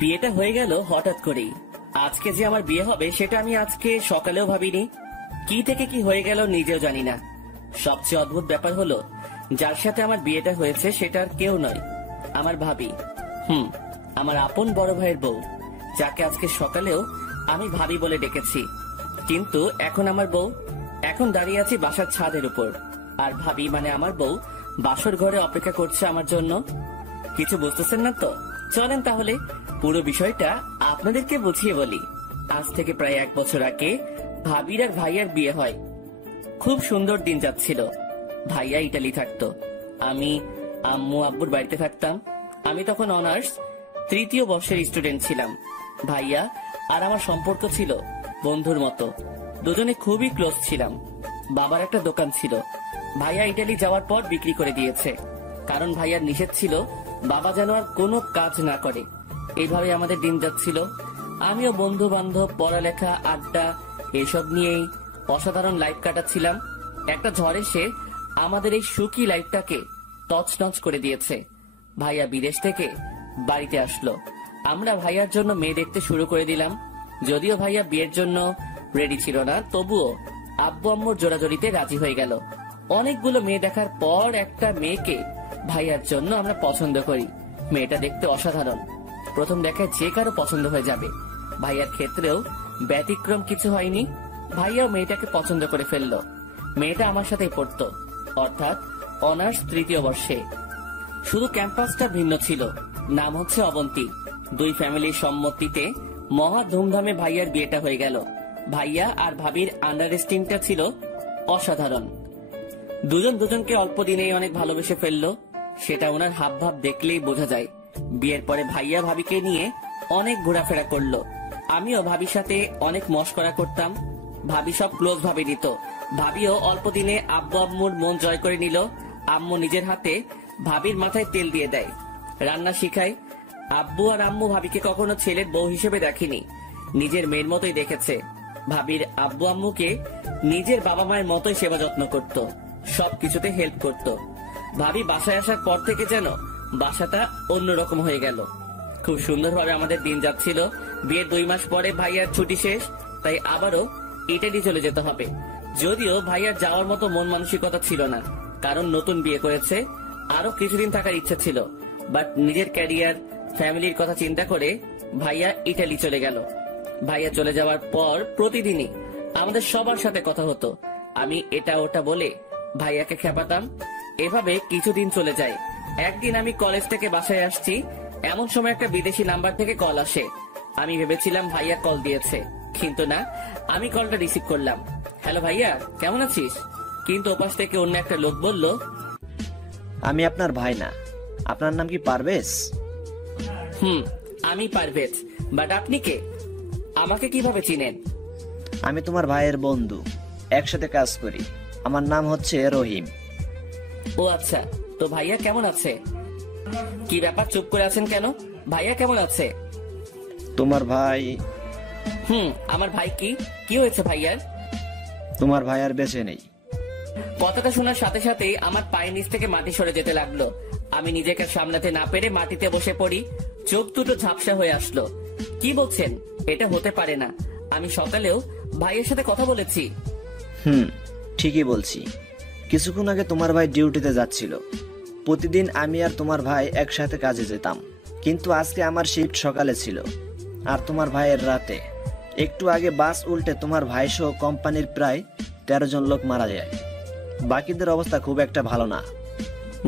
বিয়েটা হয়ে গেল হঠাৎ করেই। আজকে যে আমার বিয়ে হবে সেটা আমি আজকে সকালেও ভাবিনি। কি থেকে কি হয়ে গেল নিজেও জানি না। সবচেয়ে অদ্ভুত ব্যাপার হলো, যার সাথে আমার বিয়েটা হয়েছে সেটা আর কেউ নয়, আমার ভাবি। আমার আপন বড় ভাইয়ের বউ, যাকে আজকে সকালেও আমি ভাবি বলে ডেকেছি। কিন্তু এখন আমার বউ, এখন দাঁড়িয়ে আছি বাসার ছাদের উপর, আর ভাবি মানে আমার বউ বাসর ঘরে অপেক্ষা করছে আমার জন্য। কিছু বুঝতেছেন না তো? চলেন তাহলে পুরো বিষয়টা আপনাদেরকে বুঝিয়ে বলি। আজ থেকে প্রায় 1 বছর আগে ভাবির আর ভাইয়ার বিয়ে হয়। খুব সুন্দর দিন যাচ্ছিল। ভাইয়া ইটালি থাকতো, আমি আম্মু আব্বুর বাড়িতে থাকতাম। আমি তখন অনার্স 3য় বর্ষের স্টুডেন্ট ছিলাম। ভাইয়া আর আমার সম্পর্ক ছিল বন্ধুর মতো, দুজনে খুবই ক্লোজ ছিলাম। বাবার একটা দোকান ছিল, ভাইয়া ইটালি যাওয়ার পর বিক্রি করে দিয়েছে, কারণ ভাইয়ার নিষেধ ছিল বাবা যেন আর কোনো কাজ না করে। এইভাবে আমাদের দিন যাচ্ছিল। আমিও বন্ধু বান্ধব, পড়ালেখা, আড্ডা এসব নিয়েই অসাধারণ লাইফ কাটাচ্ছিলাম। একটা ঝড় এসে আমাদের এই সুখী লাইফটাকে তছনছ করে দিয়েছে। ভাইয়া বিদেশ থেকে বাড়িতে আসলো। আমরা ভাইয়ার জন্য মেয়ে দেখতে শুরু করে দিলাম। যদিও ভাইয়া বিয়ের জন্য রেডি ছিল না, তবুও আব্বু আম্মুর জোরাজোরিতে রাজি হয়ে গেল। অনেকগুলো মেয়ে দেখার পর একটা মেয়েকে ভাইয়ার জন্য আমরা পছন্দ করি। মেয়েটা দেখতে অসাধারণ, প্রথম দেখায় যে কারো পছন্দ হয়ে যাবে। ভাইয়ার ক্ষেত্রেও ব্যতিক্রম কিছু হয়নি। ভাইয়াও মেয়েটাকে পছন্দ করে ফেললো। মেয়েটা আমার সাথেই পড়তো, অর্থাৎ অনার্স 3য় বর্ষে। শুধু ক্যাম্পাসটা ভিন্ন ছিল। নাম হচ্ছে অবন্তী। দুই ফ্যামিলির সম্মতিতে মহা ধুমধামে ভাইয়ার বিয়েটা হয়ে গেল। ভাইয়া আর ভাবির আন্ডারস্ট্যান্ডিংটা ছিল অসাধারণ। দুজন দুজনকে অল্প দিনেই অনেক ভালোবেসে ফেললো, সেটা ওনার হাব ভাব দেখলেই বোঝা যায়। বিয়ের পরে ভাইয়া ভাবিকে নিয়ে অনেক ঘোরাফেরা করলো। আমিও ভাবির সাথে অনেক মশকরা করতাম। ভাবি সব ক্লোজ ভাবে নিত। ভাবিও অল্প দিনে আব্বু আম্মুর মন জয় করে নিল। আম্মু নিজের হাতে ভাবির মাথায় তেল দিয়ে দেয়, রান্না শিখায়। আব্বু আর আম্মু ভাবিকে কখনো ছেলের বউ হিসেবে দেখেনি, নিজের মেয়ের মতোই দেখেছে। ভাবির আব্বু আম্মুকে নিজের বাবা মায়ের মতোই সেবা যত্ন করত, সবকিছুতে হেল্প করত। ভাবি বাসায় আসার পর থেকে যেন বাসাটা অন্যরকম হয়ে গেল। খুব সুন্দরভাবে আমাদের দিন যাচ্ছিল। বিয়ের 2 মাস পরে ভাইয়ার ছুটি শেষ, তাই আবারও ইটালি চলে যেতে হবে। যদিও ভাইয়ার যাওয়ার মতো মন মানসিকতা ছিল না, কারণ নতুন বিয়ে করেছে, আরো কিছুদিন থাকার ইচ্ছা ছিল। বাট নিজের ক্যারিয়ার, ফ্যামিলির কথা চিন্তা করে ভাইয়া ইটালি চলে গেল। ভাইয়া চলে যাওয়ার পর প্রতিদিনই আমাদের সবার সাথে কথা হতো। আমি এটা ওটা বলে ভাইয়াকে খেপাতাম। এভাবে কিছুদিন চলে যায়। একদিন আমি কলেজ থেকে বাসায় আসছি, এমন সময় একটা বিদেশি নাম্বার থেকে কল আসে। আমি ভেবেছিলাম ভাইয়া কল দিয়েছে, কিন্তু না। আমি কলটা রিসিভ করলাম। হ্যালো ভাইয়া, কেমন আছিস? কিন্তু ওপাশ থেকে অন্য একটা লোক বলল, আমি আপনার ভাই না, আপনার নাম কি পারভেজ? আমি পারভেজ, বাট আপনি কে? আমাকে কিভাবে চিনেন? আমি তোমার ভাইয়ের বন্ধু, একসাথে কাজ করি। আমার নাম হচ্ছে রহিম। ও আচ্ছা, তো ভাইয়া কেমন আছে? কি ব্যাপার, চুপ করে আছেন কেন? ভাইয়া কেমন আছে? তোমার ভাই? আমার ভাই কি হয়েছে ভাইয়ার? তোমার ভাই আর বেঁচে নেই। কথাটা শোনার সাথে সাথে আমার পায়ের নিচ থেকে মাটি সরে যেতে লাগলো। আমি নিজেকে সামলাতে না পেরে মাটিতে বসে পড়ি। চোখ দুটো ঝাপসা হয়ে আসলো। কি বলছেন? এটা হতে পারে না। আমি সকালেও ভাইয়ের সাথে কথা বলেছি। ঠিকই বলছি। কিছুক্ষণ আগে তোমার ভাই ডিউটিতে যাচ্ছিল। প্রতিদিন আমি আর তোমার ভাই একসাথে কাজে যেতাম, কিন্তু আজকে আমার শিফট সকালে ছিল আর তোমার ভাইয়ের রাতে। একটু আগে বাস উল্টে তোমার ভাই সহ কোম্পানির প্রায় 13 জন লোক মারা যায়। বাকিদের অবস্থা খুব একটা ভালো না।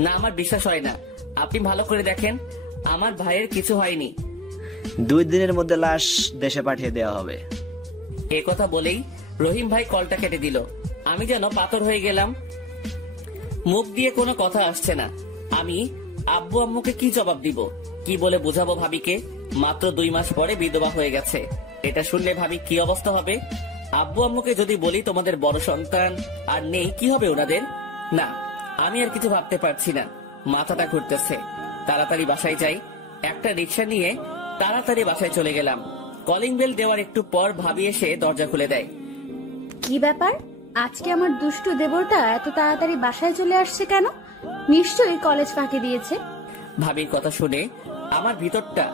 না, আমার বিশ্বাস হয় না। আপনি ভালো করে দেখেন, আমার ভাইয়ের কিছু হয়নি। 2 দিনের মধ্যে লাশ দেশে পাঠিয়ে দেওয়া হবে। এ কথা বলেই রহিম ভাই কলটা কেটে দিল। আমি যেন পাথর হয়ে গেলাম। মুখ দিয়ে কোনো কথা আসছে না। আমি আব্বু আম্মুকে কি জবাব দিব? কি বলে বোঝাবো ভাবিকে? মাত্র 2 মাস পরে বিধবা হয়ে গেছে। এটা শুনলে ভাবি কি অবস্থা হবে? আব্বু আম্মুকে যদি বলি তোমাদের বড় সন্তান আর নেই, কি হবে ওনাদের? না, আমি আর কিছু ভাবতে পারছি না, মাথাটা ঘুরতেছে। তাড়াতাড়ি বাসায় যাই। একটা রিক্সা নিয়ে তাড়াতাড়ি বাসায় চলে গেলাম। কলিং বেল দেওয়ার একটু পর ভাবি এসে দরজা খুলে দেয়। কি ব্যাপার, আজকে আমার দুষ্টু দেবরটা এত তাড়াতাড়ি বাসায় চলে আসছে কেন? নিশ্চয়ই কলেজ ফাঁকি দিয়েছে। ভাবির কথা শুনে আমার ভিতরটা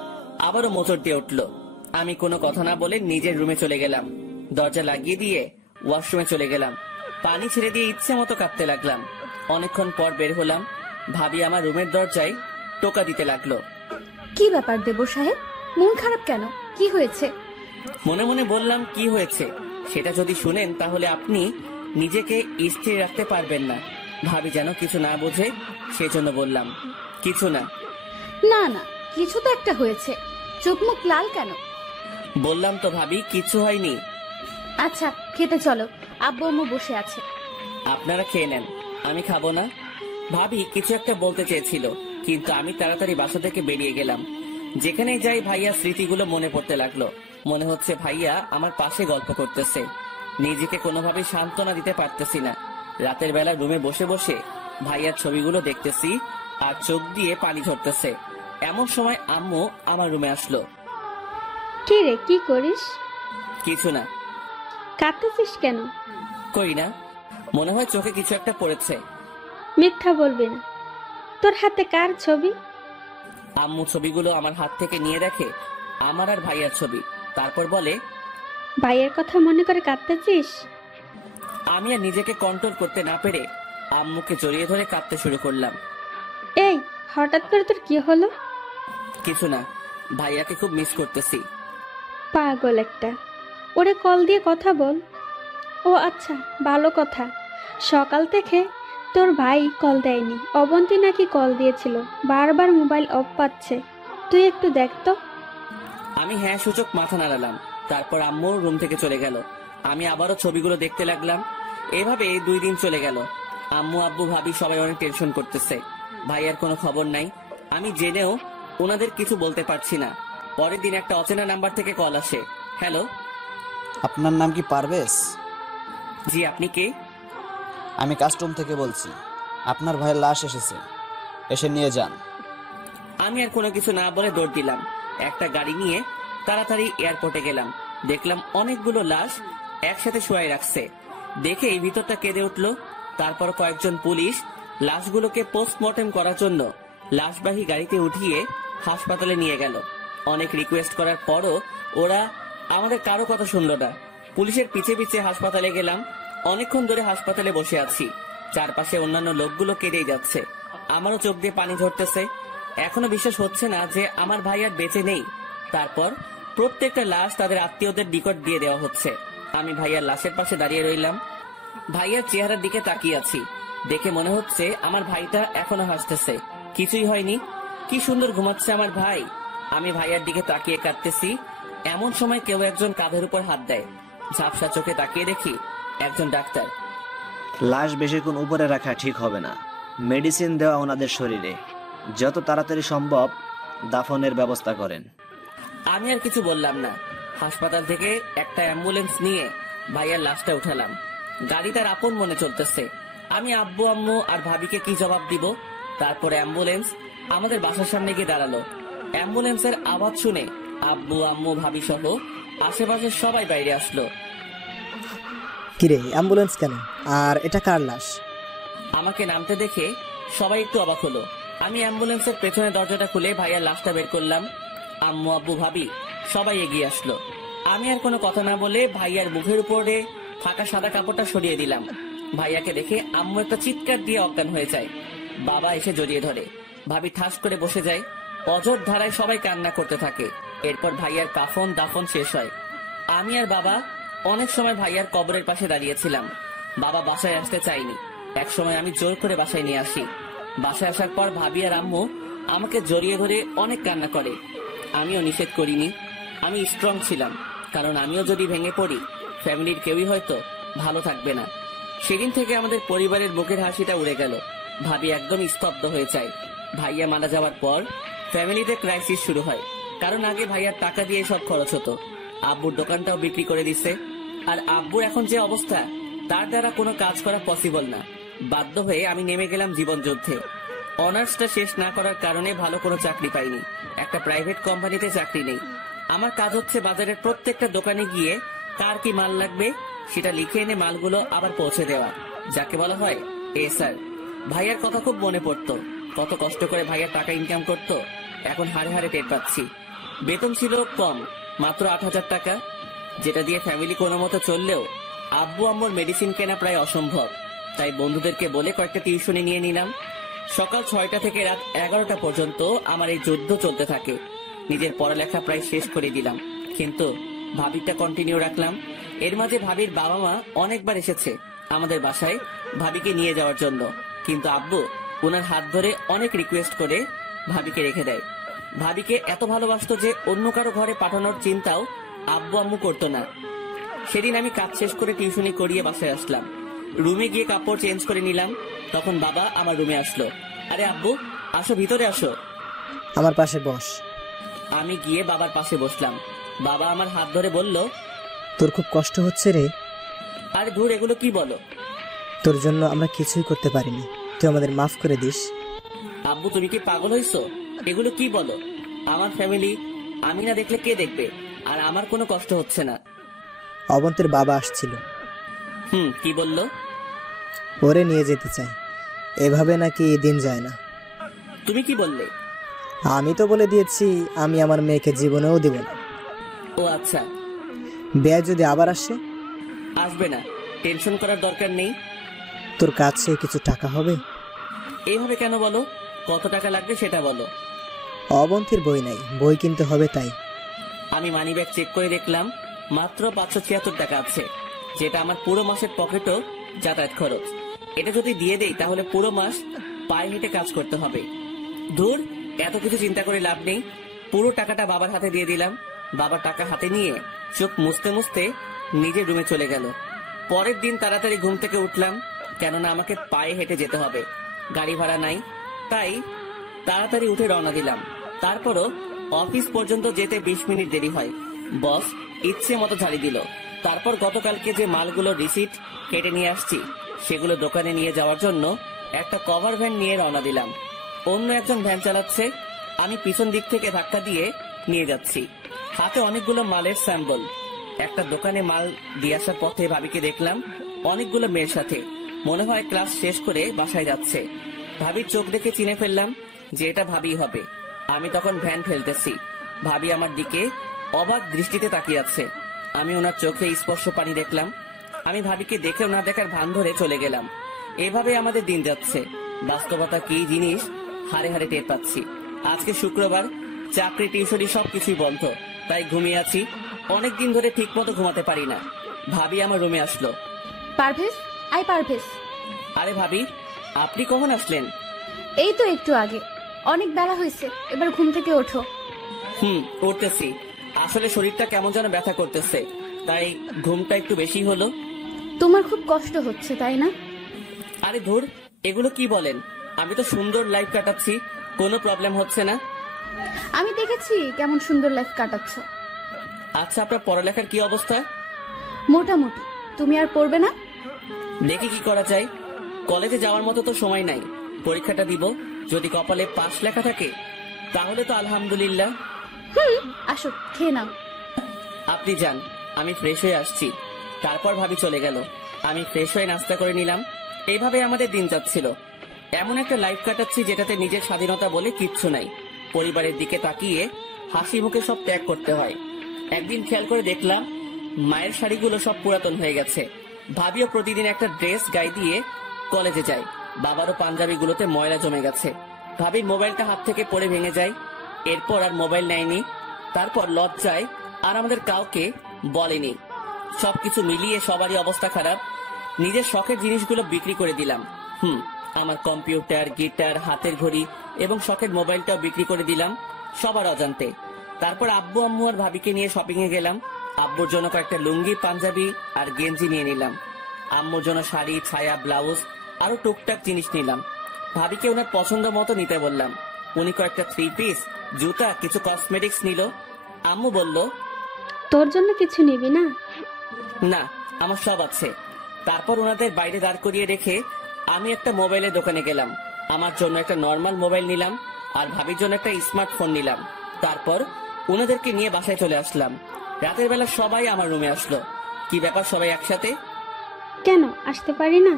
আবারও মোচড় দিয়ে উঠলো। আমি কোনো কথা না বলে নিজের রুমে চলে গেলাম। দরজা লাগিয়ে দিয়ে ওয়াশরুমে চলে গেলাম। পানি ছেড়ে দিয়ে ইচ্ছে মতো কাঁপতে লাগলাম। অনেকক্ষণ পর বের হলাম। ভাবি আমার রুমের দরজায় টোকা দিতে লাগলো। কি ব্যাপার দেবর সাহেব, মন খারাপ কেন? কি হয়েছে? মনে মনে বললাম, কি হয়েছে সেটা যদি শুনেন তাহলে আপনি নিজেকে স্থির রাখতে পারবেন না। ভাবি যেন কিছু না বোঝে, সেজন্য বললাম, কিছু না। না না, কিছু তো একটা হয়েছে। চোখ মুখ লাল কেন? বললাম তো ভাবি, কিছু হয়নি। আচ্ছা, খেতে চলো, আব্বু আম্মু বসে আছে। আপনারা খেয়ে নেন, আমি খাবো না। ভাবি কিছু একটা বলতে চেয়েছিল, কিন্তু আমি তাড়াতাড়ি বাসা থেকে বেরিয়ে গেলাম। যেখানে যাই ভাইয়া স্মৃতিগুলো মনে পড়তে লাগলো। মনে হচ্ছে ভাইয়া আমার পাশে গল্প করতেছে। নিজেকে কোনোভাবে সান্ত্বনা দিতে পারতেছি না। রাতের বেলা রুমে বসে বসে ভাইয়ার ছবিগুলো দেখতেছি আর চোখ দিয়ে পানি ঝরতেছে। এমন সময় আম্মু আমার রুমে আসলো। কি রে, কি করিস? কিছু না। কাঁদতেছিস কেন? করি না, মনে হয় চোখে কিছু একটা পড়েছে। মিথ্যা বলবি না। তোর হাতে কার ছবি? আম্মু ছবিগুলো আমার হাত থেকে নিয়ে দেখে আমার আর ভাইয়ার ছবি, তারপর বলে, ভাইয়ের কথা মনে করে কাঁদতেছিস? আমি আর নিজেকে কন্ট্রোল করতে না পেরে আম্মুকে জড়িয়ে ধরে কাঁদতে শুরু করলাম। এই, হঠাৎ করে তোর কি হলো? কিছু না, ভাইয়াকে খুব মিস করতেছি। পাগল একটা, ওরে কল দিয়ে কথা বল। ও আচ্ছা, ভালো কথা। সকাল থেকে তোর ভাই কল দেয়নি। অবন্তী নাকি কল দিয়েছিল, বারবার মোবাইল অফ পাচ্ছে। তুই একটু দেখ তো। আমি হ্যাঁ সূচক মাথা নাড়ালাম। তারপর আম্মুর রুম থেকে চলে গেল। আমি আবারও ছবিগুলো দেখতে লাগলাম। এভাবে 2 দিন চলে গেল। আম্মু আব্বু ভাবি সবাই অনেক টেনশন করতেছে। ভাইয়ার কোনো খবর নাই। আমি জেনেও ওনাদের কিছু বলতে পারছি না। পরের দিন একটা অচেনা নাম্বার থেকে কল আসে। হ্যালো। আপনার নাম কি পারভেজ? জি, আপনি কে? আমি কাস্টম থেকে বলছি। আপনার ভাইয়ের লাশ এসেছে, এসে নিয়ে যান। আমি আর কোনো কিছু না বলে দৌড় দিলাম। একটা গাড়ি নিয়ে তাড়াতাড়ি এয়ারপোর্টে গেলাম। দেখলাম অনেকগুলো লাশ একসাথে শুয়াই রাখছে। দেখে এই ভিতরটা কেঁদে উঠলো। তারপর কয়েকজন পুলিশ লাশগুলোকে পোস্টমর্টেম করার জন্য লাশবাহী গাড়িতে উঠিয়ে হাসপাতালে নিয়ে গেল। অনেক রিকোয়েস্ট করার পরও ওরা আমাদের কারো কথা শুনলো না। পুলিশের পিছে পিছে হাসপাতালে গেলাম। অনেকক্ষণ ধরে হাসপাতালে বসে আছি। চারপাশে অন্যান্য লোকগুলো কেঁদেই যাচ্ছে। আমারও চোখ দিয়ে পানি ঝরতেছে। এখনো বিশ্বাস হচ্ছে না যে আমার ভাই আর বেঁচে নেই। তারপর প্রত্যেকটা লাশ তাদের আত্মীয়দের নিকট দিয়ে দেওয়া হচ্ছে। আমি ভাইয়ার লাশের পাশে দাঁড়িয়ে রইলাম। ভাইয়ার চেহারার দিকে তাকিয়ে আছি। দেখে মনে হচ্ছে আমার ভাইটা এখনো হাসতেছে, কিছুই হয়নি। কি সুন্দর ঘুমাচ্ছে আমার ভাই। আমি ভাইয়ার দিকে তাকিয়ে কাঁদতেছি। এমন সময় কেউ একজন কাঁধের উপর হাত দেয়। ঝাপসা চোখে তাকিয়ে দেখি একজন ডাক্তার। লাশ বেশিক্ষণ উপরে রাখা ঠিক হবে না। মেডিসিন দেওয়া ওনাদের শরীরে। যত তাড়াতাড়ি সম্ভব দাফনের ব্যবস্থা করেন। আমি আর কিছু বললাম না। হাসপাতাল থেকে একটা অ্যাম্বুলেন্স নিয়ে ভাইয়ার লাশটা উঠালাম। গাড়ি তার আপন মনে চলতেছে। আমি আব্বু আম্মু আর ভাবিকে কি জবাব দিব? তারপর অ্যাম্বুলেন্স আমাদের বাসার সামনে গিয়ে দাঁড়ালো। অ্যাম্বুলেন্সের আওয়াজ শুনে আব্বু আম্মু ভাবি সহ আশেপাশের সবাই বাইরে আসলো। কিরে, অ্যাম্বুলেন্স কেন? আর এটা কার লাশ? আমাকে নামতে দেখে সবাই একটু অবাক হলো। আমি অ্যাম্বুলেন্সের পেছনে দরজাটা খুলে ভাইয়ার লাশটা বের করলাম। আম্মু আব্বু ভাবি সবাই এগিয়ে আসলো। আমি আর কোনো কথা না বলে ভাইয়ার মুখের উপরে থাকা সাদা কাপড়টা সরিয়ে দিলাম। ভাইয়াকে দেখে আম্মু একটা চিৎকার দিয়ে অজ্ঞান হয়ে যায়। বাবা এসে জড়িয়ে ধরে। ভাবি ঠাস করে বসে যায়। অঝোর ধারায় সবাই কান্না করতে থাকে। এরপর ভাইয়ার কাফন দাফন শেষ হয়। আমি আর বাবা অনেক সময় ভাইয়ার কবরের পাশে দাঁড়িয়েছিলাম। বাবা বাসায় আসতে চাইনি। এক সময় আমি জোর করে বাসায় নিয়ে আসি। বাসায় আসার পর ভাবি আর আম্মু আমাকে জড়িয়ে ধরে অনেক কান্না করে। আমিও নিষেধ করিনি। আমি স্ট্রং ছিলাম, কারণ আমিও যদি ভেঙে পড়ি ফ্যামিলির কেউই হয়তো ভালো থাকবে না। সেদিন থেকে আমাদের পরিবারের মুখের হাসিটা উড়ে গেল। ভাবি একদম স্তব্ধ হয়ে যায়। ভাইয়া মারা যাওয়ার পর ফ্যামিলিতে ক্রাইসিস শুরু হয়, কারণ আগে ভাইয়ার টাকা দিয়ে সব খরচ হতো। আব্বুর দোকানটাও বিক্রি করে দিছে। আর আব্বুর এখন যে অবস্থা, তার দ্বারা কোনো কাজ করা পসিবল না। বাধ্য হয়ে আমি নেমে গেলাম জীবন যুদ্ধে। অনার্সটা শেষ না করার কারণে ভালো কোনো চাকরি পাইনি। একটা প্রাইভেট কোম্পানিতে চাকরি নেই। আমার কাজ হচ্ছে বাজারের প্রত্যেকটা দোকানে গিয়ে কার কি মাল লাগবে সেটা লিখে এনে মালগুলো আবার পৌঁছে দেওয়া, যাকে বলা হয় স্যার। ভাইয়ার কথা খুব মনে পড়তো। কত কষ্ট করে ভাইয়ার টাকা ইনকাম করতো, এখন হাড়ে হাড়ে টের পাচ্ছি। বেতন ছিল কম, মাত্র 8,000 টাকা, যেটা দিয়ে ফ্যামিলি কোনো মতো চললেও আব্বু আম্মুর মেডিসিন কেনা প্রায় অসম্ভব। তাই বন্ধুদেরকে বলে কয়েকটা টিউশনি নিয়ে নিলাম। সকাল 6টা থেকে রাত 11টা পর্যন্ত আমার এই যুদ্ধ চলতে থাকে। নিজের পড়ালেখা প্রায় শেষ করে দিলাম, কিন্তু ভাবিটা কন্টিনিউ রাখলাম। এর মাঝে ভাবির বাবা মা অনেকবার এসেছে আমাদের বাসায় ভাবিকে নিয়ে যাওয়ার জন্য, কিন্তু আব্বু ওনার হাত ধরে অনেক রিকোয়েস্ট করে ভাবিকে রেখে দেয়। ভাবিকে এত ভালোবাসতো যে অন্য কারো ঘরে পাঠানোর চিন্তাও আব্বু আম্মু করতো না। সেদিন আমি কাজ শেষ করে টিউশনি করিয়ে বাসায় আসলাম। রুমে গিয়ে কাপড় চেঞ্জ করে নিলাম, তখন বাবা আমার রুমে আসলো। আরে আব্বু, আসো, ভিতরে আসো। আমার পাশে বস। আমি গিয়ে বাবার পাশে বসলাম। বাবা আমার হাত ধরে বলল, তোর খুব কষ্ট হচ্ছে রে। আরে ধুর, এগুলো কি বলো? তোর জন্য আমরা কিছুই করতে পারিনি, তুই আমাদের মাফ করে দিস। আব্বু, তুমি কি পাগল হইছো? এগুলো কি বলো? আমার ফ্যামিলি আমি না দেখলে কে দেখবে? আর আমার কোনো কষ্ট হচ্ছে না। অবন্তের বাবা আসছিল, কি বললো? ওরে নিয়ে যেতে চাই। এভাবে নাকি দিন যায় না। তুমি কি বললে? আমি তো বলে দিয়েছি আমি আমার মেয়েকে জীবনেও দিব না। ও আচ্ছা। বেয়া যদি আবার আসে? আসবে না, টেনশন করার দরকার নেই। তোর কাছে কিছু টাকা হবে? এইভাবে কেন বলো? কত টাকা লাগবে সেটা বলো। অবন্তীর বই নাই, বই কিনতে হবে তাই। আমি মানি ব্যাগ চেক করে দেখলাম মাত্র 576 টাকা আছে, যেটা আমার পুরো মাসের পকেটও যাতায়াত খরচ। এটা যদি দিয়ে দেই তাহলে পুরো মাস পায়ে হেঁটে কাজ করতে হবে। ধুর, এত কিছু চিন্তা করে লাভ নেই। পুরো টাকাটা বাবার হাতে দিয়ে দিলাম। বাবা টাকা হাতে নিয়ে চোখ মুছতে মুছতে নিজের রুমে চলে গেল। পরের দিন তাড়াতাড়ি ঘুম থেকে উঠলাম, কেননা আমাকে পায়ে হেঁটে যেতে হবে, গাড়ি ভাড়া নাই। তাই তাড়াতাড়ি উঠে রওনা দিলাম। তারপরও অফিস পর্যন্ত যেতে 20 মিনিট দেরি হয়। বস ইচ্ছে মতো ঝাড়ি দিল। তারপর গতকালকে যে মালগুলো রিসিট কেটে নিয়ে আসছি সেগুলো দোকানে নিয়ে যাওয়ার জন্য একটা কভার ভ্যান নিয়ে রওনা দিলাম। অন্য একজন ভ্যান চালাচ্ছে, আমি পিছন দিক থেকে ধাক্কা দিয়ে নিয়ে যাচ্ছি, হাতে অনেকগুলো মালের স্যাম্পল। একটা দোকানে মাল দিয়ে আসার পথে ভাবিকে দেখলাম অনেকগুলো মেয়ের সাথে, মনে হয় ক্লাস শেষ করে বাসায় যাচ্ছে। ভাবির চোখ দেখে চিনে ফেললাম যে এটা ভাবি হবে। আমি তখন ভ্যান ফেলতেছি, ভাবি আমার দিকে অবাক দৃষ্টিতে তাকিয়ে আছে। আমি ওনার চোখে স্পর্শ পানি দেখলাম। আমি ভাবিকে দেখেও না দেখার ভান ধরে চলে গেলাম। এভাবে আমাদের দিন যাচ্ছে। বাস্তবতা কি জিনিস হারে হারে টের পাচ্ছি। আজকে শুক্রবার, চাকরি টিউশনি সবকিছুই বন্ধ, তাই ঘুমিয়ে আছি। অনেকদিন ধরে ঠিক মতো ঘুমাতে পারি না। ভাবি আমার রুমে আসলো। পারভেজ, আই পারভেজ। আরে ভাবি, আপনি কখন আসলেন? এই তো একটু আগে। অনেক বেলা হয়েছে, এবার ঘুম থেকে ওঠো। উঠতেছি। আসলে শরীরটা কেমন যেন ব্যথা করতেছে, তাই ঘুমটা একটু বেশি হলো। তোমার খুব কষ্ট হচ্ছে তাই না? আরে ধুর, এগুলো কি বলেন? আমি তো সুন্দর লাইফ কাটাচ্ছি, কোনো প্রবলেম হচ্ছে না। আমি দেখেছি কেমন সুন্দর লাইফ কাটাচ্ছ। আচ্ছা, আপনার পড়ালেখার কি অবস্থা? মোটামুটি। তুমি আর পড়বে না? দেখি কি করা যায়। কলেজে যাওয়ার মতো তো সময় নাই। পরীক্ষাটা দিব, যদি কপালে পাশ লেখা থাকে তাহলে তো আলহামদুলিল্লাহ। আসো, খেয়ে নাও। আপনি যান, আমি ফ্রেশ হয়ে আসছি। তারপর ভাবি চলে গেল। আমি ফ্রেশ হয়ে নাস্তা করে নিলাম। এইভাবে আমাদের দিন যাচ্ছিল। এমন একটা লাইফ কাটাচ্ছি যেটাতে নিজের স্বাধীনতা বলে কিচ্ছু নাই। পরিবারের দিকে তাকিয়ে হাসি মুখে সব ত্যাগ করতে হয়। একদিন খেয়াল করে দেখলাম মায়ের শাড়িগুলো সব পুরাতন হয়ে গেছে। ভাবিও প্রতিদিন একটা ড্রেস গায়ে দিয়ে কলেজে যায়। বাবারও পাঞ্জাবিগুলোতে ময়লা জমে গেছে। ভাবির মোবাইলটা হাত থেকে পড়ে ভেঙে যায়। এরপর আর মোবাইল নেয়নি। তারপর লজ্জায় আর আমাদের কাউকে বলেনি। সবকিছু মিলিয়ে সবারই অবস্থা খারাপ। নিজের শখের জিনিসগুলো বিক্রি করে দিলাম। আমার কম্পিউটার, গিটার, হাতের ঘড়ি এবং শখের মোবাইলটাও বিক্রি করে দিলাম সবার অজান্তে। তারপর আব্বু আম্মু আর ভাবিকে নিয়ে শপিং এ গেলাম। আব্বুর জন্য কয়েকটা লুঙ্গি, পাঞ্জাবি আর গেঞ্জি নিয়ে নিলাম। আম্মুর জন্য শাড়ি, ছায়া, ব্লাউজ আরো টুকটাক জিনিস নিলাম। ভাবিকে ওনার পছন্দ মতো নিতে বললাম। উনি কয়েকটা 3 পিস, জুতা, কিছু কসমেটিক্স নিল। আম্মু বলল, তোর জন্য কিছু নিবি না? না, আমার সব আছে। তারপর ওনাদের বাইরে দাঁড় করিয়ে রেখে আমি একটা মোবাইলের দোকানে গেলাম। আমার জন্য একটা নর্মাল মোবাইল নিলাম আর ভাবির জন্য একটা স্মার্টফোন নিলাম। তারপর ওনাদেরকে নিয়ে বাসায় চলে আসলাম। রাতের বেলা সবাই আমার রুমে আসলো। কি ব্যাপার, সবাই একসাথে? কেন আসতে পারি না?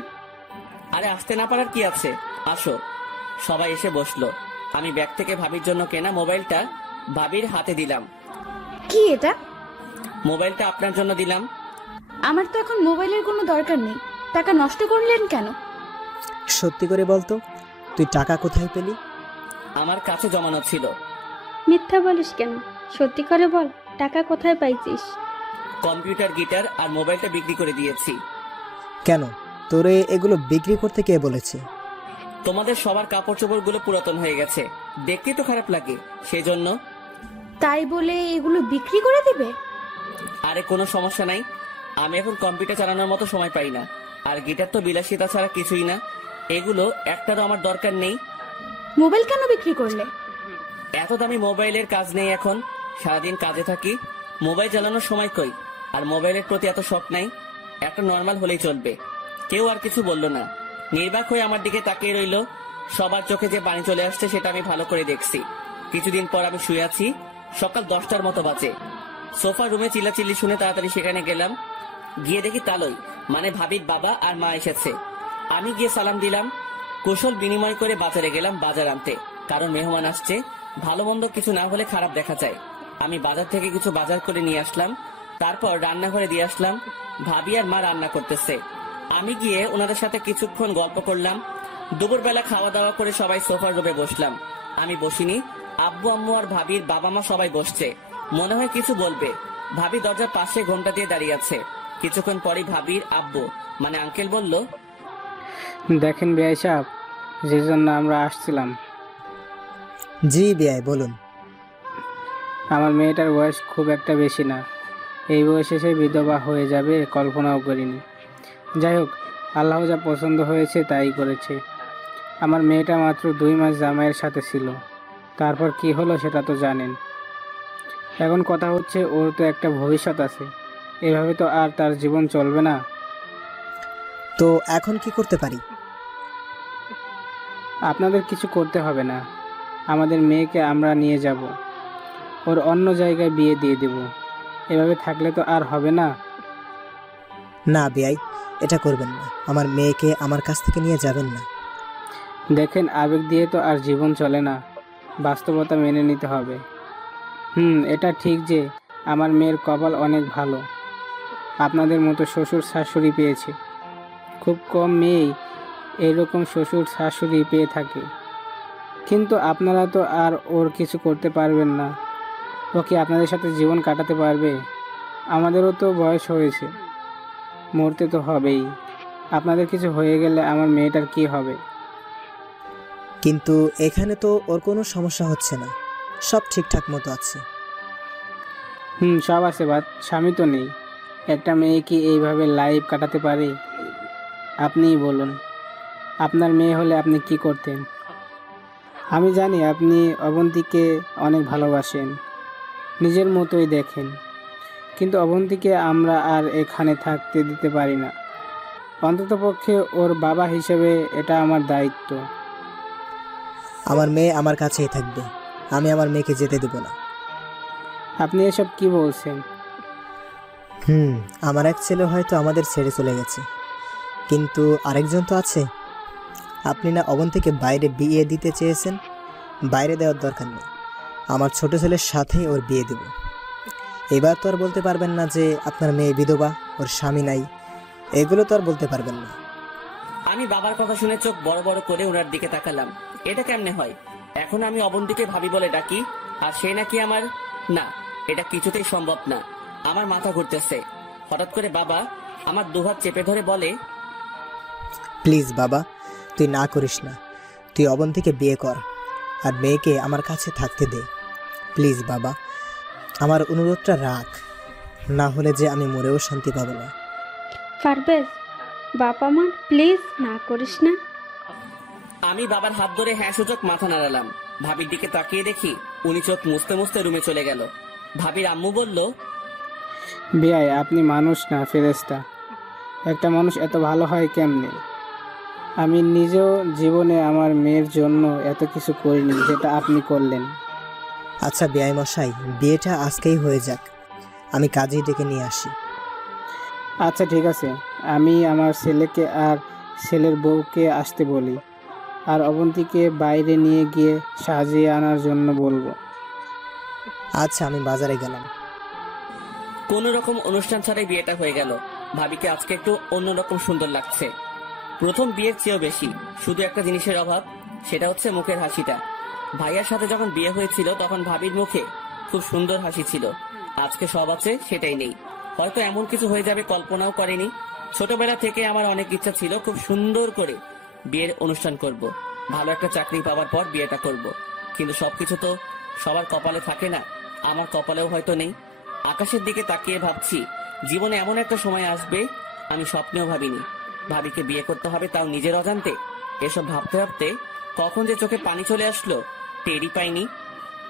আরে আসতে না পারার কি আছে, আসো। সবাই এসে বসলো। আমি ব্যাগ থেকে ভাবির জন্য কেনা মোবাইলটা ভাবির হাতে দিলাম। কি এটা? মোবাইলটা আপনার জন্য দিলাম। আমার তো এখন মোবাইলের কোনো দরকার নেই। টাকা নষ্ট করলেন কেন? সত্যি করে বলতো, তুই টাকা কোথায় পেলি? আমার কাছে জমানো ছিল। মিথ্যা বলিস কেন? সত্যি করে বল, টাকা কোথায় পাইছিস? কম্পিউটার, গিটার আর মোবাইলটা বিক্রি করে দিয়েছি। কেন, তোরে এগুলো বিক্রি করতে কে বলেছে? তোমাদের সবার কাপড় চোপড় গুলো পুরাতন হয়ে গেছে, দেখতে তো খারাপ লাগে, সেই জন্য। তাই বলে এগুলো বিক্রি করে দিবে? আরে কোনো সমস্যা নাই, আমি এখন কম্পিউটার চালানোর মতো সময় পাই না। আর গিটার তো বিলাসিতা ছাড়া কিছুই না, এগুলো একটারও আমার দরকার নেই। মোবাইল কেন বিক্রি করলে? এত দামি মোবাইলের কাজ নেই এখন, সারাদিন কাজে থাকি, মোবাইল চালানোর সময় কই। আর মোবাইলের প্রতি এত শখ নাই, একটা নর্মাল হলেই চলবে। কেউ আর কিছু বলল না, নির্বাক হয়ে আমার দিকে তাকিয়ে রইল। সবার চোখে যে পানি চলে আসছে সেটা আমি ভালো করে দেখছি। কিছুদিন পর আমি শুয়ে আছি, সকাল 10টার মতো বাজে। সোফা রুমে চিল্লাচিল্লি শুনে তাড়াতাড়ি সেখানে গেলাম। গিয়ে দেখি তালই, মানে ভাবির বাবা আর মা এসেছে। আমি গিয়ে সালাম দিলাম, কুশল বিনিময় করে বাজারে গেলাম বাজার আনতে, কারণ মেহমান আসছে, ভালো মন্দ কিছু না হলে খারাপ দেখা যায়। আমি বাজার থেকে কিছু বাজার করে নিয়ে আসলাম, তারপর রান্নাঘরে দিয়ে আসলাম। ভাবি আর মা রান্না করতেছে, আমি গিয়ে ওনাদের সাথে কিছুক্ষণ গল্প করলাম। দুপুরবেলা খাওয়া দাওয়া করে সবাই সোফার রুমে বসলাম। আমি বসিনি, আব্বু আম্মু আর ভাবির বাবা মা সবাই বসছে, মনে হয় কিছু বলবে। ভাবি দরজার পাশে ঘোমটা দিয়ে দাঁড়িয়ে আছে। কিছুক্ষণ পরই ভাবির আব্বু মানে আঙ্কেল বলল, দেখেন বিআই সাহেব, যে জন্য আমরা আসছিলাম, জি বিআই বলুন। আমার মেয়েটার বয়স খুব একটা বেশি না, এই বয়সে সে বিধবা হয়ে যাবে কল্পনাও করিনি। যাই হোক, আল্লাহ যা পছন্দ হয়েছে তাই করেছে। আমার মেয়েটা মাত্র 2 মাস জামাইয়ের সাথে ছিল, তারপর কি হলো সেটা তো জানেন। এখন কথা হচ্ছে, ওর তো একটা ভবিষ্যৎ আছে, এভাবে তো আর তার জীবন চলবে না। তো এখন কি করতে পারি? আপনাদের কিছু করতে হবে না, আমাদের মেয়েকে আমরা নিয়ে যাব, ওর অন্য জায়গায় বিয়ে দিয়ে দেব। এভাবে থাকলে তো আর হবে না। না বিআই, এটা করবেন না, আমার মেয়েকে আমার কাছ থেকে নিয়ে যাবেন না। দেখেন, আবেগ দিয়ে তো আর জীবন চলে না, বাস্তবতা মেনে নিতে হবে। এটা ঠিক যে আমার মেয়ের কপাল অনেক ভালো, আপনাদের মতো শ্বশুর শাশুড়ি পেয়েছে। খুব কম মেয়েই এরকম শ্বশুর শাশুড়ি পেয়ে থাকে। কিন্তু আপনারা তো আর ওর কিছু করতে পারবেন না, ও কি আপনাদের সাথে জীবন কাটাতে পারবে? আমাদেরও তো বয়স হয়েছে, মরতে তো হবেই। আপনাদের কিছু হয়ে গেলে আমার মেয়েটার কি হবে? কিন্তু এখানে তো ওর কোনো সমস্যা হচ্ছে না, সব ঠিকঠাক মতো আছে। সব আছে, বাট স্বামী তো নেই। একটা মেয়ে কি এইভাবে লাইফ কাটাতে পারে? আপনিই বলুন, আপনার মেয়ে হলে আপনি কি করতেন? আমি জানি আপনি অবন্তীকে অনেক ভালোবাসেন, নিজের মতোই দেখেন, কিন্তু অবন্তীকে আমরা আর এখানে থাকতে দিতে পারি না। অন্ততপক্ষে ওর বাবা হিসেবে এটা আমার দায়িত্ব। আমার মেয়ে আমার কাছেই থাকবে, আমি আমার মেয়েকে যেতে দেব না। আপনি এসব কি বলছেন? আমার এক ছেলে হয়তো আমাদের ছেড়ে চলে গেছে, কিন্তু আরেকজন তো আছে। আপনি না অবন্তীকে বাইরে বিয়ে দিতে চেয়েছেন, বাইরে দেওয়ার দরকার নেই, আমার ছোট ছেলের সাথেই ওর বিয়ে দেব। এবার তো আর বলতে পারবেন না যে আপনার মেয়ে বিধবা, ওর স্বামী নাই, এগুলো তো আর বলতে পারবেন না। আমি বাবার কথা শুনে চোখ বড় বড় করে ওনার দিকে তাকালাম। এটা কেমনে হয়? এখন আমি অবন্তীকে ভাবি বলে ডাকি, আর সে নাকি আমার? না, এটা কিছুতেই সম্ভব না। আমার মাথা ঘুরতেছে। হঠাৎ করে বাবা আমার দুহাত চেপে ধরে বলে, প্লিজ বাবা, তুই না করিস না, তুই অবন্তীকে বিয়ে কর আর মেয়েকে আমার কাছে থাকতে দে। প্লিজ বাবা, আমার অনুরোধটা রাখ, না হলে যে আমি মরেও শান্তি পাবো না। পারবেজ, বাবা মা প্লিজ না করিস না। আমি বাবার হাত ধরে হ্যাঁ সূচক মাথা নাড়ালাম। ভাবির দিকে তাকিয়ে দেখি উনি চোখ মুছতে মুছতে রুমে চলে গেল। ভাবির আম্মু বলল, বিআই, আপনি মানুষ না ফেরেশতা। একটা মানুষ এত ভালো হয় কেমনে? আমি নিজেও জীবনে আমার মেয়ের জন্য এত কিছু করিনি যেটা আপনি করলেন। আচ্ছা বেয়াই মশাই, বিয়েটা আজকেই হয়ে যাক, আমি কাজেই ডেকে নিয়ে আসি। আচ্ছা ঠিক আছে, আমি আমার ছেলেকে আর ছেলের বউকে আসতে বলি, আর অবন্তীকে বাইরে নিয়ে গিয়ে সাজিয়ে আনার জন্য বলবো। আচ্ছা, আমি বাজারে গেলাম। কোন রকম অনুষ্ঠান ছাড়াই বিয়েটা হয়ে গেল। ভাবিকে আজকে একটু অন্যরকম সুন্দর লাগছে। প্রথম বিয়ের চেয়েও বেশি। শুধু একটা জিনিসের অভাব, সেটা হচ্ছে মুখের হাসিটা। ভাইয়ার সাথে যখন বিয়ে হয়েছিল তখন ভাবির মুখে খুব সুন্দর হাসি ছিল। আজকে সব আছে, সেটাই নেই। হয়তো এমন কিছু হয়ে যাবে কল্পনাও করেনি। ছোটবেলা থেকে আমার অনেক ইচ্ছা ছিল খুব সুন্দর করে বিয়ের অনুষ্ঠান করব, ভালো একটা চাকরি পাওয়ার পর বিয়েটা করব। কিন্তু সবকিছু তো সবার কপালে থাকে না, আমার কপালেও হয়তো নেই। আকাশের দিকে তাকিয়ে ভাবছি জীবনে এমন একটা সময় আসবে আমি স্বপ্নেও ভাবিনি। ভাবিকে বিয়ে করতে হবে, তাও নিজের অজান্তে। এসব ভাবতে ভাবতে কখন যে চোখে পানি চলে আসলো টেরই পাইনি।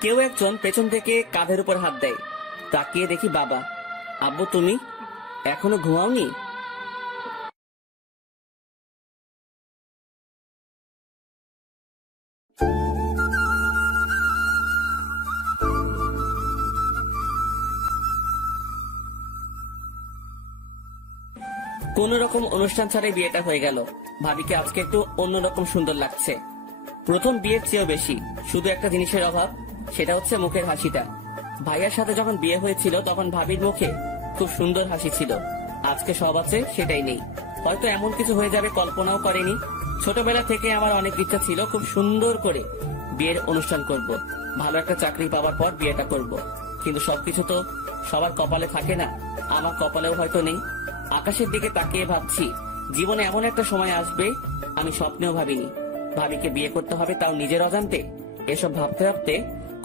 কেউ একজন পেছন থেকে কাঁধের উপর হাত দেয়। তাকিয়ে দেখি বাবা। আব্বু, তুমি এখনো ঘুমাওনি? কোন রকম অনুষ্ঠান ছাড়াই বিয়েটা হয়ে গেল। ভাবিকে আজকে একটু অন্যরকম সুন্দর লাগছে। প্রথম বিয়ের চেয়েও বেশি। শুধু একটা জিনিসের অভাব, সেটা হচ্ছে মুখের হাসিটা। ভাইয়ার সাথে যখন বিয়ে হয়েছিল তখন ভাবির মুখে খুব সুন্দর হাসি ছিল। আজকে সব আছে, সেটাই নেই। হয়তো এমন কিছু হয়ে যাবে কল্পনাও করেনি। ছোটবেলা থেকে আমার অনেক ইচ্ছা ছিল খুব সুন্দর করে বিয়ের অনুষ্ঠান করব, ভালো একটা চাকরি পাওয়ার পর বিয়েটা করব। কিন্তু সবকিছু তো সবার কপালে থাকে না, আমার কপালেও হয়তো নেই। আকাশের দিকে তাকিয়ে ভাবছি জীবনে এমন একটা সময় আসবে আমি স্বপ্নেও ভাবিনি। ভাবিকে বিয়ে করতে হবে, তাও নিজের অজান্তে। এসব ভাবতে ভাবতে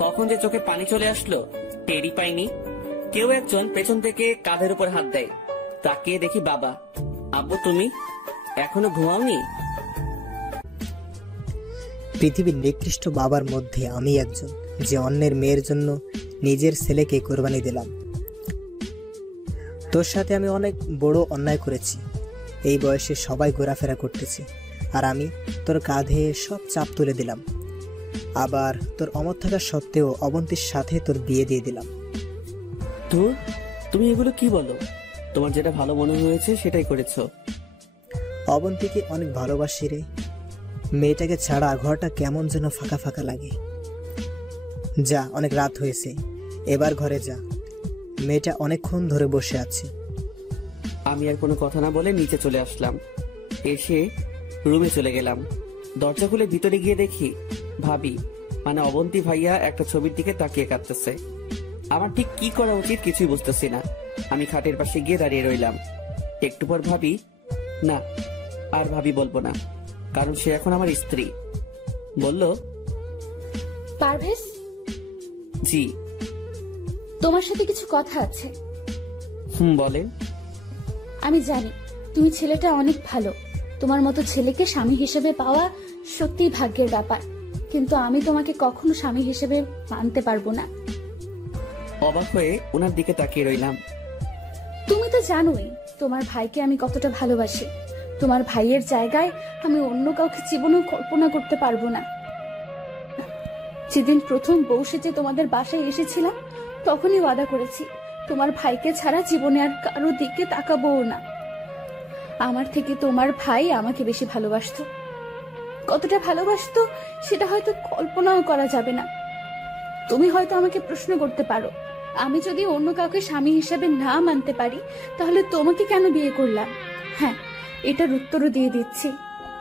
কখন যে চোখে পানি চলে আসলো টেরই পাইনি। কেউ একজন পেছন থেকে কাঁধের উপর হাত দেয়। তাকিয়ে দেখি বাবা। আব্বু, তুমি এখনো ঘুমাওনি? পৃথিবীর নিকৃষ্ট বাবার মধ্যে আমি একজন, যে অন্যের মেয়ের জন্য নিজের ছেলেকে কোরবানি দিলাম। তোর সাথে আমি অনেক বড় অন্যায় করেছি। এই বয়সে সবাই ঘোরাফেরা করতেছে, আর আমি তোর কাঁধে সব চাপ তুলে দিলাম। আবার তোর অমত থাকা সত্ত্বেও অবন্তীর সাথে তোর বিয়ে দিয়ে দিলাম। ধুর, তুমি এগুলো কি বলো? তোমার যেটা ভালো মনে হয়েছে সেটাই করেছো। অবন্তীকে অনেক ভালোবাসি রে। মেয়েটাকে ছাড়া ঘরটা কেমন যেন ফাঁকা ফাঁকা লাগে। যা, অনেক রাত হয়েছে, এবার ঘরে যা। মেয়েটা অনেকক্ষণ ধরে বসে আছে। আমি আর কোনো কথা না বলে নিচে চলে আসলাম। এসে রুমে চলে গেলাম। দরজা খুলে ভিতরে গিয়ে দেখি ভাবি, মানে অবন্তী ভাইয়া একটা ছবির দিকে তাকিয়ে কাঁদতেছে। আমার ঠিক কি করা উচিত কিছুই বুঝতেছি না। আমি খাটের পাশে গিয়ে দাঁড়িয়ে রইলাম। একটু পর ভাবি, না আর ভাবি বলবো না, কারণ সে এখন আমার স্ত্রী। বলল, পারভেজ, জি। তোমার সাথে কিছু কথা আছে। বলেন। আমি জানি তুমি ছেলেটা অনেক ভালো। তোমার মতো ছেলেকে স্বামী হিসেবে পাওয়া সত্যিই ভাগ্যের ব্যাপার, কিন্তু আমি তোমাকে কখনো স্বামী হিসেবে মানতে পারবো না। অবাক হয়ে ওনার দিকে তাকিয়ে রইলাম। তুমি তো জানোই তোমার ভাইকে আমি কতটা ভালোবাসি। তোমার ভাইয়ের জায়গায় আমি অন্য কাউকে জীবনেও কল্পনা করতে পারবো না। যেদিন প্রথম বউ সেজে তোমাদের বাসায় এসেছিলাম তখনই ওয়াদা করেছি তোমার ভাইকে ছাড়া জীবনে আর কারো দিকে তাকাবো না। আমার থেকে তোমার ভাই আমাকে বেশি ভালোবাসতো। কতটা ভালোবাসতো সেটা হয়তো কল্পনাও করা যাবে না। তুমি হয়তো আমাকে প্রশ্ন করতে পারো, আমি যদি অন্য কাউকে স্বামী হিসেবে না মানতে পারি তাহলে তোমাকে কেন বিয়ে করলাম? হ্যাঁ, এটার উত্তরও দিয়ে দিচ্ছি।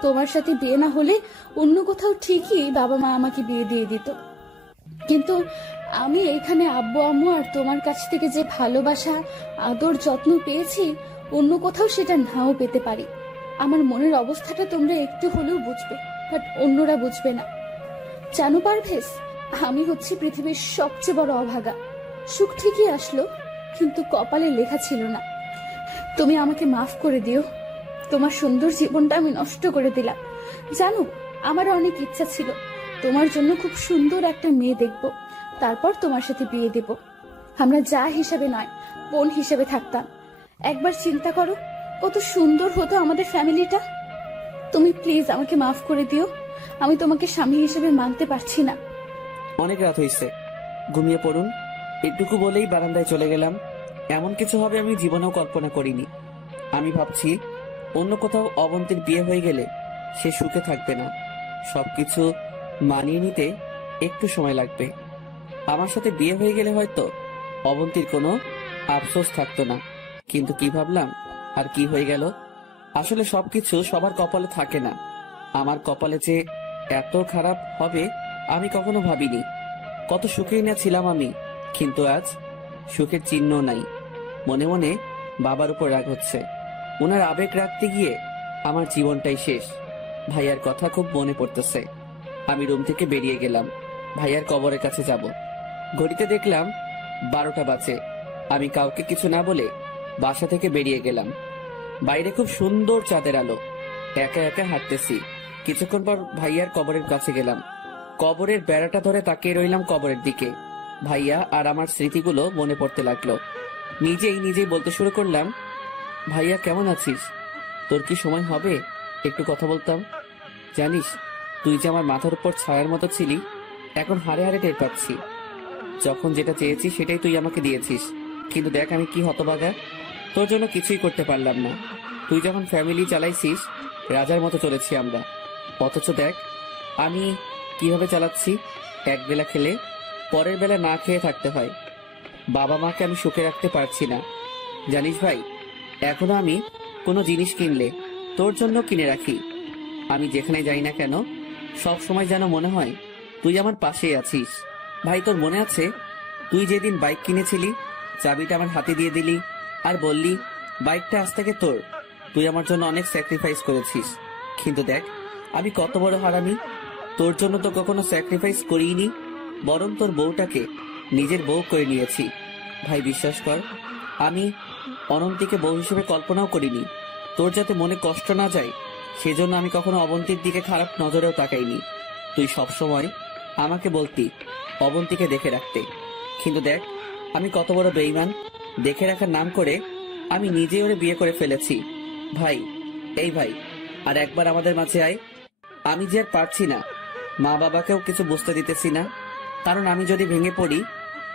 তোমার সাথে বিয়ে না হলে অন্য কোথাও ঠিকই বাবা মা আমাকে বিয়ে দিয়ে দিত, কিন্তু আমি এখানে আব্বু আম্মু আর তোমার কাছ থেকে যে ভালোবাসা, আদর, যত্ন পেয়েছি অন্য কোথাও সেটা নাও পেতে পারি। আমার মনের অবস্থাটা তোমরা একটু হলেও বুঝবে, বাট অন্যরা বুঝবে না। জানো পারভেজ, আমি হচ্ছে পৃথিবীর সবচেয়ে বড় অভাগা। সুখ ঠিকই আসলো, কিন্তু কপালে লেখা ছিল না। তুমি আমাকে মাফ করে দিও। তোমার সুন্দর জীবনটা আমি নষ্ট করে দিলাম। জানো, আমার অনেক ইচ্ছা ছিল তোমার জন্য খুব সুন্দর একটা মেয়ে দেখব, তারপর তোমার সাথে বিয়ে দেব। আমরা যা হিসেবে নয়, বোন হিসেবে থাকতাম। একবার চিন্তা করো কত সুন্দর হতো আমাদের ফ্যামিলিটা। তুমি প্লিজ আমাকে মাফ করে দিও। আমি তোমাকে স্বামী হিসেবে মানতে পারছি না। অনেক রাত হয়েছে, ঘুমিয়ে পড়ুন। এটুকু বলেই বারান্দায় চলে গেলাম। এমন কিছু হবে আমি জীবনেও কল্পনা করিনি। আমি ভাবছি অন্য কোথাও অবন্তীর বিয়ে হয়ে গেলে সে সুখে থাকবে না। সবকিছু মানিয়ে নিতে একটু সময় লাগবে। আমার সাথে বিয়ে হয়ে গেলে হয়তো অবন্তীর কোনো আফসোস থাকতো না, কিন্তু কি ভাবলাম আর কি হয়ে গেল। আসলে সবকিছু সবার কপালে থাকে না। আমার কপালে যে এত খারাপ হবে আমি কখনো ভাবিনি। কত সুখেই না ছিলাম আমি, কিন্তু আজ সুখের চিহ্ন নাই। মনে মনে বাবার উপর রাগ হচ্ছে। ওনার আবেগ রাখতে গিয়ে আমার জীবনটাই শেষ। ভাইয়ার কথা খুব মনে পড়তেছে। আমি রুম থেকে বেরিয়ে গেলাম, ভাইয়ার কবরের কাছে যাব। ঘড়িতে দেখলাম 12টা বাজে। আমি কাউকে কিছু না বলে বাসা থেকে বেরিয়ে গেলাম। বাইরে খুব সুন্দর চাঁদের আলো। একা একা হাঁটতেছি। কিছুক্ষণ পর ভাইয়ার কবরের কাছে গেলাম। কবরের বেড়াটা ধরে তাকিয়ে রইলাম কবরের দিকে। ভাইয়া আর আমার স্মৃতিগুলো মনে পড়তে লাগলো। নিজেই বলতে শুরু করলাম, ভাইয়া কেমন আছিস? তোর কি সময় হবে একটু কথা বলতাম? জানিস, তুই যে আমার মাথার উপর ছায়ার মতো ছিলি, এখন হাড়ে হাড়ে টের পাচ্ছি। যখন যেটা চেয়েছি সেটাই তুই আমাকে দিয়েছিস, কিন্তু দেখ আমি কি হতভাগা। তোর জন্য কিছুই করতে পারলাম না। তুই যখন ফ্যামিলি চালাইছিস, রাজার মতো চলেছি আমরা, অথচ দেখ আমি কিভাবে চালাচ্ছি। এক বেলা খেলে পরের বেলা না খেয়ে থাকতে হয়। বাবা মাকে আমি সুখে রাখতে পারছি না। জানিস ভাই, এখনো আমি কোনো জিনিস কিনলে তোর জন্য কিনে রাখি। আমি যেখানে যাই না কেন সব সময় যেন মনে হয় তুই আমার পাশেই আছিস। ভাই, তোর মনে আছে তুই যেদিন বাইক কিনেছিলি, চাবিটা আমার হাতে দিয়ে দিলি আর বললি বাইকটা আজ থেকে তোর। তুই আমার জন্য অনেক স্যাক্রিফাইস করেছিস, কিন্তু দেখ আমি কত বড় হারামি। তোর জন্য তো কখনো স্যাক্রিফাইস করিনি, বরং তোর বউটাকে নিজের বউ করে নিয়েছি। ভাই বিশ্বাস কর, আমি অনন্তীকে বউ হিসেবে কল্পনাও করিনি। তোর যাতে মনে কষ্ট না যায় সেজন্য আমি কখনো অবন্তীর দিকে খারাপ নজরেও তাকাইনি। তুই সবসময় আমাকে বলতি অবন্তীকে দেখে রাখতে, কিন্তু দেখ আমি কত বড় বেঈমান। দেখে রাখার নাম করে আমি নিজে ওরে বিয়ে করে ফেলেছি। ভাই, এই ভাই, আর একবার আমাদের মাঝে আয়। আমি যে আর পারছি না, মা বাবাকেও কিছু বুঝতে দিতেছি না, কারণ আমি যদি ভেঙে পড়ি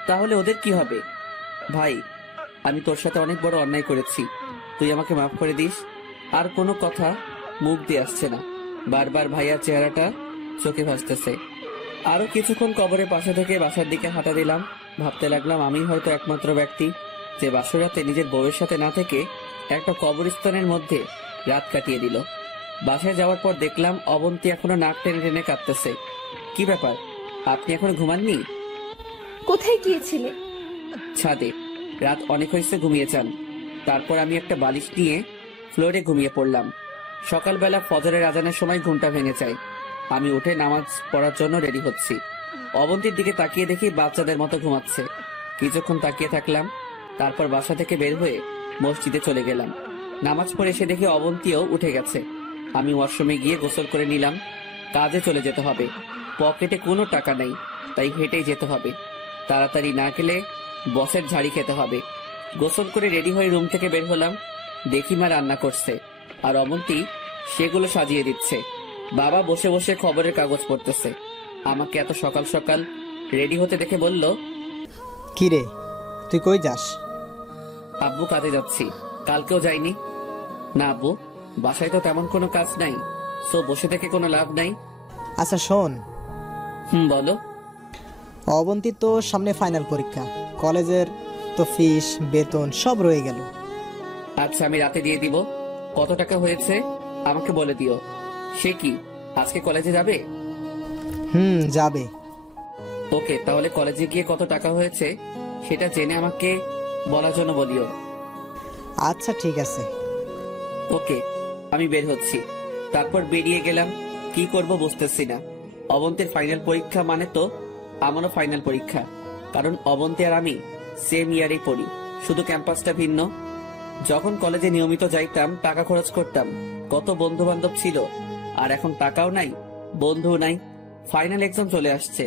তাহলে ওদের কি হবে। ভাই, আমি তোর সাথে অনেক বড় অন্যায় করেছি, তুই আমাকে মাফ করে দিস। আর কোনো কথা মুখ দিয়ে আসছে না, বারবার ভাইয়ার চেহারাটা চোখে ভাসতেছে। আরো কিছুক্ষণ কবরের পাশে থেকে বাসার দিকে হাঁটা দিলাম। ভাবতে লাগলাম আমি হয়তো একমাত্র ব্যক্তি যে বাসরাতে নিজের বউয়ের সাথে না থেকে একটা কবরস্থানের মধ্যে রাত কাটিয়ে দিল। বাসায় যাওয়ার পর দেখলাম অবন্তী এখনো নাক টেনে টেনে কাঁদতেছে। কি ব্যাপার, আপনি এখনো ঘুমাননি? কোথায় গিয়েছিলে? ছাদে। রাত অনেক হয়েছে, ঘুমিয়ে যান। তারপর আমি একটা বালিশ নিয়ে ফ্লোরে ঘুমিয়ে পড়লাম। সকালবেলা ফজরের আজানের সময় ঘুমটা ভেঙে যায়। আমি উঠে নামাজ পড়ার জন্য রেডি হচ্ছি। অবন্তীর দিকে তাকিয়ে দেখি বাচ্চাদের মতো ঘুমাচ্ছে। কিছুক্ষণ তাকিয়ে থাকলাম, তারপর বাসা থেকে বের হয়ে মসজিদে চলে গেলাম। নামাজ পড়ে এসে দেখি অবন্তীও উঠে গেছে। আমি ওয়াশরুমে গিয়ে গোসল করে নিলাম। কাজে চলে যেতে হবে, পকেটে কোনো টাকা নেই, তাই হেঁটেই যেতে হবে। তাড়াতাড়ি না গেলে বসের ঝাড়ি খেতে হবে। গোসল করে রেডি হয়ে রুম থেকে বের হলাম। দেখি মা রান্না করছে আর অবন্তী সেগুলো সাজিয়ে দিচ্ছে। বাবা বসে বসে খবরের কাগজ পড়তেছে। আমাকে এত সকাল সকাল রেডি হতে দেখে বলল, কি রে, তুই কই যাস? আব্বু, কাজে যাচ্ছি। কালকেও যাইনি। না আব্বু, বাসায় তো তেমন কোনো কাজ নাই, সো বসে থেকে কোনো লাভ নাই। আচ্ছা শোন, বলো। অবন্তী তো সামনে ফাইনাল পরীক্ষা, কলেজের তো ফিস বেতন সব রয়ে গেল। আচ্ছা, আমি রাতে দিয়ে দিব। কত টাকা হয়েছে আমাকে বলে দিও। সে কি আজকে কলেজে যাবে? যাবে। ওকে, তাহলে কলেজে গিয়ে কত টাকা হয়েছে সেটা জেনে আমাকে বলার জন্য বলিও। আচ্ছা ঠিক আছে। ওকে, আমি বের হচ্ছি। তারপর বেরিয়ে গেলাম। কি করব বুঝতেছি না। অবন্তীর ফাইনাল পরীক্ষা মানে তো আমারও ফাইনাল পরীক্ষা, কারণ অবন্তী আর আমি সেম ইয়ারেই পড়ি, শুধু ক্যাম্পাসটা ভিন্ন। যখন কলেজে নিয়মিত যাইতাম, টাকা খরচ করতাম, কত বন্ধু বান্ধব ছিল, আর এখন টাকাও নাই, বন্ধুও নাই। ফাইনাল এক্সাম চলে আসছে,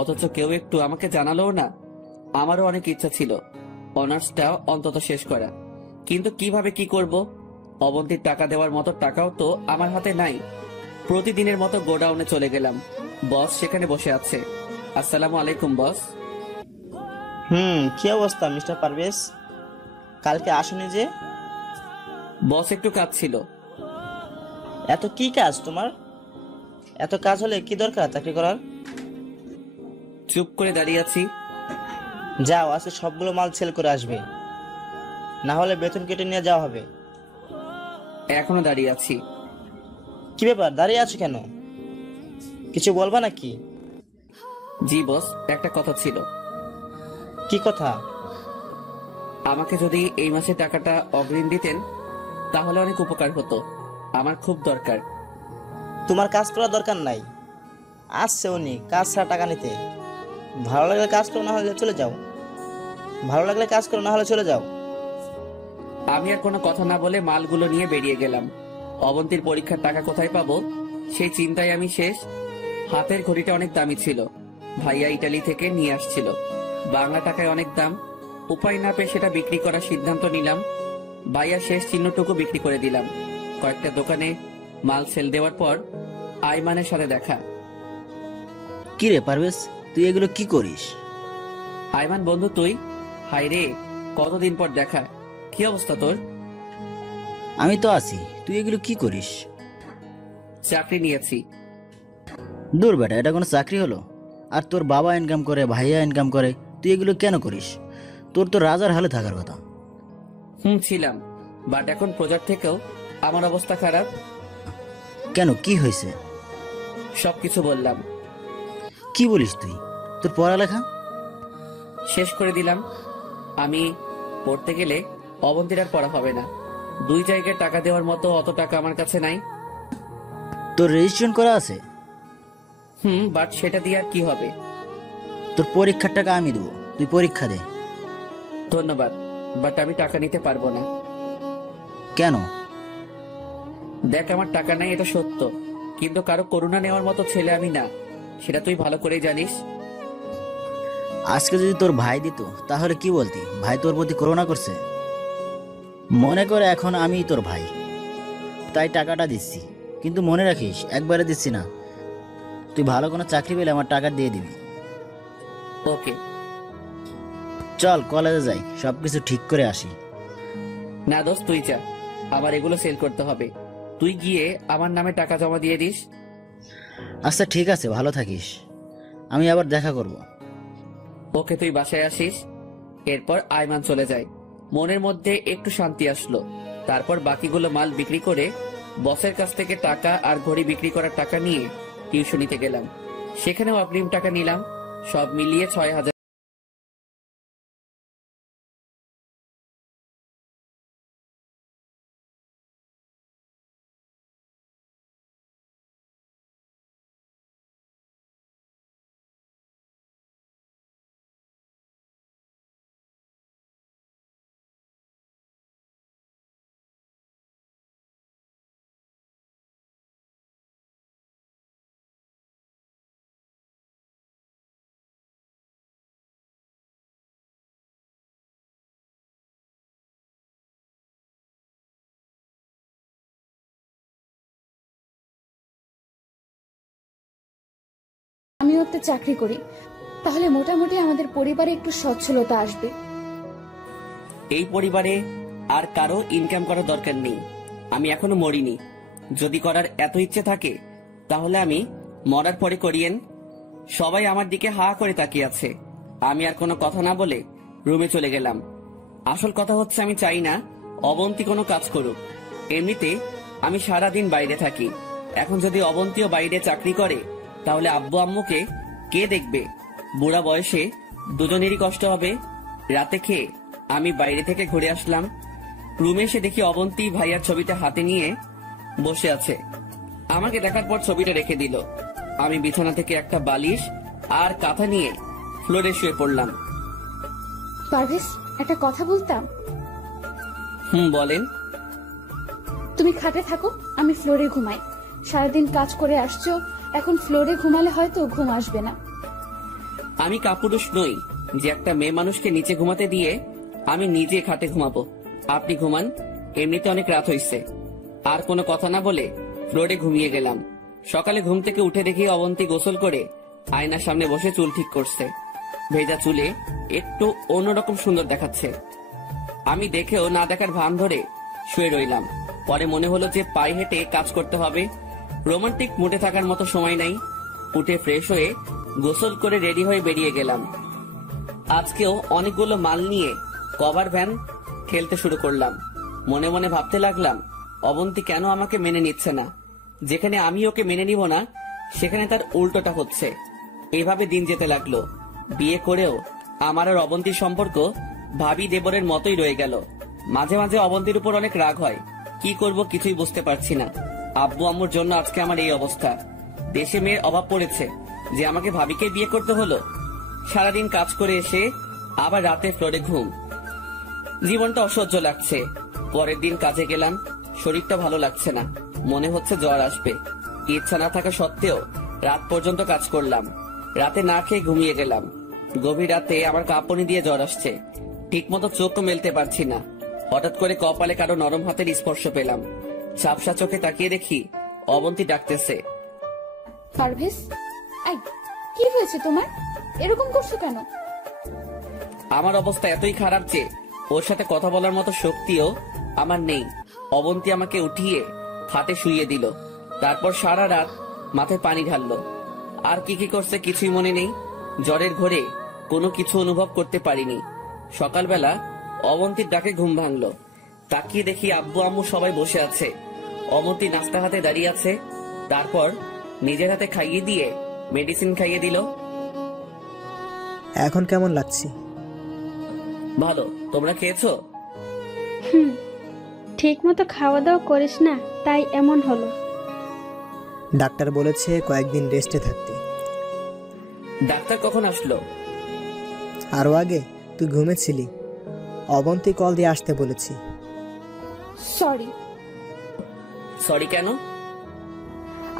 অথচ কেউ একটু আমাকে জানালোও না। আমারও অনেক ইচ্ছা ছিল অনার্সটা অন্তত শেষ করা, কিন্তু কিভাবে কি করব? অবন্তীর টাকা দেওয়ার মতো টাকাও তো আমার হাতে নাই। প্রতিদিনের মতো গোডাউনে চলে গেলাম। বস সেখানে বসে আছে। আসসালামু আলাইকুম বস। কি অবস্থা মিস্টার পারভেজ, কালকে আসুনি যে? বস একটু কাজ ছিল। এত কি কাজ তোমার? এত কাজ হলে কি দরকার চাকরি করার? চুপ করে দাঁড়িয়ে আছি। যাও, আজকে সবগুলো মাল সেল করে আসবে, না হলে বেতন কেটে নিয়ে যাওয়া হবে। এখনো দাঁড়িয়ে আছি। কি ব্যাপার, দাঁড়িয়ে আছো কেন? কিছু বলবা নাকি? জি বস, একটা কথা ছিল। কি কথা? আমাকে যদি এই মাসে টাকাটা অগ্রিম দিতেন তাহলে অনেক উপকার হতো, আমার খুব দরকার। তোমার কাজ করার দরকার নাই, আসছে উনি কাজ ছাড়া টাকা নিতে। ভালো লাগলে কাজ করো, না হলে চলে যাও। ভালো লাগলে কাজ করো, না হলে চলে যাও। আমি আর কোনো কথা না বলে মালগুলো নিয়ে বেরিয়ে গেলাম। অবন্তীর পরীক্ষার টাকা কোথায় পাবো সেই চিন্তায় আমি শেষ। হাতের ঘড়িটা অনেক দামি ছিল, ভাইয়া ইটালি থেকে নিয়ে আসছিল। বাংলা টাকায় অনেক দাম, উপায় না পেয়ে সেটা বিক্রি করার সিদ্ধান্ত নিলাম। ভাইয়া শেষ চিহ্নটুকু বিক্রি করে দিলাম। কয়েকটা দোকানে মাল সেল দেওয়ার পর আইমানের সাথে দেখা। কি রে পারভেজ, তুই এগুলো কি করিস? আইমান বন্ধু তুই? হাই রে, কতদিন পর দেখা। কি অবস্থা তোর? আমি তো আছি, তুই এগুলো কি করিস? চাকরি নিয়েছি। দূর বেটা, এটা কোনো চাকরি হলো? আর তোর বাবা ইনকাম করে, ভাইয়া ইনকাম করে, তুই এগুলো কেন করিস? তোর তো রাজার হালে থাকার কথা। ছিলাম, বাট এখন প্রজেক্ট থেকেও আমার অবস্থা খারাপ। কেন, কি হয়েছে? সবকিছু বললাম। কি বলিস তুই? তোর পড়ালেখা শেষ করে দিলাম। আমি পড়তে গেলে অবন্তীর আর পড়া হবে না। 2 জায়গায় টাকা দেওয়ার মতো অত টাকা আমার কাছে নাই। তোর রেজিস্ট্রেশন করা আছে? বাট সেটা দিয়ে আর কি হবে? তোর পরীক্ষার টাকা আমি দেবো, তুই পরীক্ষা দে। ধন্যবাদ, বাট আমি টাকা নিতে পারবো না। কেন? দেখ, আমার টাকা নাই এটা সত্য, কিন্তু কারো করুণা নেওয়ার মতো ছেলে আমি না, সেটা তুই ভালো করেই জানিস। আজকে যদি তোর ভাই দিত তাহলে কি বলতি? ভাই তোর প্রতি করুণা করছে। মনে করে এখন আমিই তোর ভাই, তাই টাকাটা দিচ্ছি। কিন্তু মনে রাখিস, একবারে দিচ্ছি না, তুই ভালো কোনো চাকরি পেলে আমার টাকা দিয়ে দিবি। ওকে। চল কলেজে যাই, সবকিছু ঠিক করে আসি। না দোস্ত, তুই যা, আমার এগুলো সেল করতে হবে। তুই গিয়ে আমার নামে টাকা জমা দিয়ে দিস। আচ্ছা ঠিক আছে, ভালো থাকিস, আমি আবার দেখা করব। ওকে, তুই বাসায় আসিস। এরপর আইমান চলে যায়। মনের মধ্যে একটু শান্তি আসলো। তারপর বাকিগুলো মাল বিক্রি করে বসের কাছ থেকে টাকা আর ঘড়ি বিক্রি করার টাকা নিয়ে টিউশনিতে গেলাম। সেখানেও অগ্রিম টাকা নিলাম, সব মিলিয়ে 6000। আমি ওতে চাকরি করি, তাহলে মোটামুটি আমাদের পরিবারে একটু সচ্ছলতা আসবে। এই পরিবারে আর কারো ইনকাম করার দরকার নেই। আমি এখনো মরিনি। যদি করার এত ইচ্ছে থাকে তাহলে আমি মরার পরে করিয়েন। সবাই আমার দিকে হা করে তাকিয়ে আছে। আমি আর কোনো কথা না বলে রুমে চলে গেলাম। আসল কথা হচ্ছে, আমি চাই না অবন্তী কোনো কাজ করুক। এমনিতে আমি সারাদিন বাইরে থাকি। এখন যদি অবন্তীও বাইরে চাকরি করে তাহলে আব্বু আম্মুকে কে দেখবে? বুড়া বয়সে দুজনেরই কষ্ট হবে। রাতে খেয়ে আমি বাইরে থেকে ঘুরে আসলাম। রুমে এসে দেখি অবন্তী ভাইয়ার ছবিটা হাতে নিয়ে বসে আছে। আমাকে দেখার পর ছবিটা রেখে দিল। আমি বিছানা থেকে একটা বালিশ আর কাঁথা নিয়ে ফ্লোরে শুয়ে পড়লাম। পারভেজ, একটা কথা বলতাম। বলেন। তুমি খাটে থাকো, আমি ফ্লোরে ঘুমাই। সারাদিন কাজ করে আসছো, এখন ফ্লোরে ঘুমালে হয়তো ঘুম আসবে না। আমি কাপুরুষ নই যে একটা মেয়ে মানুষকে নিচে ঘুমাতে দিয়ে আমি নিজে খাটে ঘুমাবো। আপনি ঘুমান, এমনিতে অনেক রাত হইছে। আর কোনো কথা না বলে ফ্লোরে ঘুমিয়ে গেলাম। সকালে ঘুম থেকে উঠে দেখি অবন্তী গোসল করে আয়নার সামনে বসে চুল ঠিক করছে। ভেজা চুলে একটু অন্যরকম সুন্দর দেখাচ্ছে। আমি দেখেও না দেখার ভান ধরে শুয়ে রইলাম। পরে মনে হলো যে পায়ে হেঁটে কাজ করতে হবে। রোমান্টিক মুডে থাকার মতো সময় নাই। উঠে ফ্রেশ হয়ে গোসল করে রেডি হয়ে বেরিয়ে গেলাম। আজকেও অনেকগুলো মাল নিয়ে কভার ভ্যান ঠেলতে শুরু করলাম। মনে মনে ভাবতে লাগলাম, অবন্তী কেন আমাকে মেনে নিচ্ছে না? যেখানে আমি ওকে মেনে নিব না, সেখানে তার উল্টোটা হচ্ছে। এভাবে দিন যেতে লাগলো। বিয়ে করেও আমার আর অবন্তীর সম্পর্ক ভাবি দেবরের মতোই রয়ে গেল। মাঝে মাঝে অবন্তীর উপর অনেক রাগ হয়। কি করব কিছুই বুঝতে পারছি না। আব্বু আম্মুর জন্য আজকে আমার এই অবস্থা। দেশে মেয়ের অভাব পড়েছে যে আমাকে ভাবিকে বিয়ে করতে হলো। সারাদিন কাজ করে এসে আবার রাতে ফ্লোরে ঘুম। জীবনটা অসহ্য লাগছে। পরের দিন কাজে গেলাম, শরীরটা ভালো লাগছে না, মনে হচ্ছে জ্বর আসবে। ইচ্ছা না থাকা সত্ত্বেও রাত পর্যন্ত কাজ করলাম। রাতে না খেয়ে ঘুমিয়ে গেলাম। গভীর রাতে আমার কাঁপুনি দিয়ে জ্বর আসছে। ঠিক মতো চোখও মেলতে পারছি না। হঠাৎ করে কপালে কারো নরম হাতের স্পর্শ পেলাম। ঝাপসা চোখে তাকিয়ে দেখি অবন্তী ডাকতেছে। পারভেজ, এই কি হয়েছে তোমার? এরকম করছো কেন? আমার অবস্থা এতই খারাপ যে ওর সাথে কথা বলার মতো শক্তিও আমার নেই। অবন্তী আমাকে উঠিয়ে খাটে শুইয়ে দিল। তারপর সারা রাত মাথায় পানি ঢাললো। আর কি কি করছে কিছুই মনে নেই। জ্বরের ঘোরে কোনো কিছু অনুভব করতে পারিনি। সকালবেলা অবন্তীর ডাকে ঘুম ভাঙলো। তাকিয়ে দেখি আব্বু আম্মু সবাই বসে আছে। অবন্তী নাস্তা হাতে দাঁড়িয়ে আছে। তারপর নিজের হাতে খাইয়ে দিয়ে মেডিসিন খাইয়ে দিল। এখন কেমন লাগছে? ভালো। তোমরা খেয়েছো? ঠিক মতো খাওয়া দাওয়া করিস না, তাই এমন হলো। ডাক্তার বলেছে কয়েকদিন রেস্টে থাকতে। ডাক্তার কখন আসলো? আরও আগে তুই ঘুমেছিলি। অবন্তী কল দিয়ে আসতে বলেছি। সরি। সরি কেন?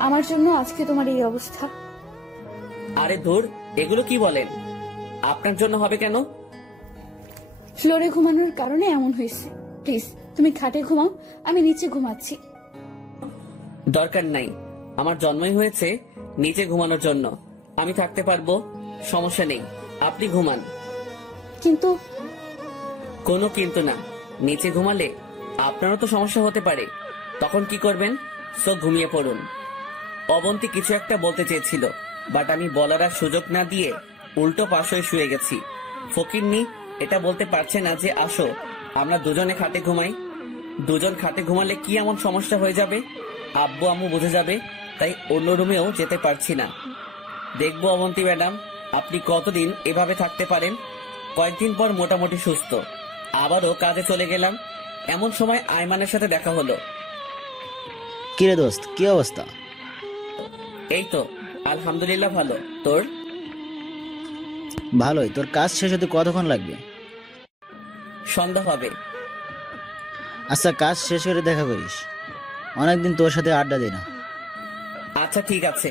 আমার জন্য আজকে তোমার এই অবস্থা। আরে ধুর, এগুলো কি বলেন? আপনার জন্য হবে কেন? ফ্লোরে ঘুমানোর কারণে এমন হয়েছে। প্লিজ তুমি খাটে ঘুমাও, আমি নিচে ঘুমাচ্ছি। দরকার নাই। আমার জন্মই হয়েছে নিচে ঘুমানোর জন্য। আমি থাকতে পারবো, সমস্যা নেই। আপনি ঘুমান। কিন্তু কোনো কিন্তু না। নিচে ঘুমালে আপনারও তো সমস্যা হতে পারে। তখন কি করবেন? সো ঘুমিয়ে পড়ুন। অবন্তী কিছু একটা বলতে চেয়েছিল, বাট আমি বলার আর সুযোগ না দিয়ে উল্টো পাশ হয়ে শুয়ে গেছি। ফকিন্নি এটা বলতে পারছে না যে আসো আমরা দুজনে খাটে ঘুমাই। দুজন খাটে ঘুমালে কি এমন সমস্যা হয়ে যাবে? আব্বু আম্মু বুঝে যাবে। তাই অন্য রুমেও যেতে পারছি না। দেখবো অবন্তী ম্যাডাম আপনি কতদিন এভাবে থাকতে পারেন। কয়েকদিন পর মোটামুটি সুস্থ। আবারও কাজে চলে গেলাম। এমন সময় আয়মানের সাথে দেখা হলো। কিরে দোস্ত, কি অবস্থা? এই তো আলহামদুলিল্লাহ ভালো। তোর? ভালোই। তোর কাজ শেষ হতে কতক্ষণ লাগবে? সন্ধ্যা হবে। আচ্ছা, কাজ শেষ করে দেখা করিস। অনেকদিন তোর সাথে আড্ডা দিই না। আচ্ছা ঠিক আছে।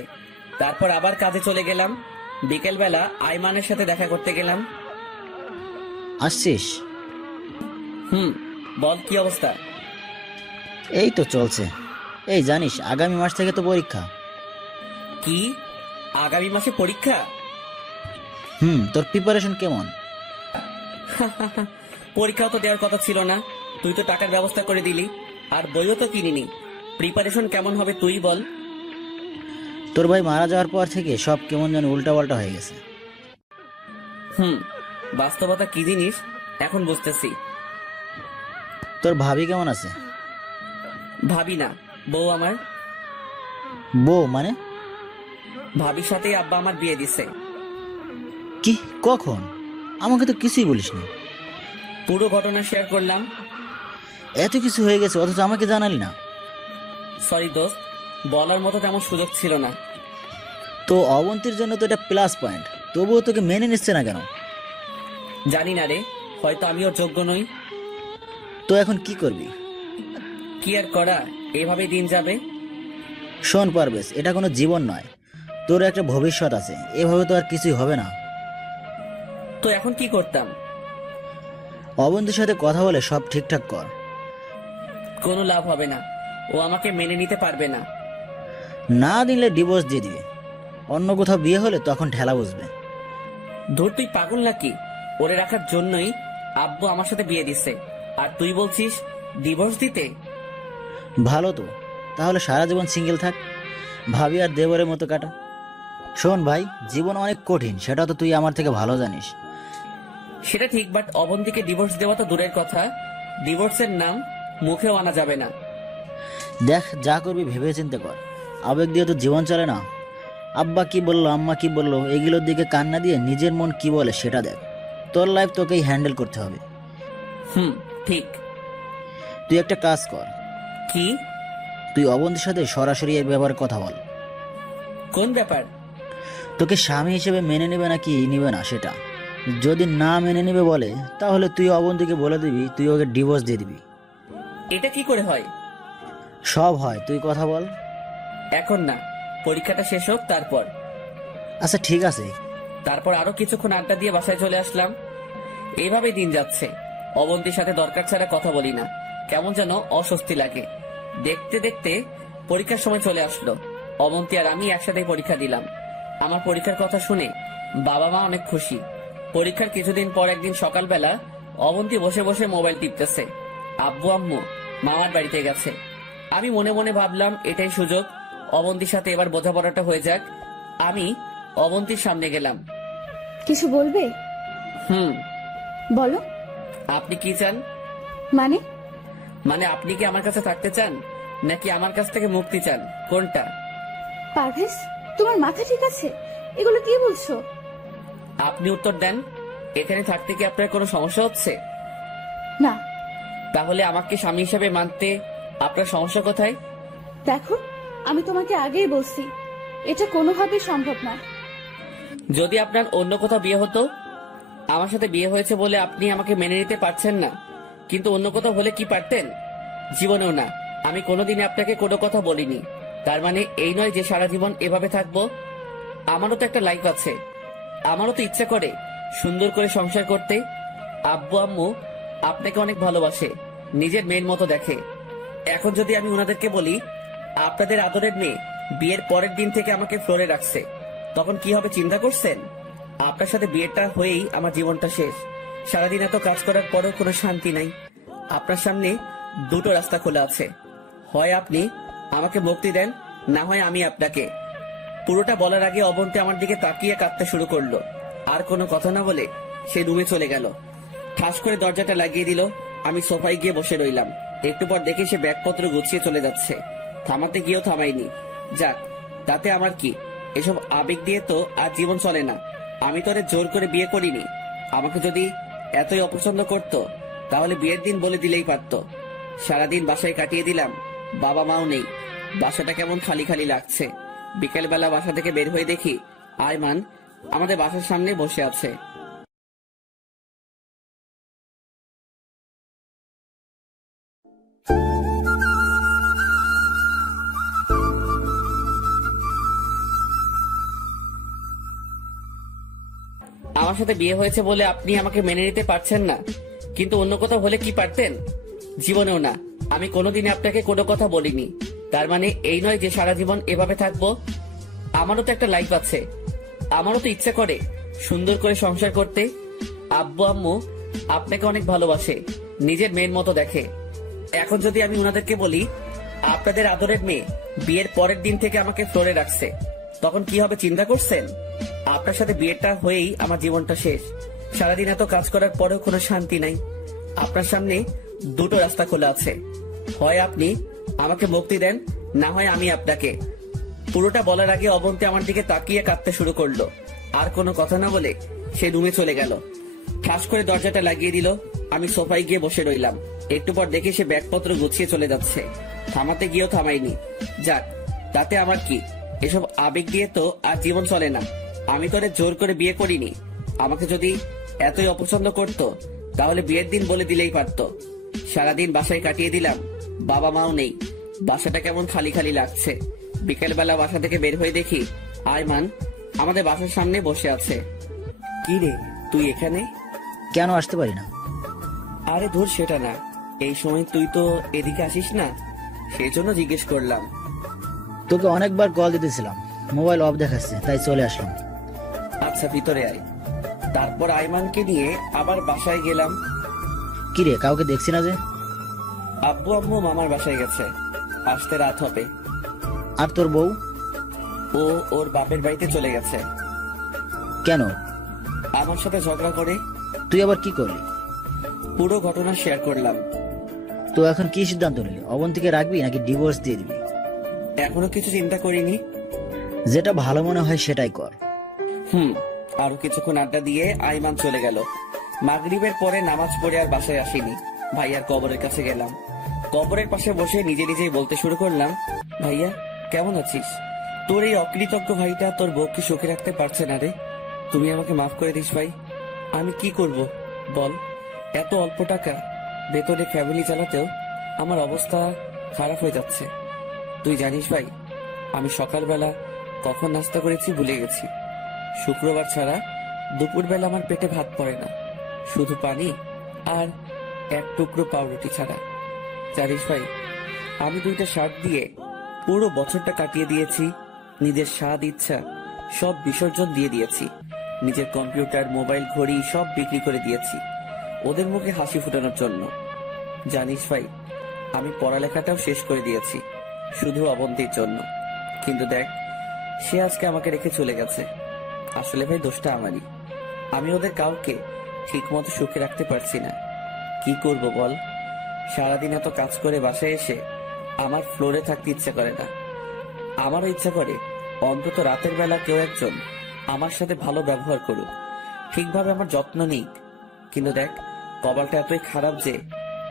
তারপর আবার কাজে চলে গেলাম। বিকেলবেলা আইমানের সাথে দেখা করতে গেলাম। আসছিস? বল কি অবস্থা? এই তো চলছে। এই জানিস আগামী মাস থেকে তো পরীক্ষা। কি আগামী মাসে পরীক্ষা? তোর প্রিপারেশন কেমন? পরীক্ষাও তো দেওয়ার কথা ছিল না। তুই তো টাকার ব্যবস্থা করে দিলি, আর বইও তো কিনিনি। প্রিপারেশন কেমন হবে তুই বল। তোর ভাই মারা যাওয়ার পর থেকে সব কেমন যেন উল্টা পাল্টা হয়ে গেছে। বাস্তবতা কি জিনিস এখন বুঝতেছি। তোর ভাবি কেমন আছে? ভাবি না, বউ আমার। বউ মানে? ভাবির সাথে আব্বা আমার বিয়ে দিছে। কি? কখন? আমাকে তো কিছুই বলিসনি। পুরো ঘটনা শেয়ার করলাম। এত কিছু হয়ে গেছে অথচ আমাকে জানালি না। সরি দোস্ত, বলার মতো তেমন সুযোগ ছিল না। তো অবন্তীর জন্য তো এটা প্লাস পয়েন্ট, তবুও তোকে মেনে নিচ্ছে না কেন? জানি না রে, হয়তো আমিও যোগ্য নই। তো এখন কি করবি? কি আর করা, এভাবে দিন যাবে। শোন পারবেশ, এটা কোনো জীবন নয়। তোর একটা ভবিষ্যৎ আছে, এভাবে তো আর কিছুই হবে না। তো এখন কি করতাম? অবন্তীর সাথে কথা বলে সব ঠিকঠাক কর। কোনো লাভ হবে না, ও আমাকে মেনে নিতে পারবে না। না দিলে ডিভোর্স দিয়ে দিবে। অন্য কোথাও বিয়ে হলে তখন ঠেলা বুঝবে। ধুর, তুই পাগল নাকি? ওরে রাখার জন্যই আব্বু আমার সাথে বিয়ে দিছে, আর তুই বলছিস ডিভোর্স দিতে? ভালো তো, তাহলে সারা জীবন সিঙ্গেল থাক, ভাবি আর দেবরের মতো কাটা। শোন ভাই, জীবন অনেক কঠিন, সেটা তো তুই আমার থেকে ভালো জানিস। সেটা ঠিক, বাট অবন্তীকে ডিভোর্স দেওয়া তো দূরের কথা, ডিভোর্সের নাম মুখেও আনা যাবে না। দেখ, যা করবি ভেবে চিন্তে কর। আবেগ দিয়ে তো জীবন চলে না। আব্বা কি বললো, আম্মা কি বললো, এগুলোর দিকে কান্না দিয়ে নিজের মন কি বলে সেটা দেখ। তোর লাইফ তোকেই হ্যান্ডেল করতে হবে। ঠিক। তুই একটা কাজ কর। কি? তুই অবন্তীর সাথে সরাসরি এই ব্যাপারে কথা বল। কোন ব্যাপার? তোকে স্বামী হিসেবে মেনে নেবে নাকি নিবে না সেটা। যদি না মেনে নেবে বলে, তাহলে তুই অবন্তীকে বলে দিবি তুই ওকে ডিভোর্স দিয়ে দিবি। এটা কি করে হয়? সব হয়, তুই কথা বল। এখন না, পরীক্ষাটা শেষ হোক তারপর। আচ্ছা ঠিক আছে। তারপর আরো কিছুক্ষণ আড্ডা দিয়ে বাসায় চলে আসলাম। এইভাবেই দিন যাচ্ছে। অবন্তীর সাথে দরকার ছাড়া কথা বলি না, কেমন যেন অস্বস্তি লাগে। দেখতে দেখতে পরীক্ষার সময় চলে আসলো। অবন্তী আর আমি একসাথে পরীক্ষা দিলাম। আমার পরীক্ষার কথা শুনে বাবা মা অনেক খুশি। পরীক্ষার কিছুদিন পর একদিন সকালবেলা অবন্তী বসে বসে মোবাইল টিপতেছে। আব্বু আম্মু মামার বাড়িতে গেছে। আমি মনে মনে ভাবলাম এটাই সুযোগ, অবন্তীর সাথে এবার বোঝাপড়াটা হয়ে যাক। আমি অবন্তীর সামনে গেলাম। কিছু বলবে? বলো। আপনি কি চান? মানে আপনি কি আমার কাছে থাকতে চান নাকি আমার কাছ থেকে মুক্তি চান, কোনটা? পারভেজ, তোমার মাথা ঠিক আছে? এগুলো কি বলছো? আপনি উত্তর দেন। এখানে থাকতে কি আপনার কোনো সমস্যা হচ্ছে? না। তাহলে আমাকে স্বামী হিসেবে মানতে আপনার সমস্যা কোথায়? দেখো, আমি তোমাকে আগেই বলছি এটা কোনোভাবেই সম্ভব না। যদি আপনার অন্য কোথাও বিয়ে হতো, আমার সাথে বিয়ে হয়েছে বলে আপনি আমাকে মেনে নিতে পারছেন না, কিন্তু অন্য কোথাও হলে কি পারতেন? জীবনেও না। আমি কোনোদিনই আপনাকে কোনো কথা বলিনি। তার মানে এই নয় যে সারা জীবন এভাবে থাকবো। আমারও তো একটা লাইফ আছে, আমারও তো ইচ্ছা করে সুন্দর করে সংসার করতে। আব্বু আম্মু আপনাকে অনেক ভালোবাসে, নিজের মেয়ের মতো দেখে। এখন যদি আমি ওনাদেরকে বলি আপনাদের আদরের মেয়ে বিয়ের পরের দিন থেকে আমাকে ফ্লোরে রাখছে, তখন কি হবে চিন্তা করছেন? আপনার সাথে বিয়েটা হয়েই আমার জীবনটা শেষ। সারাদিন এত কাজ করার পরেও কোনো শান্তি নাই। আপনার সামনে দুটো রাস্তা খোলা আছে, হয় আপনি আমাকে মুক্তি দেন, না হয় আমি আপনাকে। পুরোটা বলার আগে অবন্তী আমার দিকে তাকিয়ে কাঁদতে শুরু করলো। আর কোনো কথা না বলে সে রুমে চলে গেল। ঠাস করে দরজাটা লাগিয়ে দিল। আমি সোফায় গিয়ে বসে রইলাম। একটু পর দেখি সে ব্যাগপত্র গুছিয়ে চলে যাচ্ছে। থামাতে গিয়েও থামাইনি। যাক, তাতে আমার কি? এসব আবেগ দিয়ে তো আর জীবন চলে না। আমি তো জোর করে বিয়ে করিনি। আমাকে যদি এতই অপছন্দ করত, তাহলে বিয়ের দিন বলে দিলেই পারত। সারাদিন বাসায় কাটিয়ে দিলাম, বাবা মাও নেই। বাসাটা কেমন খালি খালি লাগছে। বিকেলবেলা বাসা থেকে বের হয়ে দেখি আয়মান আমাদের বাসার সামনে বসে আছে। আমার সাথে বিয়ে হয়েছে বলে আপনি আমাকে মেনে নিতে পারছেন না, কিন্তু অন্য কোথাও হলে কি পারতেন? জীবনেও না। আমি কোনোদিনই আপনাকে কোনো কথা বলিনি। তার মানে এই নয় যে সারা জীবন এভাবে থাকবো। আমারও তো একটা লাইফ আছে, আমারও তো ইচ্ছা করে সুন্দর করে সংসার করতে। আব্বু আম্মু আপনাকে অনেক ভালোবাসে, নিজের মেয়ের মতো দেখে। এখন যদি আমি ওনাদেরকে বলি আপনাদের আদরের মেয়ে বিয়ের পরের দিন থেকে আমাকে ফ্লোরে রাখছে, তখন কি হবে চিন্তা করছেন? আপনার সাথে বিয়েটা হয়েই আমার জীবনটা শেষ। সারাদিন এত কাজ করার পরেও কোনো শান্তি নাই। আপনার সামনে দুটো রাস্তা খোলা আছে, হয় আপনি আমাকে মুক্তি দেন, না হয় আমি আপনাকে। পুরোটা বলার আগে অবন্তী আমার দিকে তাকিয়ে কাঁদতে শুরু করলো। আর কোনো কথা না বলে সে রুমে চলে গেল। ঠাস করে দরজাটা লাগিয়ে দিল। আমি সোফায় গিয়ে বসে রইলাম। একটু পর দেখি সে ব্যাগপত্র গুছিয়ে চলে যাচ্ছে। থামাতে গিয়েও থামাইনি। যাক, তাতে আমার কি? এসব আবেগ দিয়ে তো আর জীবন চলে না। আমি তো জোর করে বিয়ে করিনি। আমাকে যদি এতই অপছন্দ করত, তাহলে বিয়ের দিন বলে দিলেই পারত। সারাদিন বাসায় কাটিয়ে দিলাম, বাবা মাও নেই। বাসাটা কেমন খালি খালি লাগছে। বিকেলবেলা বাসা থেকে বের হয়ে দেখি আয়মান আমাদের বাসার সামনে বসে আছে। কি রে, তুই এখানে? কেন আসতে পারি না? আরে ধুর, সেটা না। এই সময় তুই তো এদিকে আসিস না, সেই জন্য জিজ্ঞেস করলাম। তোকে অনেকবার কল দিতেছিলাম, মোবাইল অফ দেখাচ্ছে, তাই চলে আসলাম। আচ্ছা, ভিতরে আয়। তারপর আয়মানকে নিয়ে আবার বাসায় গেলাম। কিরে, কাউকে দেখছি না যে? আব্বু আম্মু মামার বাসায় গেছে, আসতে রাত হবে। আর তোর বউ? ও ওর বাপের বাড়িতে চলে গেছে। কেন? আমার সাথে ঝগড়া করে। তুই আবার কি করলি? পুরো ঘটনা শেয়ার করলাম। তো এখন কি সিদ্ধান্ত নিলি? অবন্তীকে রাখবি নাকি ডিভোর্স দিয়ে দিবি? এখনো কিছু চিন্তা করিনি। যেটা ভালো মনে হয় সেটাই কর। আরো কিছুক্ষণ আড্ডা দিয়ে আইমান চলে গেল। মাগরিবের পরে নামাজ পড়ে আর বাসায় আসিনি। ভাইয়ার কবরের কাছে গেলাম। কবরের পাশে বসে নিজে নিজেই বলতে শুরু করলাম, ভাইয়া কেমন আছিস? তোর এই অকৃতজ্ঞ ভাইটা তোর বউকে সুখে রাখতে পারছে না রে। তুমি আমাকে মাফ করে দিস ভাই। আমি কি করব বল? এত অল্প টাকা বেতনে ফ্যামিলি চালাতেও আমার অবস্থা খারাপ হয়ে যাচ্ছে। তুই জানিস ভাই, আমি সকালবেলা কখন নাস্তা করেছি ভুলে গেছি। শুক্রবার ছাড়া দুপুরবেলা আমার পেটে ভাত পড়ে না, শুধু পানি আর এক টুকরো পাউরুটি ছাড়া। জানিস ভাই, আমি 2টা শার্ট দিয়ে পুরো বছরটা কাটিয়ে দিয়েছি। নিজের স্বাদ ইচ্ছা সব বিসর্জন দিয়ে দিয়েছি। নিজের কম্পিউটার, মোবাইল, ঘড়ি সব বিক্রি করে দিয়েছি ওদের মুখে হাসি ফোটানোর জন্য। জানিস ভাই, আমি পড়ালেখাটাও শেষ করে দিয়েছি শুধু অবন্তীর জন্য। কিন্তু দেখ, সে আজকে আমাকে রেখে চলে গেছে। আসলে ভাই দোষটা আমারই। আমি ওদের কাউকে ঠিক মতো সুখে রাখতে পারছি না। কি করব বল? সারাদিন এত কাজ করে বাসায় এসে আমার ফ্লোরে থাকতে ইচ্ছা করে না। আমারও ইচ্ছা করে অন্তত রাতের বেলা কেউ একজন আমার সাথে ভালো ব্যবহার করুক, ঠিকভাবে আমার যত্ন নিক। কিন্তু দেখ, কপালটা এতই খারাপ যে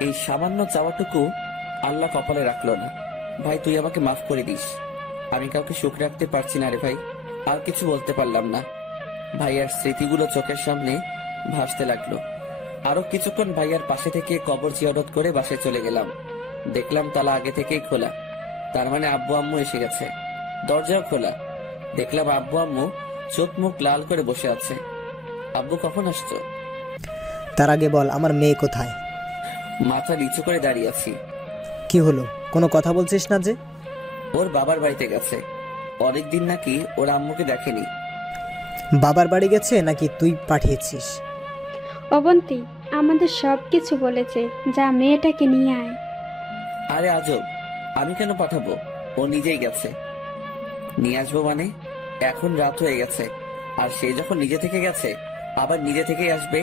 এই সামান্য চাওয়াটুকু আল্লাহ কপালে রাখলো না। ভাই তুই আমাকে মাফ করে দিস। আমি কাউকে সুখ রাখতে পারছি না রে ভাই। আর কিছু বলতে পারলাম না। ভাইয়ার স্মৃতিগুলো চোখের সামনে ভাসতে লাগলো। আরো কিছুক্ষণ ভাইয়ার পাশে থেকে কবর জিয়ারত করে বাসায় চলে গেলাম। দেখলাম তালা আগে থেকেই খোলা, তার মানে আব্বু আম্মু এসে গেছে। দরজাও খোলা। দেখলাম আব্বু আম্মু চোখ মুখ লাল করে বসে আছে। আব্বু কখন আসতো? তার আগে বল, আমার মেয়ে কোথায়? মাথা নিচু করে দাঁড়িয়ে আছি। কি হলো, কোনো কথা বলছিস না যে? ওর বাবার বাড়িতে গেছে। অনেকদিন নাকি ওর আম্মুকে দেখেনি। বাবার বাড়ি গেছে নাকি তুই পাঠিয়েছিস? অবন্তী আমাদের সব কিছু বলেছে, যা মেয়েটাকে নিয়ে আয়। আরে আজব, আমি কেন পাঠাবো? ও নিজেই গেছে। নিয়ে আসবো মানে? এখন রাত হয়ে গেছে, আর সে যখন নিজে থেকে গেছে আবার নিজে থেকেই আসবে।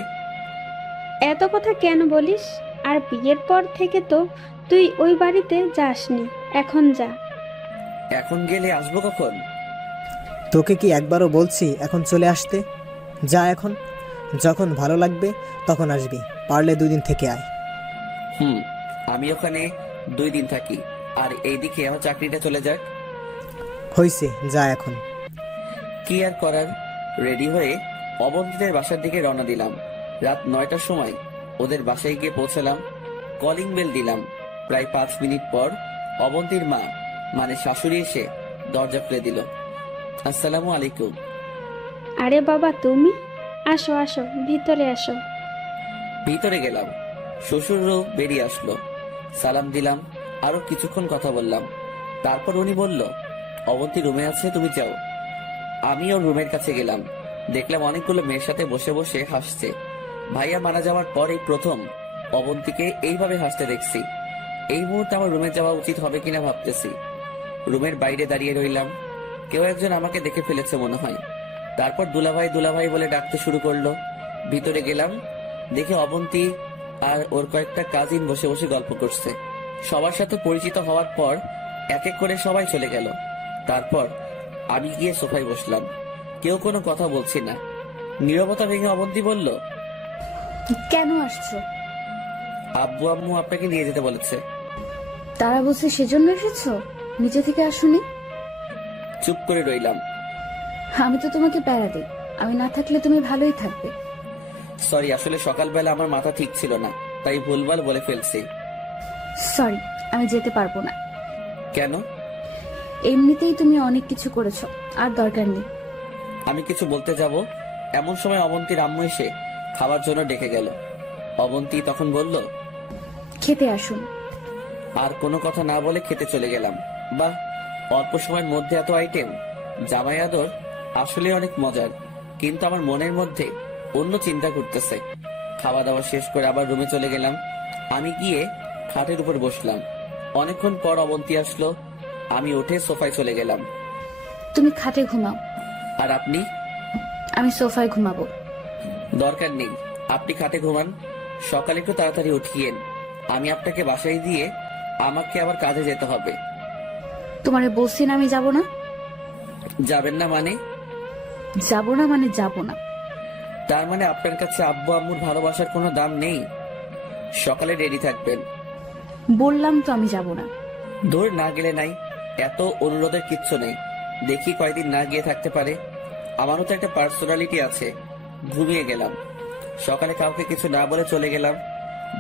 এত কথা কেন বলিস? আর বিয়ের পর থেকে তো তুই ওই বাড়িতে যাসনি, এখন যা। এখন গেলে আসবো কখন? তোকে কি একবারও বলছি এখন চলে আসতে? যা এখন, যখন ভালো লাগবে তখন আসবি, পারলে 2 দিন থেকে আয়। আমি ওখানে 2 দিন থাকি, আর এইদিকে আমার চাকরিটা চলে যাক। হইছে, যা এখন। কি আর করার। রেডি হয়ে অবন্তীদের বাসার দিকে রওনা দিলাম। রাত 9টার সময় ওদের বাসায় গিয়ে পৌঁছালাম। কলিং বেল দিলাম। প্রায় 5 মিনিট পর অবন্তীর মা মানে শাশুড়ি এসে দরজা খুলে দিল। আসসালামু আলাইকুম। আরে বাবা তুমি, আসো আসো, ভিতরে আসো। ভিতরে গেলাম। শ্বশুরও বেরিয়ে আসলো। সালাম দিলাম, আরো কিছুক্ষণ কথা বললাম। তারপর উনি বলল, অবন্তী রুমে আছে, তুমি যাও। আমি ওর রুমের কাছে গেলাম। দেখলাম অনেকগুলো মেয়ের সাথে বসে বসে হাসছে। ভাইয়া মারা যাওয়ার পর এই প্রথম অবন্তীকে এইভাবে হাসতে দেখছি। এই মুহূর্তে আমার রুমে যাওয়া উচিত হবে কিনা ভাবতেছি। রুমের বাইরে দাঁড়িয়ে রইলাম। কেউ একজন আমাকে দেখে ফেলেছে মনে হয়। তারপর দুলাভাই দুলাভাই বলে ডাকতে শুরু করলো। ভিতরে গেলাম, দেখে অবন্তী আর ওর কয়েকটা কাজিন বসে বসে গল্প করছে। সবার সাথে পরিচিত হওয়ার পর এক এক করে সবাই চলে গেল। তারপর আমি গিয়ে সোফায় বসলাম। কেউ কোনো কথা বলছি না। নীরবতা ভেঙে অবন্তী বলল, কেন আসছো? আব্বু আম্মু আপনাকে নিয়ে যেতে বলেছে। তারা বলছে সেজন্য এসেছো, নিজে থেকে আসোনি? চুপ করে রইলাম। আমি তো তোমাকে প্যারা দিই, আমি না থাকলে তুমি ভালোই থাকবে। সরি, আসলে সকালবেলা আমার মাথা ঠিক ছিল না, তাই ভুলভাল বলে ফেলছি। সরি, আমি যেতে পারবো না। কেন? এমনিতেই তুমি অনেক কিছু করেছো, আর দরকার নেই। আমি কিছু বলতে যাব, এমন সময় অবন্তীর আম্মু এসে খাবার জন্য ডেকে গেল। অবন্তী তখন বলল, খেতে আসুন। আর কোনো কথা না বলে খেতে চলে গেলাম। বাহ, অল্প সময়ের মধ্যে এত আইটেম। জামাই আদর আসলে অনেক মজার, কিন্তু আমার মনের মধ্যে অন্য চিন্তা করতেছে। খাওয়া দাওয়া শেষ করে আবার রুমে চলে গেলাম। আমি গিয়ে খাটের উপর বসলাম। অনেকক্ষণ পর অবন্তী আসলো। আমি উঠে সোফায় চলে গেলাম। তুমি খাটে ঘুমাও। আর আপনি? আমি সোফায় ঘুমাবো। দরকার নেই, আপনি খাটে ঘুমান, সকালে একটু তাড়াতাড়ি উঠিয়েন। আমি আপনাকে বাসায় দিয়ে আমাকে আবার কাজে যেতে হবে। তোমারে বলছি না আমি যাব না। যাবেন না মানে? যাব না মানে যাব না। তার মানে আপনার কাছে আব্বু আম্মুর ভালোবাসার কোনো দাম নেই? সকালে রেডি থাকবেন। বললাম তো আমি যাব না। দূর না গেলে নাই, এত অনুরোধের কিচ্ছু নেই। দেখি কয়দিন না গিয়ে থাকতে পারে। আমারও তো একটা পার্সোনালিটি আছে। ঘুমিয়ে গেলাম, সকালে কাউকে কিছু না বলে চলে গেলাম।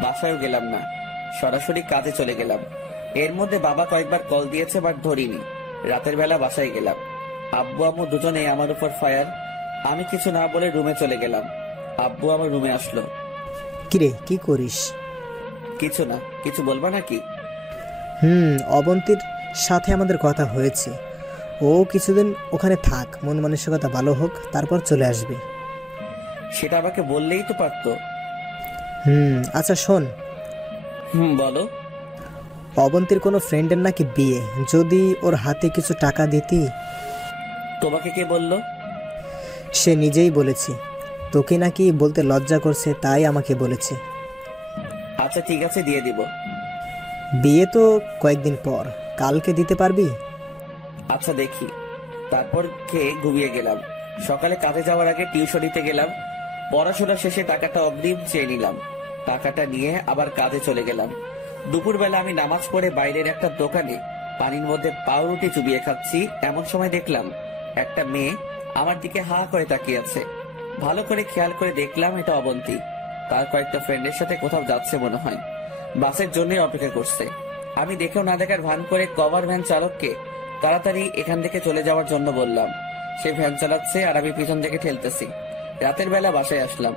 বাসায়ও গেলাম না, সরাসরি কাজে চলে গেলাম। এর মধ্যে বাবা কয়েকবার কল দিয়েছে, বাট ধরিনি। রাতের বেলা বাসায় গেলাম, আব্বু আম্মু দুজনে আমার উপর ফায়ার। আমি কিছু না বলে রুমে চলে গেলাম। আব্বু আমার রুমে আসলো। কিরে কি করিস? কিছু না। কিছু বলবা নাকি? অবন্তীর সাথে আমাদের কথা হয়েছে, ও কিছুদিন ওখানে থাক, মন মানসিকতা ভালো হোক, তারপর চলে আসবে। সেটা আমাকে বললেই তো পারতো। আচ্ছা শোন, বলো। অবন্তীর কোনো ফ্রেন্ডের নাকি বিয়ে, যদি ওর হাতে কিছু টাকা দিতি। তোমাকে কে বললো? সে নিজেই বলেছে, তোকে নাকি বলতে লজ্জা করছে, তাই আমাকে বলেছে। আচ্ছা ঠিক আছে, দিয়ে দিব। বিয়ে তো কয়েকদিন পর, কালকে দিতে পারবি? আচ্ছা দেখি। তারপর খেয়ে ঘুমিয়ে গেলাম। সকালে কাজে যাওয়ার আগে টিউশনিতে গেলাম। পড়াশোনা শেষে টাকাটা অগ্রিম চেয়ে নিলাম। টাকাটা নিয়ে আবার কাজে চলে গেলাম। দুপুরবেলা আমি নামাজ পড়ে বাইরের একটা দোকানে পানির মধ্যে পাউরুটি চুবিয়ে খাচ্ছি। এমন সময় দেখলাম একটা মেয়ে আমার দিকে হা করে তাকিয়ে আছে। ভালো করে খেয়াল করে দেখলাম এটা অবন্তী। তার কয়েকটা ফ্রেন্ডের সাথে কোথাও যাচ্ছে মনে হয়, বাসের জন্যই অপেক্ষা করছে। আমি দেখেও না দেখার ভান করে কভার ভ্যান চালককে তাড়াতাড়ি এখান থেকে চলে যাওয়ার জন্য বললাম। সে ভ্যান চালাচ্ছে আর আমি পিছন থেকে ঠেলতেছি। রাতের বেলা বাসায় আসলাম,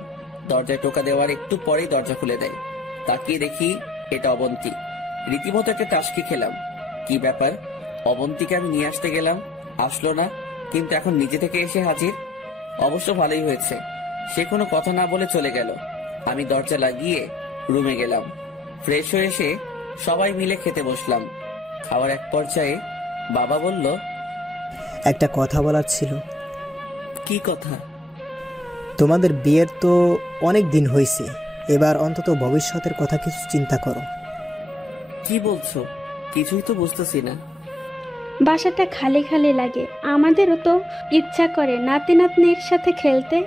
দরজায় টোকা দেওয়ার একটু পরেই দরজা খুলে দেয়। তাকিয়ে দেখি এটা অবন্তী। রীতিমতো একটা টাস্কি খেলাম। কি ব্যাপার, অবন্তীকে আমি নিয়ে আসতে গেলাম, আসলো না, কিন্তু এখন নিজে থেকে এসে হাজির। অবশ্য ভালোই হয়েছে, সে কোনো কথা না বলে চলে গেল। আমি দরজা লাগিয়ে রুমে গেলাম। ফ্রেশ হয়ে এসে সবাই মিলে খেতে বসলাম। খাওয়ার এক পর্যায়ে বাবা বলল, একটা কথা বলার ছিল। কি কথা? তোমাদের বিয়ের তো অনেক দিন হয়েছে, এবার অন্তত ভবিষ্যতের কথা কিছু চিন্তা করো। কি বলছো? কিছুই তো বুঝতেছি না। বাসাটা খালি খালি লাগে, আমাদেরও তো ইচ্ছা করে নাতি নাতনির সাথে খেলতে।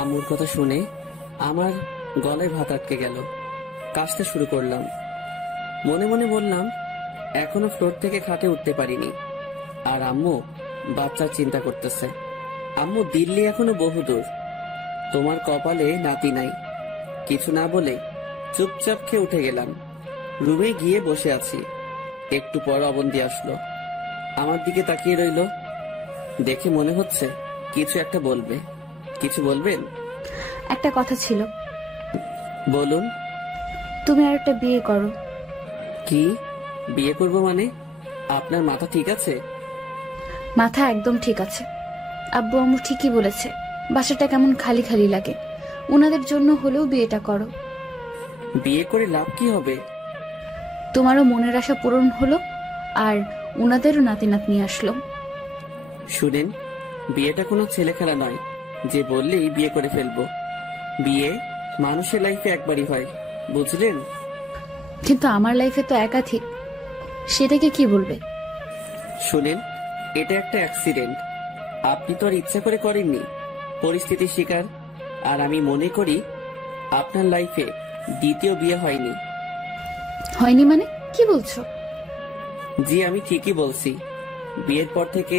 আম্মুর কথা শুনে আমার গলায় ভাত আটকে গেল। কাশতে শুরু করলাম। মনে মনে বললাম, এখনো ফ্লোর থেকে খাটে উঠতে পারিনি, আর আম্মু বাচ্চার চিন্তা করতেছে। আম্মু, দিল্লি এখনো বহুদূর, তোমার কপালে নাতি নাই। কিছু না বলে চুপচাপ খেয়ে উঠে গেলাম। রুমে গিয়ে বসে আছি। একটু পর অবন্তী আসলো, আমার দিকে তাকিয়ে রইল। দেখে মনে হচ্ছে কিছু একটা বলবে। কিছু বলবেন? একটা কথা ছিল। বলুন। তুমি আর একটা বিয়ে করো। কি? বিয়ে করব মানে? আপনার মাথা ঠিক আছে? মাথা একদম ঠিক আছে। আব্বু আম্মু ঠিকই বলেছে, বাসাটা কেমন খালি খালি লাগে, ওনাদের জন্য হলেও বিয়েটা করো। বিয়ে করে লাভ কি হবে? তোমারও মনের আশা পূরণ হলো, আর ওনাদেরও নাতি নাতনি আসলো। শুনেন, বিয়েটা কোনো ছেলে খেলা নয় যে বললেই বিয়ে করে ফেলবো। বিয়ে মানুষের লাইফে একবারই হয়, বুঝলেন? কিন্তু আমার লাইফে তো একাধিক, সেটাকে কি বলবে? শুনেন, এটা একটা অ্যাক্সিডেন্ট। আপনি তো আর ইচ্ছা করে করেননি, পরিস্থিতির শিকার। আর আমি মনে করি আপনার লাইফে দ্বিতীয় বিয়ে হয়নি। হয়নি মানে কি বলছো? জি, আমি ঠিকই বলছি। বিয়ের পর থেকে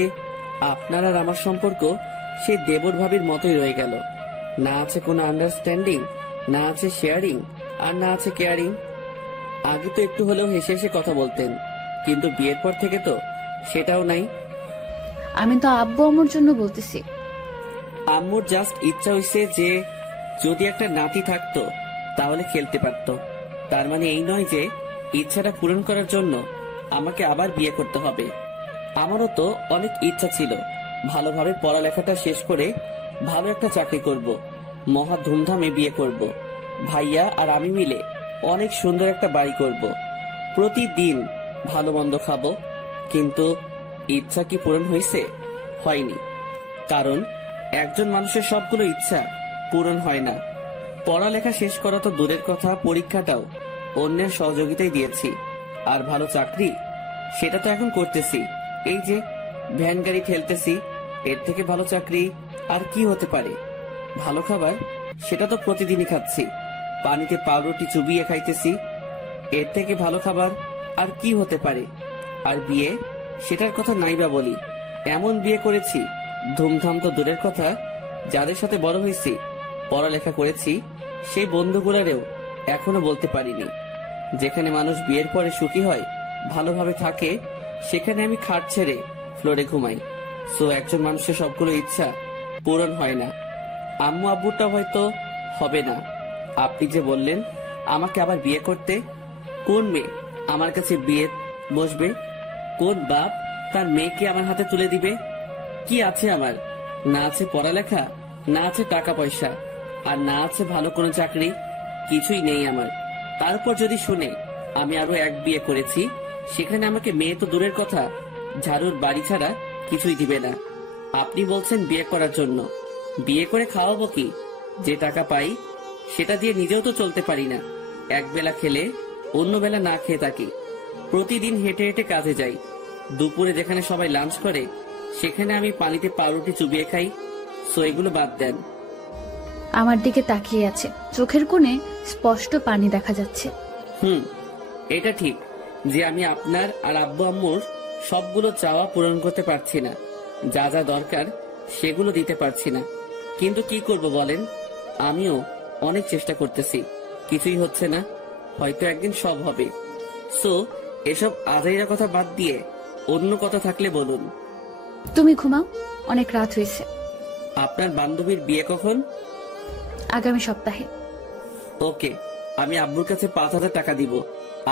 আপনার আর আমার সম্পর্ক সেই দেবর ভাবির মতোই রয়ে গেল। না আছে কোনো আন্ডারস্ট্যান্ডিং, না আছে শেয়ারিং, আর না আছে কেয়ারিং। আগে তো একটু হলেও হেসে হেসে কথা বলতেন, কিন্তু বিয়ের পর থেকে তো সেটাও নাই। আমি তো আব্বু আম্মুর জন্য বলতেছি। আম্মুর জাস্ট ইচ্ছা হইছে যে যদি একটা নাতি থাকতো তাহলে খেলতে পারতো। তার মানে এই নয় যে ইচ্ছাটা পূরণ করার জন্য আমাকে আবার বিয়ে করতে হবে। আমারও তো অনেক ইচ্ছা ছিল, ভালোভাবে পড়ালেখাটা শেষ করে ভালো একটা চাকরি করব, মহা ধুমধামে বিয়ে করব, ভাইয়া আর আমি মিলে অনেক সুন্দর একটা বাড়ি করব, প্রতিদিন ভালো মন্দ খাবো। কিন্তু ইচ্ছা কি পূরণ হয়েছে? হয়নি। কারণ একজন মানুষের সবগুলো ইচ্ছা পূরণ হয় না। পড়ালেখা শেষ করা তো দূরের কথা, পরীক্ষাটাও অন্যের সহযোগিতায় দিয়েছি। আর ভালো চাকরি, সেটা তো এখন করতেছি। এই যে ভ্যান গাড়ি ঠেলতেছি, এর থেকে ভালো চাকরি আর কি হতে পারে? ভালো খাবার, সেটা তো প্রতিদিনই খাচ্ছি। পানিতে পাউরুটি চুবিয়ে খাইতেছি, এর থেকে ভালো খাবার আর কি হতে পারে? আর বিয়ে, সেটার কথা নাইবা বলি। এমন বিয়ে করেছি, ধুমধাম তো দূরের কথা, যাদের সাথে বড় হয়েছি, পড়ালেখা করেছি, সেই বন্ধুগুলারেও এখনো বলতে পারিনি। যেখানে মানুষ বিয়ের পরে সুখী হয়, ভালোভাবে থাকে, সেখানে আমি খাট ছেড়ে ফ্লোরে ঘুমাই। সো একজন মানুষের সবগুলো ইচ্ছা পূরণ হয় না। আম্মু আব্বুটা হয়তো হবে না। আপনি যে বললেন আমাকে আবার বিয়ে করতে, কোন মেয়ে আমার কাছে বিয়ে বসবে? কোন বাপ তার মেয়েকে আমার হাতে তুলে দিবে? কি আছে আমার? না আছে পড়ালেখা, না আছে টাকা পয়সা, আর না আছে ভালো কোনো চাকরি। কিছুই নেই আমার। তারপর যদি শুনে আমি আরো এক বিয়ে করেছি, সেখানে আমাকে মেয়ে তো দূরের কথা, ঝাড়ুর বাড়ি ছাড়া কিছুই দিবে না। আপনি বলছেন বিয়ে করার জন্য। বিয়ে করে খাওয়াবো কি? যে টাকা পাই সেটা দিয়ে নিজেও তো চলতে পারি না। এক বেলা খেলে অন্য বেলা না খেয়ে থাকি। প্রতিদিন হেঁটে হেঁটে কাজে যাই। দুপুরে যেখানে সবাই লাঞ্চ করে, সেখানে আমি পানিতে পাউরুটি চুবিয়ে খাই। সো এগুলো বাদ দেন। আমার দিকে তাকিয়ে আছে, চোখের কোণে স্পষ্ট পানি দেখা যাচ্ছে। এটা ঠিক যে আমি আপনার আর আব্বু আম্মুর সবগুলো চাওয়া পূরণ করতে পারছি না। যা যা দরকার সেগুলো দিতে পারছি না। কিন্তু কি করব বলেন? আমিও অনেক চেষ্টা করতেছি, কিছুই হচ্ছে না। হয়তো একদিন সব হবে। সো এসব আজাইরা কথা বাদ দিয়ে অন্য কথা থাকলে বলুন। তুমি ঘুমাও, অনেক রাত হয়েছে। আপনার বান্ধবীর বিয়ে কখন? আগামী সপ্তাহে। ওকে, আমি আব্বুর কাছে 5,000 টাকা দিব।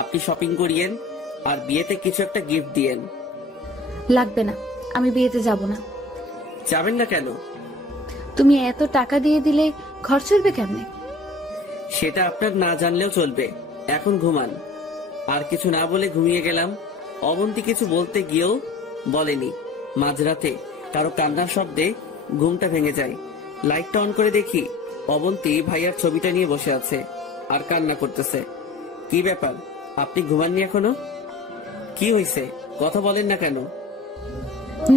আপনি শপিং করিয়েন আর বিয়েতে কিছু একটা গিফট দিয়েন। লাগবে না, আমি বিয়েতে যাব না। যাবেন না কেন? তুমি এত টাকা দিয়ে দিলে ঘর চলবে কেমনে? সেটা আপনার না জানলেও চলবে। এখন ঘুমান। আর কিছু না বলে ঘুমিয়ে গেলাম। অবন্তী কিছু বলতে গিয়েও বলেনি। মাঝরাতে কারো কান্নার শব্দে ঘুমটা ভেঙে যায়। লাইটটা অন করে দেখি অবন্তী ভাইয়ার ছবিটা নিয়ে বসে আছে আর কান্না করতেছে। কি ব্যাপার, আপনি ঘুমাননি এখনো? কি হয়েছে, কথা বলেন না কেন?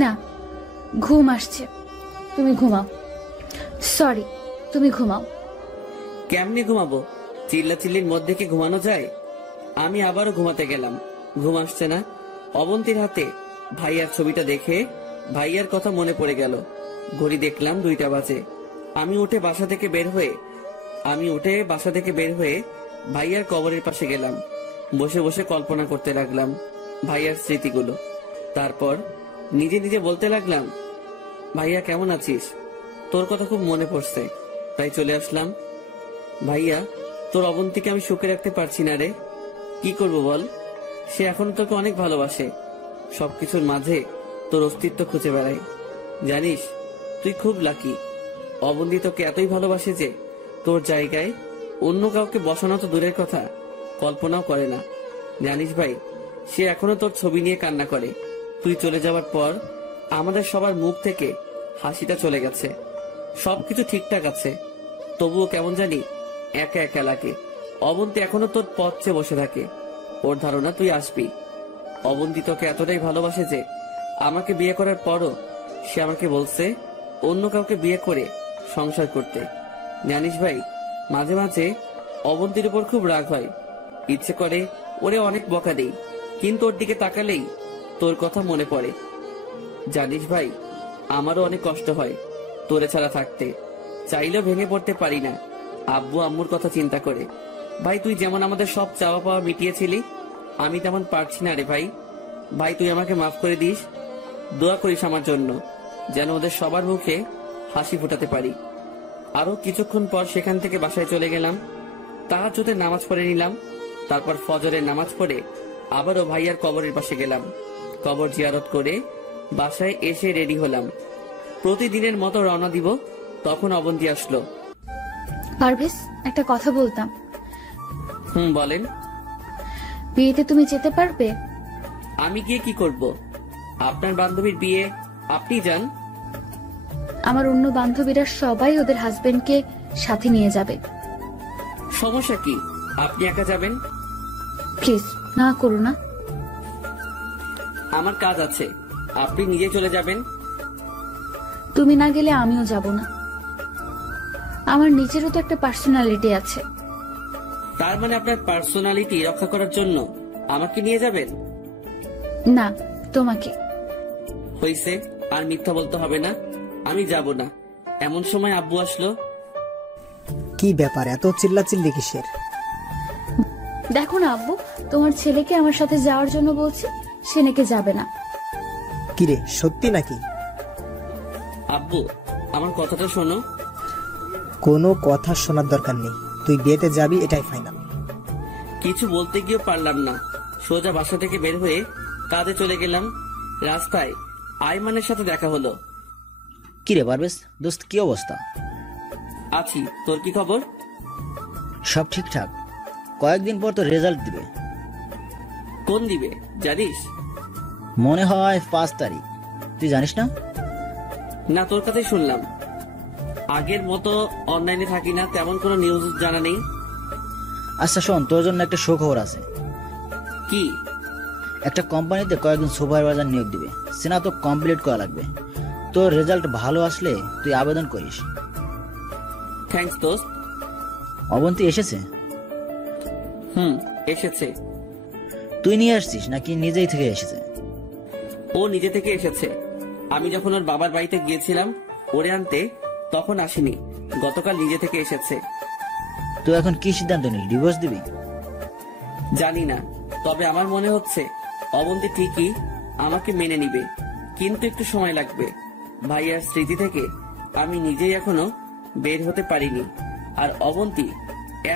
না, ঘুম আসছে। তুমি ঘুমাও। সরি, তুমি ঘুমাও। কেমনে ঘুমাবো? চিল্লাচিল্লির মধ্যে কি ঘুমানো যায়? আমি আবারও ঘুমাতে গেলাম। ঘুম আসছে না। অবন্তীর হাতে ভাইয়ার ছবিটা দেখে ভাইয়ার কথা মনে পড়ে গেল। ঘড়ি দেখলাম 2টা বাজে। আমি উঠে বাসা থেকে বের হয়ে ভাইয়ার কবরের পাশে গেলাম। বসে বসে কল্পনা করতে লাগলাম ভাইয়ার স্মৃতিগুলো। তারপর নিজে নিজে বলতে লাগলাম, ভাইয়া কেমন আছিস? তোর কথা খুব মনে পড়ছে, তাই চলে আসলাম। ভাইয়া, তোর অবন্তীকে আমি সুখে রাখতে পারছি না রে। কি করব বল? সে এখন তোকে অনেক ভালোবাসে। সবকিছুর মাঝে তোর অস্তিত্ব খুঁজে বেড়ায়। জানিস, তুই খুব লাকি। অবন্তী তোকে এতই ভালোবাসে যে তোর জায়গায় অন্য কাউকে বসানো তো দূরের কথা, কল্পনাও করে না। জানিস ভাই, সে এখনো তোর ছবি নিয়ে কান্না করে। তুই চলে যাওয়ার পর আমাদের সবার মুখ থেকে হাসিটা চলে গেছে। সবকিছু ঠিকঠাক আছে, তবুও কেমন জানি একা একা লাগে। অবন্তী এখনো তোর পথ চেয়ে বসে থাকে। ওর ধারণা তুই আসবি। অবন্তী তোকে এতটাই ভালোবাসে যে আমাকে বিয়ে করার পরও সে আমাকে বলছে অন্য কাউকে বিয়ে করে সংসার করতে। জানিস ভাই, মাঝে মাঝে অবন্তীর উপর খুব রাগ হয়। ইচ্ছে করে ওরে অনেক বকা দেই, কিন্তু ওর দিকে তাকালেই তোর কথা মনে পড়ে। জানিস ভাই, আমারও অনেক কষ্ট হয় তোরে ছাড়া থাকতে। চাইলেও ভেঙে পড়তে পারি না আব্বু আম্মুর কথা চিন্তা করে। ভাই, তুই যেমন আমাদের সব চাওয়া পাওয়া মিটিয়েছিলি, আমি তেমন পারছি না রে ভাই। ভাই, তুই আমাকে মাফ করে দিস। দোয়া করিস আমার জন্য, যেন ওদের সবার মুখে হাসি ফোটাতে পারি। আরো কিছুক্ষণ পর সেখান থেকে বাসায় চলে গেলাম। তাহাজ্জুদের নামাজ পড়ে নিলাম। তারপর ফজরের নামাজ পড়ে আবারও ভাইয়ার কবরের পাশে গেলাম। কবর জিয়ারত করে বাসায় এসে রেডি হলাম। প্রতিদিনের মতো রওনা দিব। তখন অবন্তী আসলো। পারভেজ, একটা কথা বলতাম। বলেন। বিয়েতে তুমি যেতে পারবে? আমি গিয়ে কি করব? আপনার বান্ধবীর বিয়ে, আপনি যান। আমার অন্য বান্ধবীরা সবাই ওদের হাজবেন্ডকে সাথে নিয়ে যাবে। সমস্যা কি? আপনি একা যাবেন? প্লিজ না করো না। আমার কাজ আছে, আপনি নিজে চলে যাবেন। তুমি না গেলে আমিও যাব না। আমার নিজেরও তো একটা পার্সোনালিটি আছে। তার মানে আপনার পার্সোনালিটি রক্ষা করার জন্য আমাকে নিয়ে যাবেন? না, তোমাকে। হইছে, আর মিথ্যা বলতে হবে না, আমি যাব না। এমন সময় আব্বু আসলো। কি ব্যাপার, এত চিল্লাচিল্লি কিসের? দেখো না আব্বু, তোমার ছেলেকে আমার সাথে যাওয়ার জন্য বলছে, সে নাকি যাবে না। কিরে, সত্যি নাকি? আব্বু, আমার কথাটা শোনো। কোনো কথা শোনার দরকার নেই, তুই বিয়েতে যাবি, এটাই ফাইনাল। কিছু বলতে গিয়েও পারলাম না, সোজা বাসা থেকে বের হয়ে কাজে চলে গেলাম। রাস্তায় আইমানের সাথে দেখা হলো। কি রে পারভেজ, দোস্ত কি অবস্থা? আছি, তোর কি খবর? সব ঠিকঠাক। কয়েকদিন পর তো রেজাল্ট দিবে। কোন দিবে জানিস? মনে হয় 5 তারিখ। তুই জানিস না? না, তোর কথাই শুনলাম। আগের মতো অনলাইনে থাকি না, তেমন কোনো নিউজ জানা নেই। আচ্ছা শোন, তোর জন্য একটা সুখবর আছে। কি? একটা কোম্পানিতে কয়েকজন সুপারভাইজার নিয়োগ দিবে, স্নাতক কমপ্লিট করা লাগবে। তোর রেজাল্ট ভালো আসলে তুই আবেদন করিস। থ্যাঙ্কস দোস্ত। অবন্তী এসেছে? এসেছে। তুই নিয়ে আসছিস নাকি নিজেই থেকে এসেছে? ও নিজে থেকে এসেছে। আমি যখন ওর বাবার বাড়িতে গিয়েছিলাম ওরে আনতে, তখন আসেনি। গতকাল নিজে থেকে এসেছে। তুই এখন কি সিদ্ধান্ত নিলি, ডিভোর্স দিবি? জানি না, তবে আমার মনে হচ্ছে অবন্তী ঠিকই আমাকে মেনে নিবে, কিন্তু একটু সময় লাগবে। ভাইয়ার স্মৃতি থেকে আমি নিজেই এখনো বের হতে পারিনি, আর অবন্তী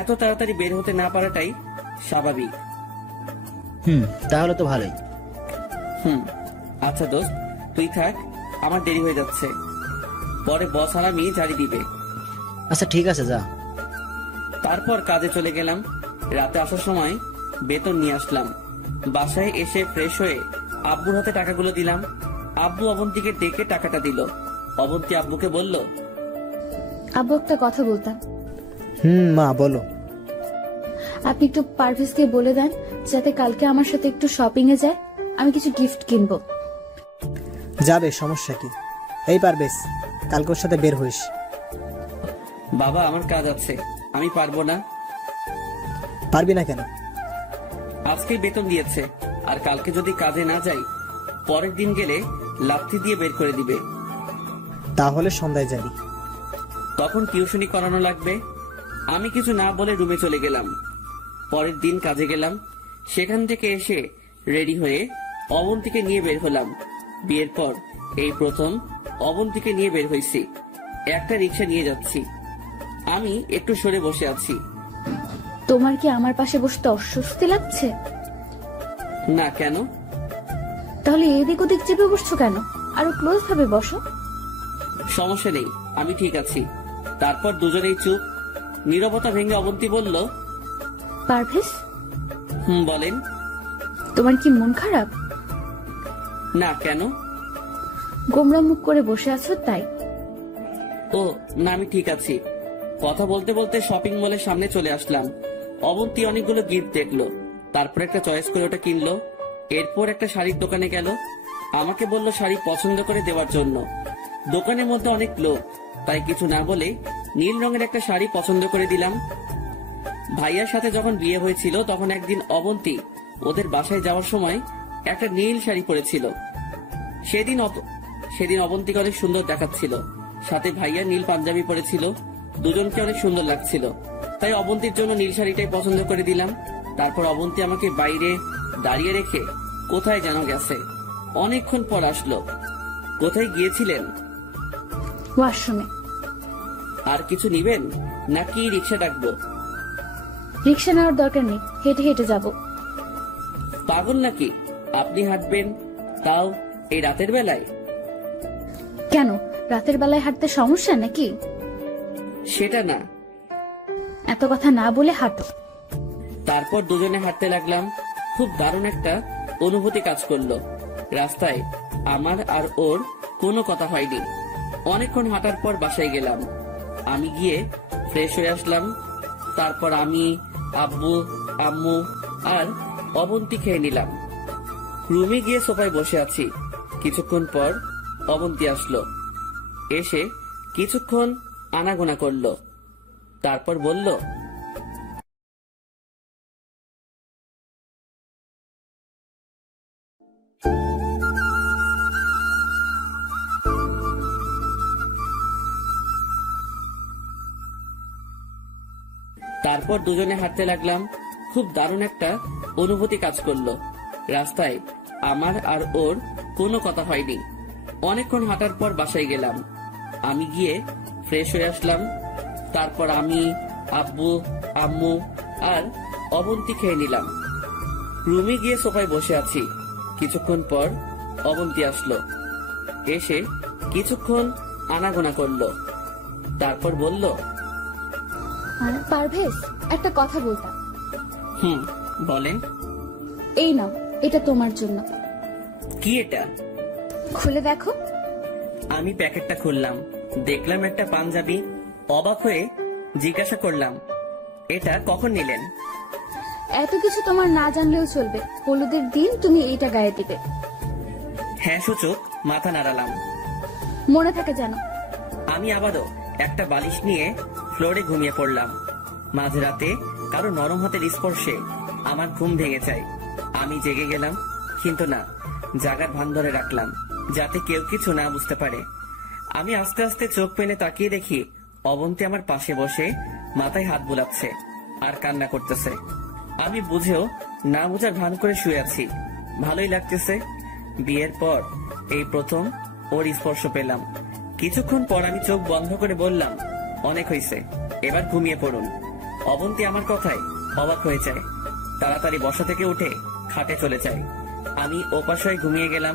এত তাড়াতাড়ি বের হতে না পারাটাই স্বাভাবিক। তাহলে তো ভালোই। আচ্ছা দোস্ত, তুই থাক, আমার দেরি হয়ে যাচ্ছে। পরে বস আর আমি জারি দিবে। আচ্ছা ঠিক আছে, যা। তারপর কাজে চলে গেলাম। রাতে আসার সময় বেতন নিয়ে আসলাম। বাসায় এসে ফ্রেশ হয়ে আব্বুর হাতে টাকাগুলো দিলাম। আব্বু অবন্তীকে ডেকে টাকাটা দিল। অবন্তী আব্বুকে বলল, আব্বু একটা কথা বলতাম। মা বলো। আপনি একটু পারভেজকে বলে দেন যাতে কালকে আমার সাথে একটু শপিং এ যায়, আমি কিছু গিফট কিনবো। যাবে, সমস্যা কি? এই পারভেজ, কালকে ওর সাথে বের হইস। বাবা আমার কাজ আছে, আমি পারবো না। পারবি না কেন? আজকেই বেতন দিয়েছে, আর কালকে যদি কাজে না যাই পরের দিন গেলে লাথি দিয়ে বের করে দিবে। তাহলে সন্ধ্যায় যাবি। তখন টিউশনি করানো লাগবে। আমি কিছু না বলে রুমে চলে গেলাম। পরের দিন কাজে গেলাম। সেখান থেকে এসে রেডি হয়ে অবন্তীকে নিয়ে বের হলাম। বিয়ের পর এই প্রথম অবন্তীকে নিয়ে বের হয়েছি। একটা রিক্সা নিয়ে যাচ্ছি। আমি একটু সরে বসে আছি। তোমার কি আমার পাশে বসতে অস্বস্তি লাগছে? না, কেন? তাহলে এদিক ওদিক চেপে বসছো কেন? আরো ক্লোজ ভাবে বসো। সমস্যা নেই, আমি ঠিক আছি। তারপর দুজনেই চুপ। নীরবতা ভেঙে অবন্তী বলল, পারভেজ, বলেন। তোমার কি মন খারাপ? না, কেন? গোমরা মুখ করে বসে আছো তাই। ও না, আমি ঠিক আছি। কথা বলতে বলতে শপিং মলের সামনে চলে আসলাম। অবন্তী অনেকগুলো গিফট দেখলো, তারপর একটা চয়েস করে ওটা কিনলো। এরপর একটা শাড়ির দোকানে গেল। আমাকে বলল শাড়ি পছন্দ করে দেওয়ার জন্য। দোকানের মধ্যে অনেক লোক, তাই কিছু না বলে নীল রঙের একটা শাড়ি পছন্দ করে দিলাম। ভাইয়ার সাথে যখন বিয়ে হয়েছিল তখন একদিন অবন্তী ওদের বাসায় যাওয়ার সময় একটা নীল শাড়ি পরেছিল। সেদিন অবন্তীকে অনেক সুন্দর দেখাচ্ছিল। সাথে ভাইয়া নীল পাঞ্জাবি পরেছিল। দুজনকে অনেক সুন্দর লাগছিল, তাই অবন্তীর জন্য নীল শাড়িটাই পছন্দ করে দিলাম। তারপর অবন্তী আমাকে বাইরে দাঁড়িয়ে রেখে কোথায় যেন গেছে। অনেকক্ষণ পর আসলো। কোথায় গিয়েছিলেন? ওয়াশরুমে। আর কিছু নিবেন নাকি রিক্সা ডাকবো? রিক্সা নেওয়ার দরকার নেই, হেঁটে হেঁটে যাব। পাগল নাকি? আপনি হাঁটবেন, তাও এই রাতের বেলায়? কেন, রাতের বেলায় হাঁটতে সমস্যা নাকি? সেটা না। এত কথা না বলে হাঁটো। তারপর দুজনে হাঁটতে লাগলাম। খুব দারুণ একটা অনুভূতি কাজ করলো। রাস্তায় আমার আর ওর কোনো কথা হয়নি। অনেকক্ষণ হাঁটার পর বাসায় গেলাম। আমি গিয়ে ফ্রেশ হয়ে আসলাম। তারপর আমি, আব্বু, আম্মু আর অবন্তী খেয়ে নিলাম। রুমে গিয়ে সোফায় বসে আছি। কিছুক্ষণ পর অবন্তী আসলো। এসে কিছুক্ষণ আনাগোনা করলো, তারপর বলল, তারপর দুজনে হাঁটতে লাগলাম। খুব দারুণ একটা অনুভূতি কাজ করলো। রাস্তায় আমার আর ওর কোনো কথা হয়নি। অনেকক্ষণ হাঁটার পর বাসায় গেলাম। আমি গিয়ে ফ্রেশ হয়ে আসলাম। তারপর আমি, আব্বু, আম্মু আর অবন্তী খেয়ে নিলাম। রুমে গিয়ে সোফায় বসে আছি। কিছুক্ষণ পর অবন্তী আসলো। এসে কিছুক্ষণ আনাগোনা করলো, তারপর বলল, পারভেজ, একটা কথা বলতাম। বলেন। এই নাও, এটা তোমার জন্য। কি এটা? খুলে দেখো। আমি প্যাকেটটা খুললাম, দেখলাম একটা পাঞ্জাবি। অবাক হয়ে জিজ্ঞাসা করলাম, এটা কখন নিলেন? এত কিছু তোমার না জানলেও চলবে। হলুদের দিন তুমি এইটা গায়ে দিবে। হ্যাঁ সূচক মাথা নাড়ালাম। মনে থাকে জানো। আমি আবারও একটা বালিশ নিয়ে ফ্লোরে ঘুমিয়ে পড়লাম। মাঝরাতে কারো নরম হাতের স্পর্শে আমার ঘুম ভেঙে যায়। আমি জেগে গেলাম, কিন্তু না, জাগার ভান ধরে রাখলাম যাতে কেউ কিছু না বুঝতে পারে। আমি আস্তে আস্তে চোখ পেনে তাকিয়ে দেখি অবন্তী আমার পাশে বসে মাথায় হাত বুলাচ্ছে আর কান্না করতেছে। আমি বুঝেও না বুঝার ভান করে শুয়ে আছি। ভালোই লাগতেছে। বিয়ের পর এই প্রথম ওর স্পর্শ পেলাম। কিছুক্ষণ পর আমি চোখ বন্ধ করে বললাম, অনেক হয়েছে, এবার ঘুমিয়ে পড়ুন। অবন্তী আমার কথায় অবাক হয়ে যায়। তাড়াতাড়ি বসা থেকে উঠে খাটে চলে যায়। আমি ওপাশ হয়ে ঘুমিয়ে গেলাম।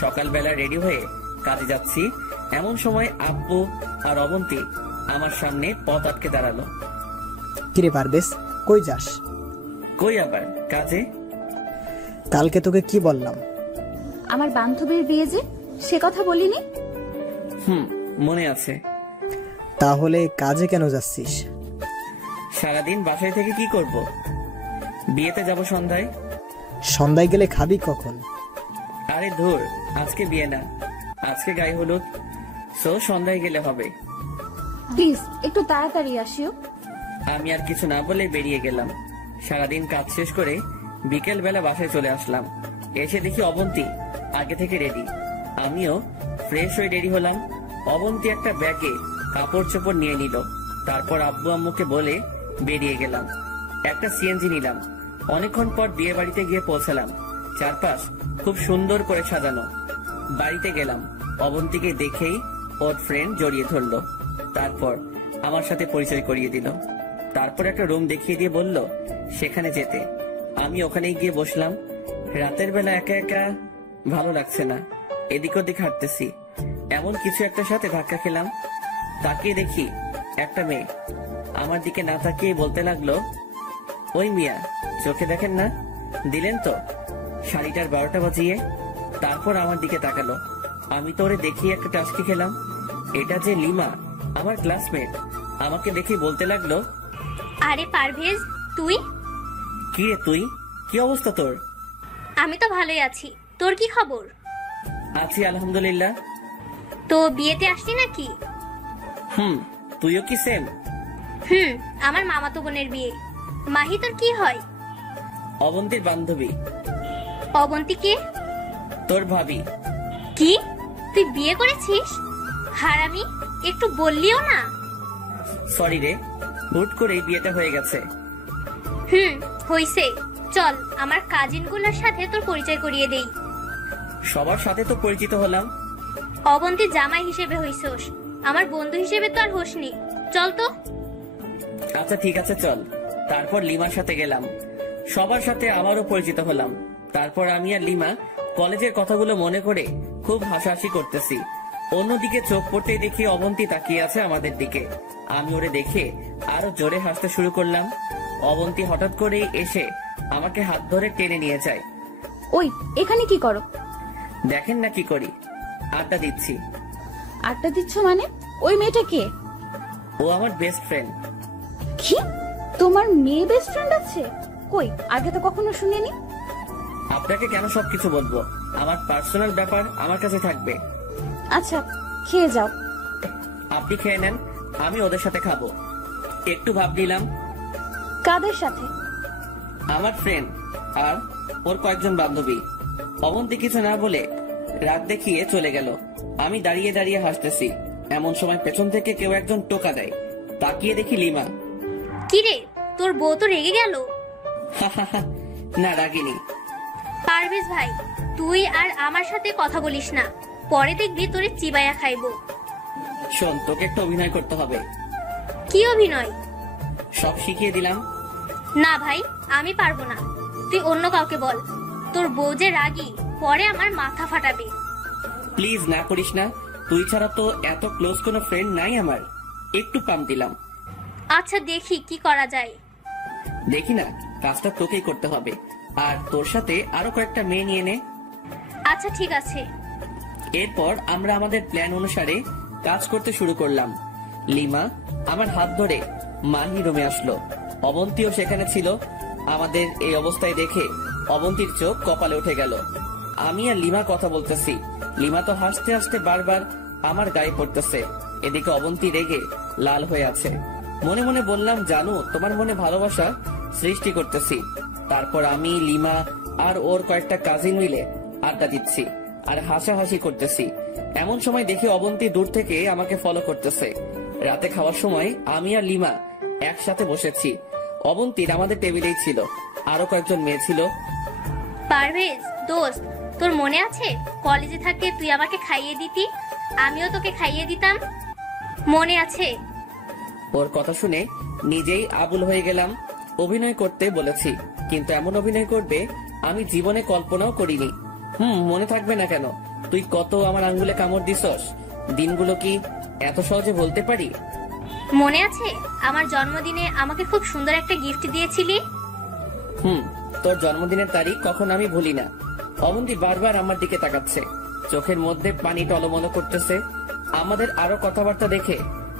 সকালবেলা রেডি হয়ে কাজে যাচ্ছি, এমন সময় আব্বু আর অবন্তী আমার সামনে পথ আটকে দাঁড়ালো। কিরে পারভেজ, কই যাস? কই আবার কাজে। কালকে তোকে কি বললাম? আমার বান্ধবীর বিয়ে যে, সে কথা বলিনি? মনে আছে। তাহলে কাজে কেন যাচ্ছিস? সারাদিন বাসায় থেকে কি করব? বিয়েতে যাব সন্ধ্যায়। সন্ধ্যায় গেলে খাবি কখন? আরে ধুর, আজকে বিয়ে না, আজকে গায়ে হলুদ। সন্ধ্যায় গেলে হবে। প্লিজ একটু তাড়াতাড়ি আসিও। আমি আর কিছু না বলে বেরিয়ে গেলাম। সারাদিন কাজ শেষ করে বিকেল বেলা বাসায় চলে আসলাম। এসে দেখি অবন্তী আগে থেকে রেডি। আমিও ফ্রেশ হয়ে রেডি হলাম। অবন্তী একটা ব্যাগে কাপড় চোপড় নিয়ে নিল। তারপর আব্বু আম্মুকে বলে বেরিয়ে গেলাম। একটা সিএনজি নিলাম। অনেকক্ষণ পর বিয়ে বাড়িতে গিয়ে পৌঁছালাম। চারপাশ খুব সুন্দর করে সাজানো। বাড়িতে গেলাম। অবন্তীকে দেখেই ওর ফ্রেন্ড জড়িয়ে ধরলো। তারপর আমার সাথে পরিচয় করিয়ে দিল। তারপর একটা রুম দেখিয়ে দিয়ে বলল সেখানে যেতে। আমি ওখানে গিয়ে বসলাম। রাতের বেলা একা একা ভালো লাগছে না। এদিক ওদিক হাঁটতেছি, এমন কিছু একটা সাথে ধাক্কা খেলাম। তাকিয়ে দেখি একটা মেয়ে আমার দিকে না তাকিয়ে বলতে লাগলো, ওই মিয়া, চোখে দেখেন না, দিলেন তো শাড়িটার 12টা বাজিয়ে। তারপর আমার দিকে তাকালো। আমি তো ওরে দেখিয়ে একটা টাস্কি খেলাম। এটা যে লিমা, আমার ক্লাসমেট। আমাকে দেখে বলতে লাগলো, আরে পারভেজ, তুই? কি রে তুই, কি অবস্থা তোর? আমি তো ভালোই আছি, তোর কি খবর? আছি আলহামদুলিল্লাহ। তো বিয়েতে আসলি নাকি? তুইও কি সেম? আমার মামাতো বোনের বিয়ে। মাহি তোর কি হয়? অবন্তীর বান্ধবী। অবন্তী কে? তোর ভাবি। কি, তুই বিয়ে করেছিস? হারামি, একটু বললিও না। সরি রে, হুট করে বিয়েটা হয়ে গেছে। হইছে। চল আমার কাজিন গুলোর সাথে তোর পরিচয় করিয়ে দেই। সবার সাথে তো পরিচিত হলাম। অবন্তী জামাই হিসেবে হইছস, আমার বন্ধু হিসেবে তো আর হোসনি। চল তো। আচ্ছা ঠিক আছে চল। তারপর লিমার সাথে গেলাম। সবার সাথে আবারও পরিচিত হলাম। তারপর আমি আর লিমা কলেজের কথাগুলো মনে করে খুব হাসাহাসি করতেছি। অন্যদিকে চোখ পড়তেই দেখি অবন্তী তাকিয়ে আছে আমাদের দিকে। আমি ওরে দেখে আরো জোরে হাসতে শুরু করলাম। অবন্তী হঠাৎ করে এসে আমাকে হাত ধরে টেনে নিয়ে যায়। ওই, এখানে কি করো? দেখেন না কি করি, আড্ডা দিচ্ছি। আড্ডা দিচ্ছ মানে? ওই মেয়েটা কে? ও আমার বেস্ট ফ্রেন্ড। কি, তোমার মেয়ে বেস্ট ফ্রেন্ড আছে? কই, আগে তো কখনো শুনিনি। আপনাকে কেন সবকিছু বলবো? আমার পার্সোনাল ব্যাপার আমার কাছে থাকবে। আচ্ছা, খেয়ে যাও। আপনি খেয়ে নেন, আমি ওদের সাথে খাবো। একটু ভাব নিলাম। কাদের সাথে? আমার ফ্রেন্ড আর ওর কয়েকজন বান্ধবী। অবন্তী কিছু না বলে রাগ দেখিয়ে চলে গেল। আমি দাঁড়িয়ে দাঁড়িয়ে হাসতেছি। এমন সময় পেছন থেকে কেউ একজন টোকা দেয়। তাকিয়ে দেখি লিমা। কি রে, তোর বউ তো রেগে গেল? না, রাগিনি। পারভেজ ভাই, তুই আর আমার সাথে কথা বলিস না, পরে দেখবি তোরে চিবাইয়া খাইবো। শোন, তোকে একটা অভিনয় করতে হবে। কি অভিনয়? সব শিখিয়ে দিলাম। না ভাই, আমি পারবো না, তুই অন্য কাউকে বল। তোর বউ যে রাগী, পরে আমার মাথা ফাটাবে। প্লিজ না করিস না, তুই ছাড়া তো এত ক্লোজ কোনো ফ্রেন্ড নাই আমার। একটু পাম দিলাম। আচ্ছা, দেখি কি করা যায়। দেখি না, কাজটা তোকেই করতে হবে। আর তোর সাথে আরো কয়েকটা মেয়ে নিয়ে নে। আচ্ছা ঠিক আছে। এরপর আমরা আমাদের প্ল্যান অনুসারে কাজ করতে শুরু করলাম। লিমা আমার হাত ধরে মাহি রুমে আসলো। অবন্তীও সেখানে ছিল। আমাদের এই অবস্থায় দেখে অবন্তীর চোখ কপালে উঠে গেল। আমি আর লিমা কথা বলতেছি। লিমা তো হাসতে হাসতে বারবার আমার গায়ে পড়তেছে। এদিকে অবন্তী রেগে লাল হয়ে আছে। মনে মনে বললাম, জানো, তোমার মনে ভালোবাসা সৃষ্টি করতেছি। তারপর আমি, লিমা আর ওর কয়েকটা কাজিন মিলে আড্ডা দিচ্ছি আর হাসাহাসি করতেছি। এমন সময় দেখি অবন্তী দূর থেকে আমাকে ফলো করতেছে। রাতে খাওয়ার সময় আমি আর লিমা একসাথে বসেছি। অবন্তীর আমাদের টেবিলেই ছিল, আরো কয়েকজন মেয়ে ছিল। পারভেজ দোস্ত, তোর মনে আছে কলেজে থাকতে তুই আমাকে খাইয়ে দিতি, আমিও তোকে খাইয়ে দিতাম? মনে আছে? ওর কথা শুনে নিজেই আবুল হয়ে গেলাম। অভিনয় করতে বলেছি, কিন্তু এমন অভিনয় করবে আমি জীবনে কল্পনাও করিনি। মনে থাকবে না কেন? তুই কত আমার আঙ্গুলে কামড় দিছস, দিনগুলো কি এত সহজে বলতে পারি? মনে আছে আমার জন্মদিনে আমাকে খুব সুন্দর একটা গিফট দিয়েছিলি? তোর জন্মদিনের তারিখ কখন আমি ভুলি না। অবন্তী বারবার আমার দিকে তাকাচ্ছে, চোখের মধ্যে পানি টলমল করতেছে। আমাদের আরো কথাবার্তা দেখে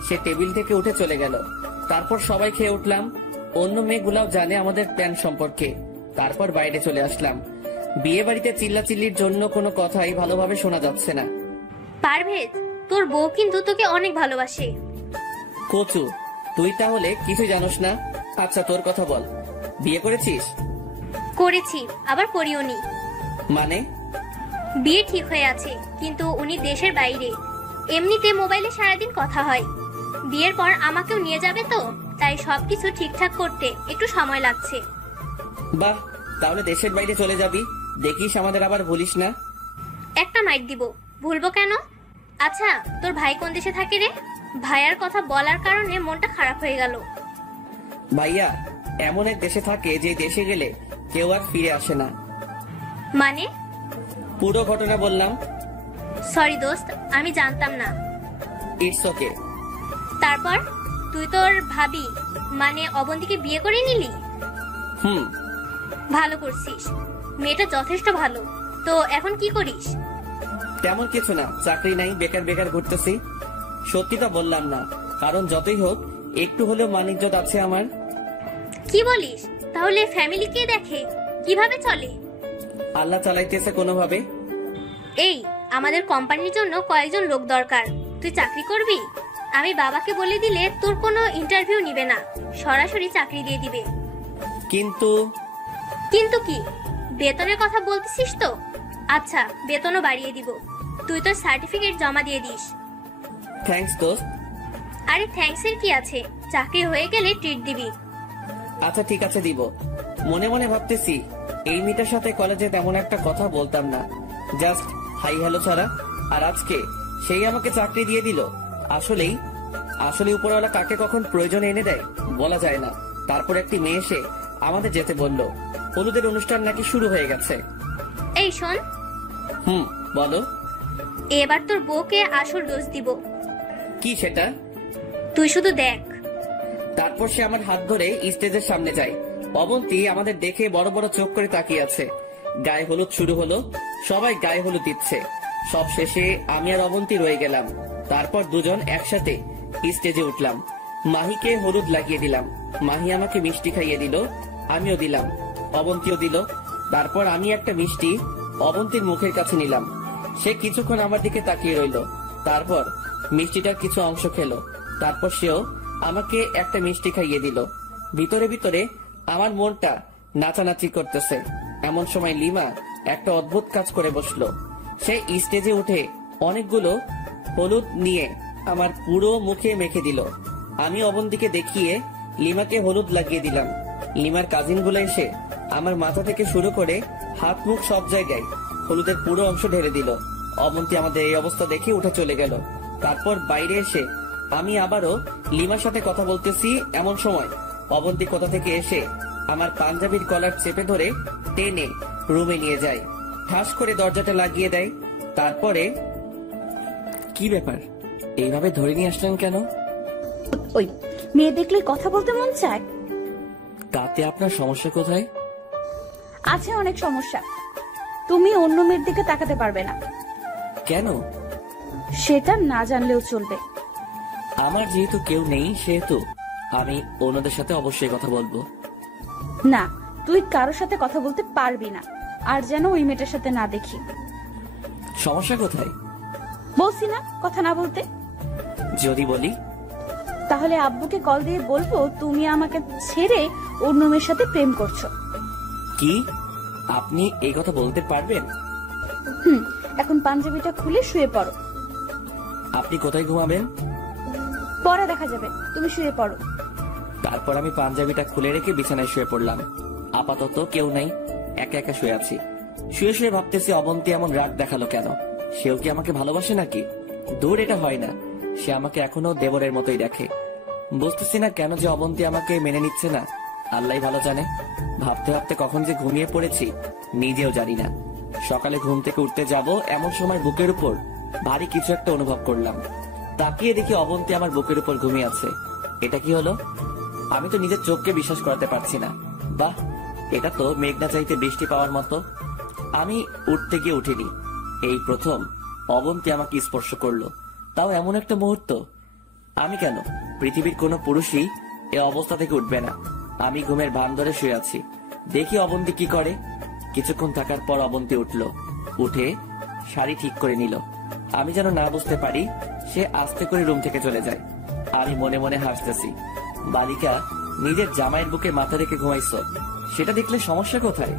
সে টেবিল থেকে উঠে চলে গেল। তারপর সবাই খেয়ে উঠলাম। অন্য মেয়েগুলাও জানে আমাদের প্ল্যান সম্পর্কে। তারপর বাইরে চলে আসলাম। বিয়ে বাড়িতে চিল্লাচিল্লির জন্য কোনো কথাই ভালোভাবে শোনা যাচ্ছে না। পারভেজ, তোর বউ কিন্তু তোকে অনেক ভালোবাসে। কচু, তুই তাহলে কিছু জানোস না। আচ্ছা, তোর কথা বল, বিয়ে করেছিস? করেছি, আবার করিওনি। মানে? বিয়ে ঠিক হয়ে আছে, কিন্তু উনি দেশের বাইরে। এমনিতে মোবাইলে সারাদিন কথা হয়। বিয়ের পর আমাকেও নিয়ে যাবে তো, তাই সবকিছু ঠিকঠাক করতে একটু সময় লাগছে। বাহ, তাহলে দেশের বাইরে চলে যাবি, দেখিস আমাদের আবার ভুলিস না। একটা মাইক দিব, ভুলবো কেন? আচ্ছা, তোর ভাই কোন দেশে থাকে রে? ভাইয়ার কথা বলার কারণে মনটা খারাপ হয়ে গেল। ভাইয়া এমন এক দেশে থাকে যে দেশে গেলে কেউ আর ফিরে আসে না। মানে? পুরো ঘটনা বললাম। সরি দোস্ত, আমি জানতাম না। It's okay. তারপর তুই তোর ভাবি মানে অবন্তীকে বিয়ে করে নিলি? ভালো করছিস, মেয়েটা যথেষ্ট ভালো। তো এখন কি করিস? তেমন কিছু না, চাকরি নাই, বেকার বেকার ঘুরতেছি। সত্যিটা বললাম না, কারণ যতই হোক একটু হলেও মান ইজ্জত আছে আমার। কি বলিস? তাহলে ফ্যামিলি কে দেখে, কিভাবে চলে? আল্লাহ চালাইতেছে কোনোভাবে। এই, আমাদের কোম্পানির জন্য কয়েকজন লোক দরকার, তুই চাকরি করবি? আমি বাবাকে বলে দিলে তোর কোনো ইন্টারভিউ নিবে না, সরাসরি চাকরি দিয়ে দিবে। কিন্তু কি? বেতনের কথা বলতেছিস তো? আচ্ছা, বেতনও বাড়িয়ে দিব, তুই তোর সার্টিফিকেট জমা দিয়ে দিস। থ্যাঙ্কস দোস্ত। আরে থ্যাঙ্কস এর কি আছে, চাকরি হয়ে গেলে ট্রিট দিবি। আচ্ছা ঠিক আছে, দিব। মনে মনে ভাবতেছি এই মেয়েটার সাথে কলেজে তেমন একটা কথা বলতাম না, জাস্ট হাই হ্যালো ছাড়া। আর আজকে সেই আমাকে চাকরি দিয়ে দিল। আসলে উপরওয়ালা কাকে কখন প্রয়োজন এনে দেয় বলা যায় না। তারপর একটি মেয়ে এসে আমাদের যেতে বলল। হলুদের অনুষ্ঠান নাকি শুরু হয়ে গেছে। এই শোন। বলো। এবার তোর বউকে আসল ডোজ দিব। কি সেটা? তুই শুধু দেখ। তারপর সে আমার হাত ধরে স্টেজের সামনে যায়। অবন্তী আমাদের দেখে বড় বড় চোখ করে তাকিয়ে আছে। গায়ে হলুদ শুরু হলো, সবাই গায়ে হলুদ দিচ্ছে। সব শেষে আমি আর অবন্তী রয়ে গেলাম। তারপর দুজন একসাথে স্টেজে উঠলাম। মাহিকে হলুদ লাগিয়ে দিলাম। মাহি আমাকে মিষ্টি খাইয়ে দিল, আমিও দিলাম, অবন্তীও দিল। তারপর আমি একটা মিষ্টি অবন্তীর মুখের কাছে নিলাম। সে কিছুক্ষণ আমার দিকে তাকিয়ে রইল, তারপর মিষ্টিটার কিছু অংশ খেলো। তারপর সেও আমাকে একটা মিষ্টি খাইয়ে দিল। ভিতরে ভিতরে আমার মনটা নাচানাচি করতেছে। এমন সময় লিমা একটা অদ্ভুত কাজ করে বসলো। সে স্টেজে উঠে অনেকগুলো হলুদ নিয়ে আমার পুরো মুখে মেখে দিল। আমি অবন্তীকে দেখিয়ে লিমাকে হলুদ লাগিয়ে দিলাম। লিমার কাজিনগুলো এসে আমার মাথা থেকে শুরু করে হাত মুখ সব জায়গায় হলুদের পুরো অংশ ঢেলে দিল। অবন্তী আমাদের এই অবস্থা দেখে উঠে চলে গেল। তারপর বাইরে এসে আমি আবারও লিমার সাথে কথা বলতেছি। এমন সময় অবন্তী কোথা থেকে এসে আমার পাঞ্জাবির কলার চেপে ধরে টেনে রুমে নিয়ে যায়, ঠাস করে দরজাটা লাগিয়ে দেয়। তারপরে, কি ব্যাপার, এইভাবে ধরে নিয়ে আসলেন কেন? ওই মেয়ে দেখলে কথা বলতে মন চায়। তাতে আপনার সমস্যা কোথায়? আছে অনেক সমস্যা। তুমি অন্য মেয়ের দিকে তাকাতে পারবে না। কেন? সেটা না জানলেও চলবে। আমার যেহেতু কেউ নেই, সেহেতু আমি অন্যদের সাথে অবশ্যই কথা বলবো। না, তুই কারোর সাথে কথা বলতে পারবি না। আর যেন ওই মেয়েটার সাথে না দেখি। সমস্যা কোথায়? বলছি না কথা না বলতে। যদি বলি তাহলে আব্বুকে কল দিয়ে বলবো তুমি আমাকে ছেড়ে অন্য মেয়ের সাথে প্রেম করছো। কি আপনি এই কথা বলতে পারবেন? এখন পাঞ্জাবিটা খুলে শুয়ে পড়ো। আপনি কোথায় ঘুমাবেন? পরে দেখা যাবে, তুমি শুয়ে পড়ো। তারপর আমি পাঞ্জাবিটা খুলে রেখে বিছানায় শুয়ে পড়লাম। আপাতত কেউ নাই, একা একা শুয়ে আছি। শুয়ে শুয়ে ভাবতেছি অবন্তী এমন রাগ দেখালো কেন? সেও কি আমাকে ভালোবাসে নাকি? দূর, এটা হয় না। সে আমাকে এখনো দেবরের মতোই দেখে। বুঝতেছি না কেন যে অবন্তী আমাকে মেনে নিচ্ছে না। আল্লাহ ভালো জানে। ভাবতে ভাবতে কখন যে ঘুমিয়ে পড়েছি নিজেও জানি না। সকালে ঘুম থেকে উঠতে যাব, এমন সময় বুকের উপর ভারী কিছু একটা অনুভব করলাম। তাকিয়ে দেখি অবন্তী আমার বুকের উপর ঘুমিয়ে আছে। এটা কি হলো? আমি তো নিজের চোখকে বিশ্বাস করাতে পারছি না। বাহ, এটা তো মেঘনা চাইতে বৃষ্টি পাওয়ার মতো। আমি উঠতে গিয়ে উঠিনি। এই প্রথম অবন্তী আমাকে স্পর্শ করলো, তাও এমন একটা মুহূর্ত। আমি কেন, পৃথিবীর কোনো পুরুষই এ অবস্থা থেকে উঠবে না। আমি ঘুমের ভান ধরে শুয়ে আছি। দেখি অবন্তী কি করে। কিছুক্ষণ থাকার পর অবন্তী উঠলো, উঠে শাড়ি ঠিক করে নিল। আমি যেন না বুঝতে পারি, সে আস্তে করে রুম থেকে চলে যায়। আমি মনে মনে হাসতেছি। বালিকা নিজের জামাইয়ের বুকে মাথা রেখে ঘুমাইছো, সেটা দেখলে সমস্যা কোথায়?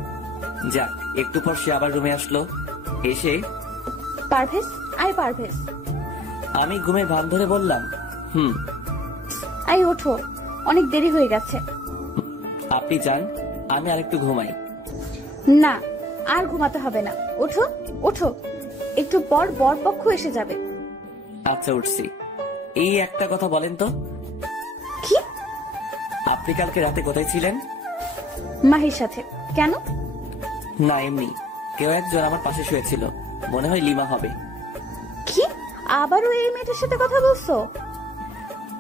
যাক, একটু পর সে আবার রুমে আসলো। এসে, পারভেজ, আয় পারভেজ। আমি ঘুমের ভান ধরে বললাম, আই ওঠো, অনেক দেরি হয়ে গেছে। আপনি যান, আমি আরেকটু ঘুমাই। না, আর ঘুমাতে হবে না। ওঠো ওঠো, একটু পর বরপক্ষ এসে যাবে। আচ্ছা, উঠছি। এই একটা কথা বলেন তো, কি? আপনি কালকে রাতে কোথায় ছিলেন? মাহির সাথে। কেন? না, এমনি। কেউ একজন আমার পাশে শুয়েছিল, মনে হয় লিমা হবে। কি? আবারও এই মেয়েটার সাথে কথা বলছো?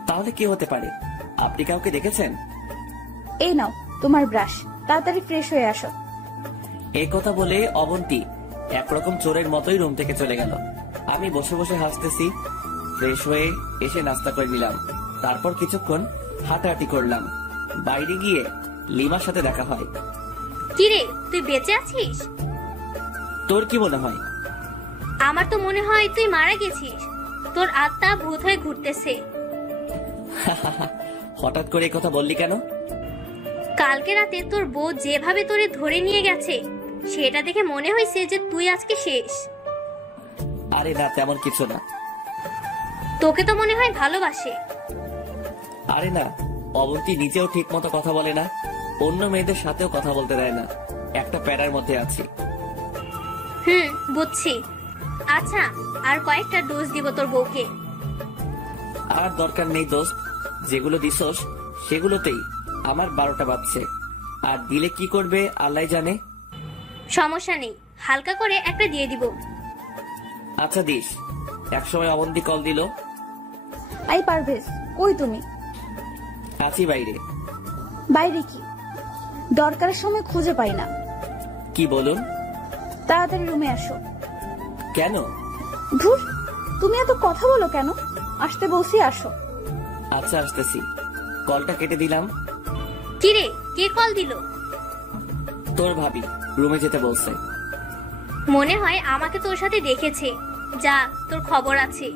তাহলে কি হতে পারে? আপনি কাউকে দেখেছেন? এই নাও তোমার ব্রাশ, তাড়াতাড়ি ফ্রেশ হয়ে আসো। এই কথা বলে অবন্তী একরকম চোরের মতোই রুম থেকে চলে গেল। আমি বসে বসে হাসতেছি। ফ্রেশ হয়ে এসে নাস্তা করে নিলাম। তারপর কিছুক্ষণ হাঁটাহাঁটি করলাম। বাইরে গিয়ে লিমার সাথে দেখা হয়। কিরে, তুই বেঁচে আছিস? তোর কি মনে হয়? আমার তো মনে হয় তুই মারা গেছিস। তোর আত্মা ভূত হয়ে ঘুরতেছে। হঠাৎ করে এই কথা বললি কেন? কালকে রাতে তোর বউ যেভাবে তোরে ধরে নিয়ে গেছে, সেটা দেখে মনে হয়েছে যে তুই আজকে শেষ। আরে না, তেমন কিছু না। তোকে তো মনে হয় ভালোবাসে। আরে না, অবন্তী নিজেও ঠিক মতো কথা বলে না, অন্য মেয়েদের সাথেও কথা বলতে দেয় না। একটা প্যারার মধ্যে আছি। বুঝছি। আচ্ছা, আর কয়েকটা ডোজ দিব তোর বউকে। আর দরকার নেই দোস্ত, যেগুলো দিছস সেগুলোতেই আমার 12টা বাজছে। আর দিলে কি করবে আল্লাহ জানে। সমস্যা নেই, হালকা করে একটা দিয়ে দিব। আচ্ছা দিস। একসময় অবন্তী কল দিল। আই পারভেজ, কই তুমি? আছি বাইরে। বাইরে কি? দরকারের সময় খুঁজে পাই না। কি বলুন? তাড়াতাড়ি রুমে আসো। কেন? ধুর, তুমি এত কথা বলো কেন? আসতে বলছি, আসো। আচ্ছা আসতেছি। কলটা কেটে দিলাম। কিরে, কে কল দিল? তোর ভাবি রুমে যেতে বলছে। মনে হয় আমাকে তোর সাথে দেখেছে। যা, তোর খবর আছে।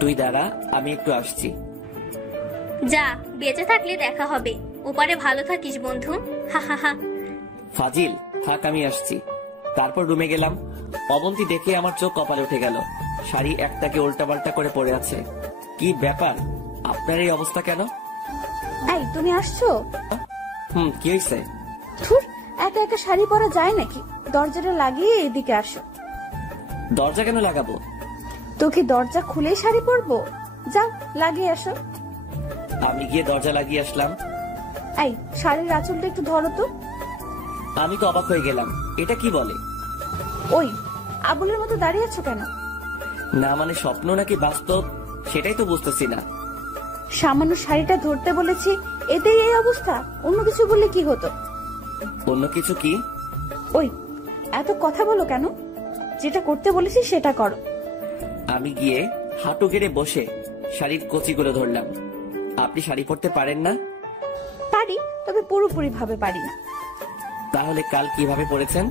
তুই দাঁড়া, আমি একটু আসছি। যা, বেঁচে থাকলে দেখা হবে। ওপারে ভালো থাকিস বন্ধু। হা হা হা। ফাজিল থাক, আমি আসছি। তারপর রুমে গেলাম। অবন্তী দেখে আমার চোখ কপালে উঠে গেল। শাড়ি একটাকে উল্টাপাল্টা করে পড়ে আছে। কি ব্যাপার, আপনার এই অবস্থা কেন? এই তুমি আসছো? কি হয়েছে? ধুর, একা একা শাড়ি পরা যায় নাকি? দরজাটা লাগিয়ে এদিকে আসো। দরজা কেন লাগাবো? তোকে দরজা খুলে শাড়ি পরবো? যাও, লাগিয়ে আসো। আমি গিয়ে দরজা লাগিয়ে আসলাম। এই শাড়ির আঁচলটা একটু ধরো তো। আমি তো অবাক হয়ে গেলাম, এটা কি বলে? ওই আবুলের মতো দাঁড়িয়ে আছো কেন? না মানে স্বপ্ন নাকি বাস্তব, সেটাই তো বুঝতেছি না। সামান্য শাড়িটা ধরতে বলেছি, এতেই এই অবস্থা। অন্য কিছু বললে কি হতো? অন্য কিছু কি? ওই এত কথা বলো কেন? যেটা করতে বলেছি সেটা করো। আমি গিয়ে হাঁটু গেড়ে বসে শাড়ির কচিগুলো ধরলাম। আপনি শাড়ি পরতে পারেন না? পারি, তবে পুরোপুরি ভাবে পারি না। তাহলে কাল কিভাবে পড়েছেন?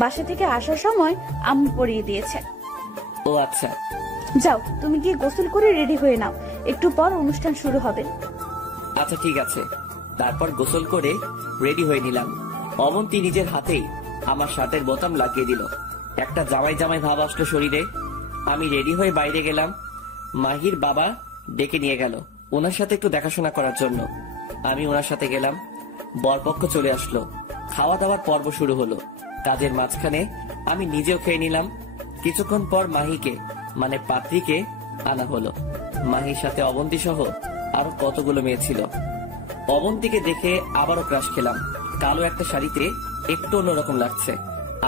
বাসা থেকে আসার সময় আম্মু পরিয়ে দিয়েছে। ও আচ্ছা। যাও, তুমি গিয়ে গোসল করে রেডি হয়ে নাও, একটু পর অনুষ্ঠান শুরু হবে। আচ্ছা ঠিক আছে। তারপর গোসল করে রেডি হয়ে নিলাম। অবন্তী নিজের হাতেই আমার শার্টের বোতাম লাগিয়ে দিল। একটা জামাই জামাই ভাব আসলো শরীরে। আমি রেডি হয়ে বাইরে গেলাম। মাহির বাবা ডেকে নিয়ে গেল ওনার সাথে একটু দেখাশোনা করার জন্য। আমি ওনার সাথে গেলাম। বরপক্ষ চলে আসলো। খাওয়া দাওয়ার পর্ব শুরু হলো। কাজের মাঝখানে আমি নিজেও খেয়ে নিলাম। কিছুক্ষণ পর মাহিকে মানে পাত্রীকে আনা হলো। মাহির সাথে অবন্তী সহ আরো কতগুলো মেয়ে ছিল। অবন্তীকে দেখে আবারও ক্রাশ খেলাম। কালো একটা শাড়িতে একটু অন্যরকম লাগছে।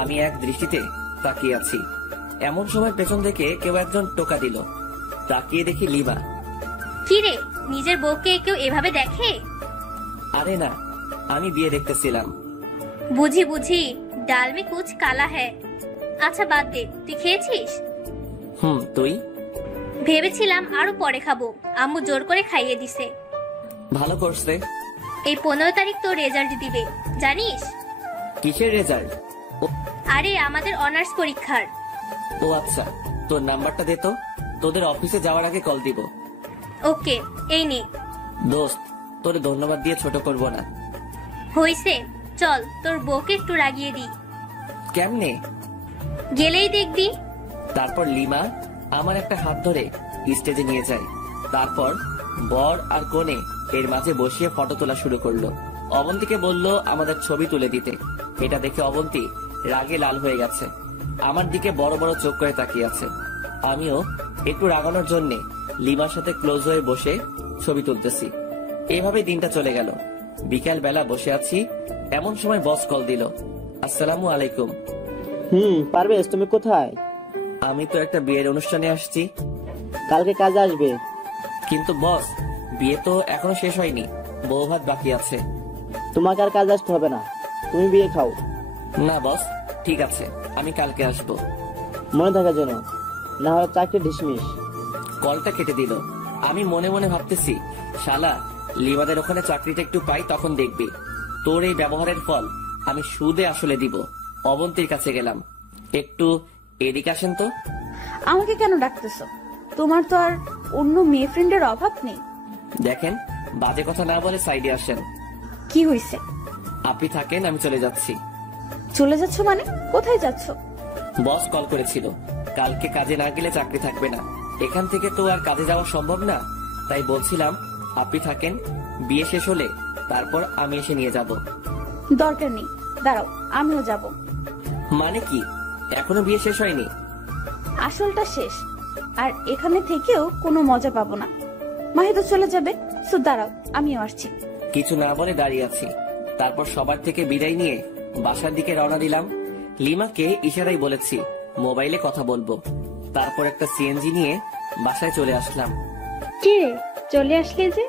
আমি এক দৃষ্টিতে তাকিয়ে আছি। এমন সময় পেছন থেকে কেউ একজন টোকা দিল। তাকিয়ে দেখি লিমা। কিরে, নিজের বউকে কেউ এভাবে দেখে? আরে না, আমি বিয়ে দেখতেছিলাম। বুঝি বুঝি, ডাল মে কুছ কালা হ্যায়। আচ্ছা বাদ দে, তুই খেয়েছিস? তুই? ভেবেছিলাম আরো পরে খাবো, আম্মু জোর করে খাইয়ে দিছে। ভালো করছে। এই 15 তারিখ তো রেজাল্ট দিবে, জানিস? কিসের রেজাল্ট? আরে আমাদের অনার্স পরীক্ষার। ও আচ্ছা, তোর নাম্বারটা দে তো, তোদের অফিসে যাওয়ার আগে কল দিব। ওকে, এই নে। দোস্ত, তোরে ধন্যবাদ দিয়ে ছোট করব না। হইছে, চল তোর বউকে একটু রাগিয়ে দি। কেমনে? গেলেই দেখবি। তারপর লিমা আমার একটা হাত ধরে স্টেজে নিয়ে যায়। তারপর বর আর কনে এর মাঝে বসিয়ে ফটো তোলা শুরু করলো। অবন্তীকে বলল আমাদের ছবি তুলে দিতে। এটা দেখে অবন্তী রাগে লাল হয়ে গেছে। আমার দিকে বড় বড় চোখ করে তাকিয়ে আছে। আমিও একটু রাগানোর জন্যে লিমার সাথে ক্লোজ হয়ে বসে ছবি তুলতেছি। এভাবে দিনটা চলে গেল। বিকাল বেলা বসে আছি, এমন সময় বস কল দিল। আসসালামু আলাইকুম। পারবেশ, তুমি কোথায়? আমি তো একটা বিয়ের অনুষ্ঠানে আসছি। কালকে কাজে আসবে। কিন্তু বস, বিয়ে তো এখনো শেষ হয়নি, বউ ভাত বাকি আছে। তোমাকে আর কাজে আসতে হবে না, তুমি বিয়ে খাও। না বস, ঠিক আছে, আমি কালকে আসবো। মনে থাকে যেন, না হলে চাকরি ঢিসমিস। কলটা কেটে দিল। আমি মনে মনে ভাবতেছি, শালা লিমাদের ওখানে চাকরিটা একটু পাই, তখন দেখবি তোর এই ব্যবহারের ফল আমি সুদে আসলে দিব। অবন্তীর কাছে গেলাম। একটু এদিকে আসেন তো। আমাকে কেন ডাকতেছো? তোমার তো আর অন্য মেয়ে ফ্রেন্ডের অভাব নেই। দেখেন, বাজে কথা না বলে সাইডে আসেন। কি হয়েছে? আপনি থাকেন, আমি চলে যাচ্ছি। চলে যাচ্ছ মানে? কোথায় যাচ্ছ? বস কল করেছিল, কালকে কাজে না গেলে চাকরি থাকবে না। এখান থেকে তো আর কাজে যাওয়া সম্ভব না, তাই বলছিলাম আপনি থাকেন, বিয়ে শেষ হলে তারপর আমি এসে নিয়ে যাব। দরকার নেই, দাঁড়াও, আমিও যাব। মানে কি? এখনো বিয়ে শেষ হয়নি? আসলটা শেষ, আর এখানে থেকেও কোনো মজা পাবো না। মাহি তো চলে যাবে, তো দাঁড়াও, আমিও আসছি। কিছু না বলে দাঁড়িয়ে আছি। তারপর সবার থেকে বিদায় নিয়ে বাসার দিকে রওনা দিলাম। লিমাকে ইশারাই বলেছি মোবাইলে কথা বলবো। তারপর একটা সিএনজি নিয়ে বাসায় চলে আসলাম। কে চলে আসলে যে?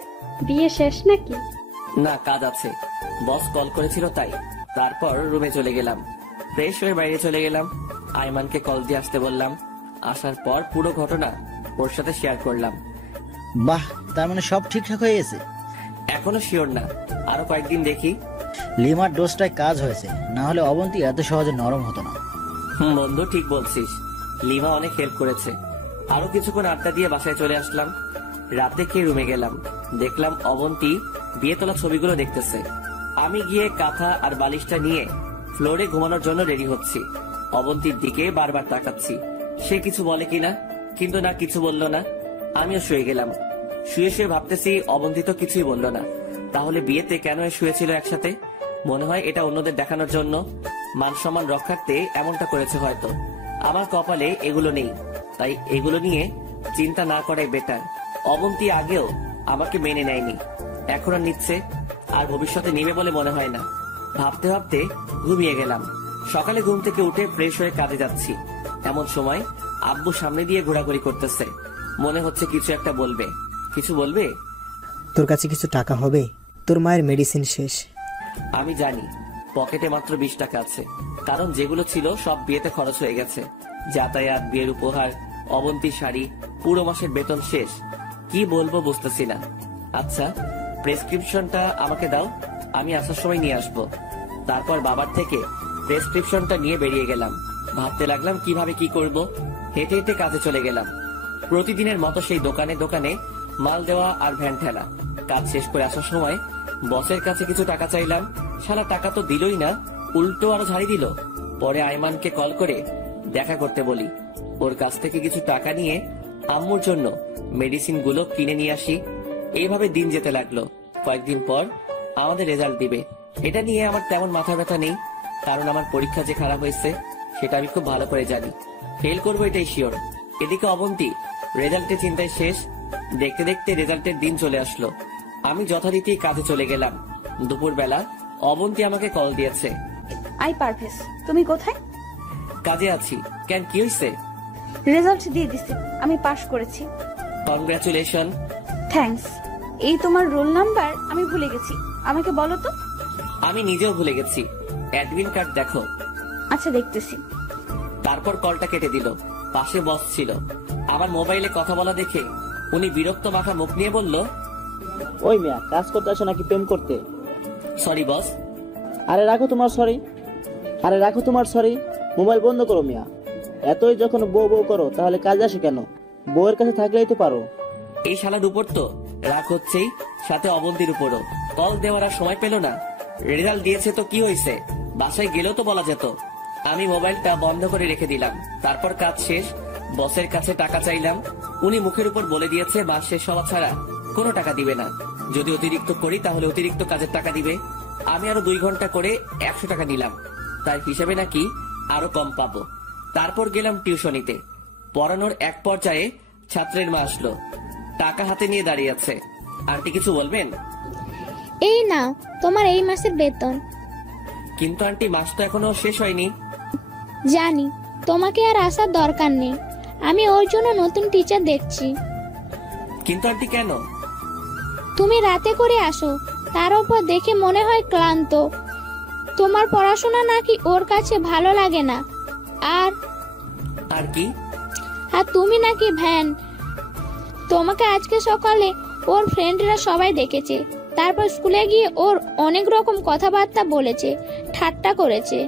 বিয়ে শেষ নাকি? না, কাজ আছে, বস কল করেছিল তাই। তারপর রুমে চলে গেলাম। ফ্রেশ হয়ে বাইরে চলে গেলাম। আইমানকে কল দিয়ে আসতে বললাম। আসার পর পুরো ঘটনা ওর সাথে শেয়ার করলাম। বাহ, তার মানে সব ঠিকঠাক হয়ে গেছে। এখনো শিওর না, আরো কয়েকদিন দেখি। লিমার ডোজটায় কাজ হয়েছে, না হলে অবন্তী এত সহজে নরম হতো না। বন্ধু ঠিক বলছিস, লিমা অনেক হেল্প করেছে। আরো কিছুক্ষণ আড্ডা দিয়ে বাসায় চলে আসলাম। রাতে খেয়ে রুমে গেলাম, দেখলাম অবন্তী বিয়ে তোলা ছবিগুলো দেখতেছে। আমি গিয়ে কাঁথা আর বালিশটা নিয়ে ফ্লোরে ঘুমানোর জন্য রেডি হচ্ছি। অবন্তীর দিকে বারবার তাকাচ্ছি, সে কিছু বলে কিনা, কিন্তু না, কিছু বললো না। আমিও শুয়ে গেলাম। শুয়ে শুয়ে ভাবতেছি অবন্তী তো কিছুই বললো না, তাহলে বিয়েতে কেন শুয়েছিল একসাথে? মনে হয় এটা অন্যদের দেখানোর জন্য, মান সম্মান রক্ষার্থে এমনটা করেছে হয়তো। আমার কপালে এগুলো নেই, তাই এগুলো নিয়ে চিন্তা না করাই বেটার। অবন্তী আগেও আমাকে মেনে নেয়নি, এখন আর নিচ্ছে, আর ভবিষ্যতে নিবে বলে মনে হয় না। ভাবতে ভাবতে ঘুমিয়ে গেলাম। সকালে ঘুম থেকে উঠে ফ্রেশ হয়ে কাজে যাচ্ছি, এমন সময় আব্বু সামনে দিয়ে ঘোরাঘুরি করতেছে। মনে হচ্ছে কিছু একটা বলবে। কিছু বলবে? তোর কাছে কিছু টাকা হবে? তোর মায়ের মেডিসিন শেষ। আমি জানি পকেটে মাত্র 20 টাকা আছে, কারণ যেগুলো ছিল সব বিয়েতে খরচ হয়ে গেছে। যাতায়াত, বিয়ের উপহার, অবন্তীর শাড়ি, পুরো মাসের বেতন শেষ। কি বলবো বুঝতেছি না। আচ্ছা, প্রেসক্রিপশনটা আমাকে দাও, আমি আসার সময় নিয়ে আসবো। তারপর বাবার থেকে প্রেসক্রিপশনটা নিয়ে বেরিয়ে গেলাম। ভাবতে লাগলাম কিভাবে কি করব। হেঁটে হেঁটে কাজে চলে গেলাম। প্রতিদিনের মতো সেই দোকানে দোকানে মাল দেওয়া আর ভ্যান ঠেলা। কাজ শেষ করে আসার সময় বসের কাছে কিছু টাকা চাইলাম, শালা টাকা তো দিলই না, উল্টো আরো ঝাড়ি দিল। পরে আইমানকে কল করে দেখা করতে বলি, ওর কাছ থেকে কিছু টাকা নিয়ে আম্মুর জন্য মেডিসিন গুলো কিনে নিয়ে আসি। এইভাবে দিন যেতে লাগলো। কয়েকদিন পর আমাদের রেজাল্ট দিবে। এটা নিয়ে আমার তেমন মাথা ব্যথা নেই, কারণ আমার পরীক্ষা যে খারাপ হয়েছে সেটা আমি খুব ভালো করে জানি। ফেল করবো এটাই শিওর। এদিকে অবন্তী রেজাল্টের চিন্তায় শেষ। দেখতে দেখতে রেজাল্টের দিন চলে আসলো। আমি যথারীতি কাজে চলে গেলাম। দুপুরবেলা অবন্তী আমাকে কল দিয়েছে। আই পারভেজ, তুমি কোথায়? কাজে আছি। কেন, কি হয়েছে? রেজাল্ট দিয়ে দিছে, আমি পাশ করেছি। কংগ্রাচুলেশন। থ্যাঙ্কস। এই তোমার রোল নাম্বার আমি ভুলে গেছি, আমাকে বলো তো। আমি নিজেও ভুলে গেছি। অ্যাডমিন কার্ড দেখো। আচ্ছা, দেখতেছি। তারপর কলটা কেটে দিল। পাশে বস ছিল। আমার মোবাইলে কথা বলা দেখে উনি বিরক্ত মাখা মুখ নিয়ে বলল, ওই মিয়া, কাজ করতে আসো নাকি প্রেম করতে? Sorry boss. আরে রাখো তোমার সরি, মোবাইল বন্ধ করো মিয়া। এতই যখন বউ বউ করো তাহলে কাজে আসো কেন? বউয়ের কাছে থাকলেই তো পারো। এই শালার উপর তো রাগ হচ্ছেই, সাথে অবন্তীর উপরও। কল দেওয়ার আর সময় পেল না। রেজাল্ট দিয়েছে তো কি হয়েছে, বাসায় গেলেও তো বলা যেত। আমি মোবাইলটা বন্ধ করে রেখে দিলাম। তারপর কাজ শেষ, বসের কাছে টাকা চাইলাম। উনি মুখের উপর বলে দিয়েছে মাস শেষ হওয়া ছাড়া কোনো টাকা দিবে না। যদি অতিরিক্ত করি তাহলে অতিরিক্ত কাজের টাকা দিবে। আমি আরো 2 ঘন্টা করে 100 টাকা নিলাম, তার হিসেবে নাকি আরো কম পাবো। তারপর গেলাম টিউশনিতে। পড়ানোর এক পর্যায়ে ছাত্রের মা আসলো, টাকা হাতে নিয়ে দাঁড়িয়ে আছে। আন্টি কিছু বলবেন? এই নাও তোমার এই মাসের বেতন। কিন্তু আন্টি, মাস তো এখনো শেষ হয়নি। জানি, তোমাকে আর আসার দরকার নেই, আমি ওর জন্য নতুন টিচার দেখছি। কিন্তু আন্টি কেন? তুমি রাতে করে আসো, তার উপর দেখে মনে হয় ক্লান্ত। তোমার পড়াশোনা নাকি ওর কাছে ভালো লাগে না। আর কি? আর তুমি নাকি ভ্যান। তোমাকে আজকে সকালে ওর ফ্রেন্ডরা সবাই দেখেছে। তারপর স্কুলে গিয়ে ওর অনেক রকম কথাবার্তা বলেছে, ঠাট্টা করেছে।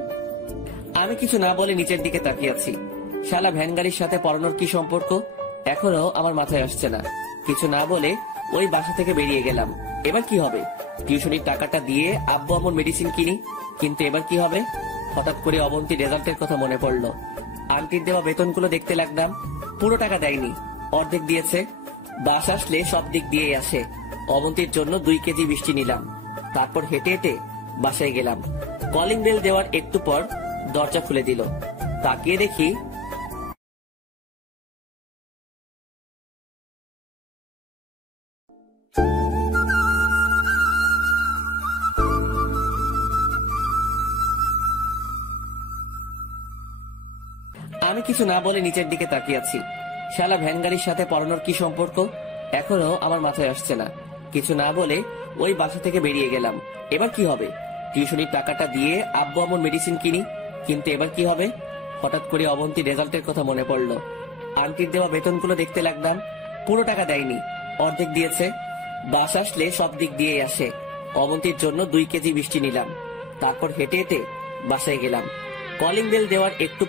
আমি কিছু না বলে নিচের দিকে তাকিয়ে আছি। শালা ভ্যান গাড়ির সাথে পড়ানোর কি সম্পর্ক এখনো আমার মাথায় আসছে না। কিছু না বলে ওই বাসা থেকে বেরিয়ে গেলাম। এবার কি হবে? টিউশনির টাকাটা দিয়ে আব্বু আমার মেডিসিন কিনি, কিন্তু এবার কি হবে? হঠাৎ করে অবন্তীর রেজাল্টের কথা মনে পড়লো। আন্টির দেওয়া বেতনগুলো দেখতে লাগলাম। পুরো টাকা দেয়নি, অর্ধেক দিয়েছে। বাস আসলে সব দিক দিয়েই আসে। অবন্তীর জন্য 2 কেজি মিষ্টি নিলাম। তারপর হেঁটে হেঁটে বাসায় গেলাম। কলিং বেল দেওয়ার একটু পর দরজা খুলে দিল। তাকিয়ে দেখি আমি কিছু না বলে নিচের দিকে তাকিয়ে আছি। শালা ভ্যান গাড়ির সাথে পড়ানোর কি সম্পর্ক এখনো আমার মাথায় আসছে না। কিছু না বলে ওই বাসা থেকে বেরিয়ে গেলাম। এবার কি হবে? টিউশনির টাকাটা দিয়ে আব্বু আমার মেডিসিন কিনি, কিন্তু এবার কি হবে? হঠাৎ করে অবন্তীর রেজাল্টের কথা মনে পড়লো। আন্টির দেওয়া বেতনগুলো দেখতে লাগলাম। পুরো টাকা দেয়নি, অর্ধেক দিয়েছে। বাস আসলে সব দিক দিয়েই আসে। অবন্তীর জন্য 2 কেজি মিষ্টি নিলাম। তারপর হেঁটে হেঁটে বাসায় গেলাম। কলিং বেল দেওয়ার একটু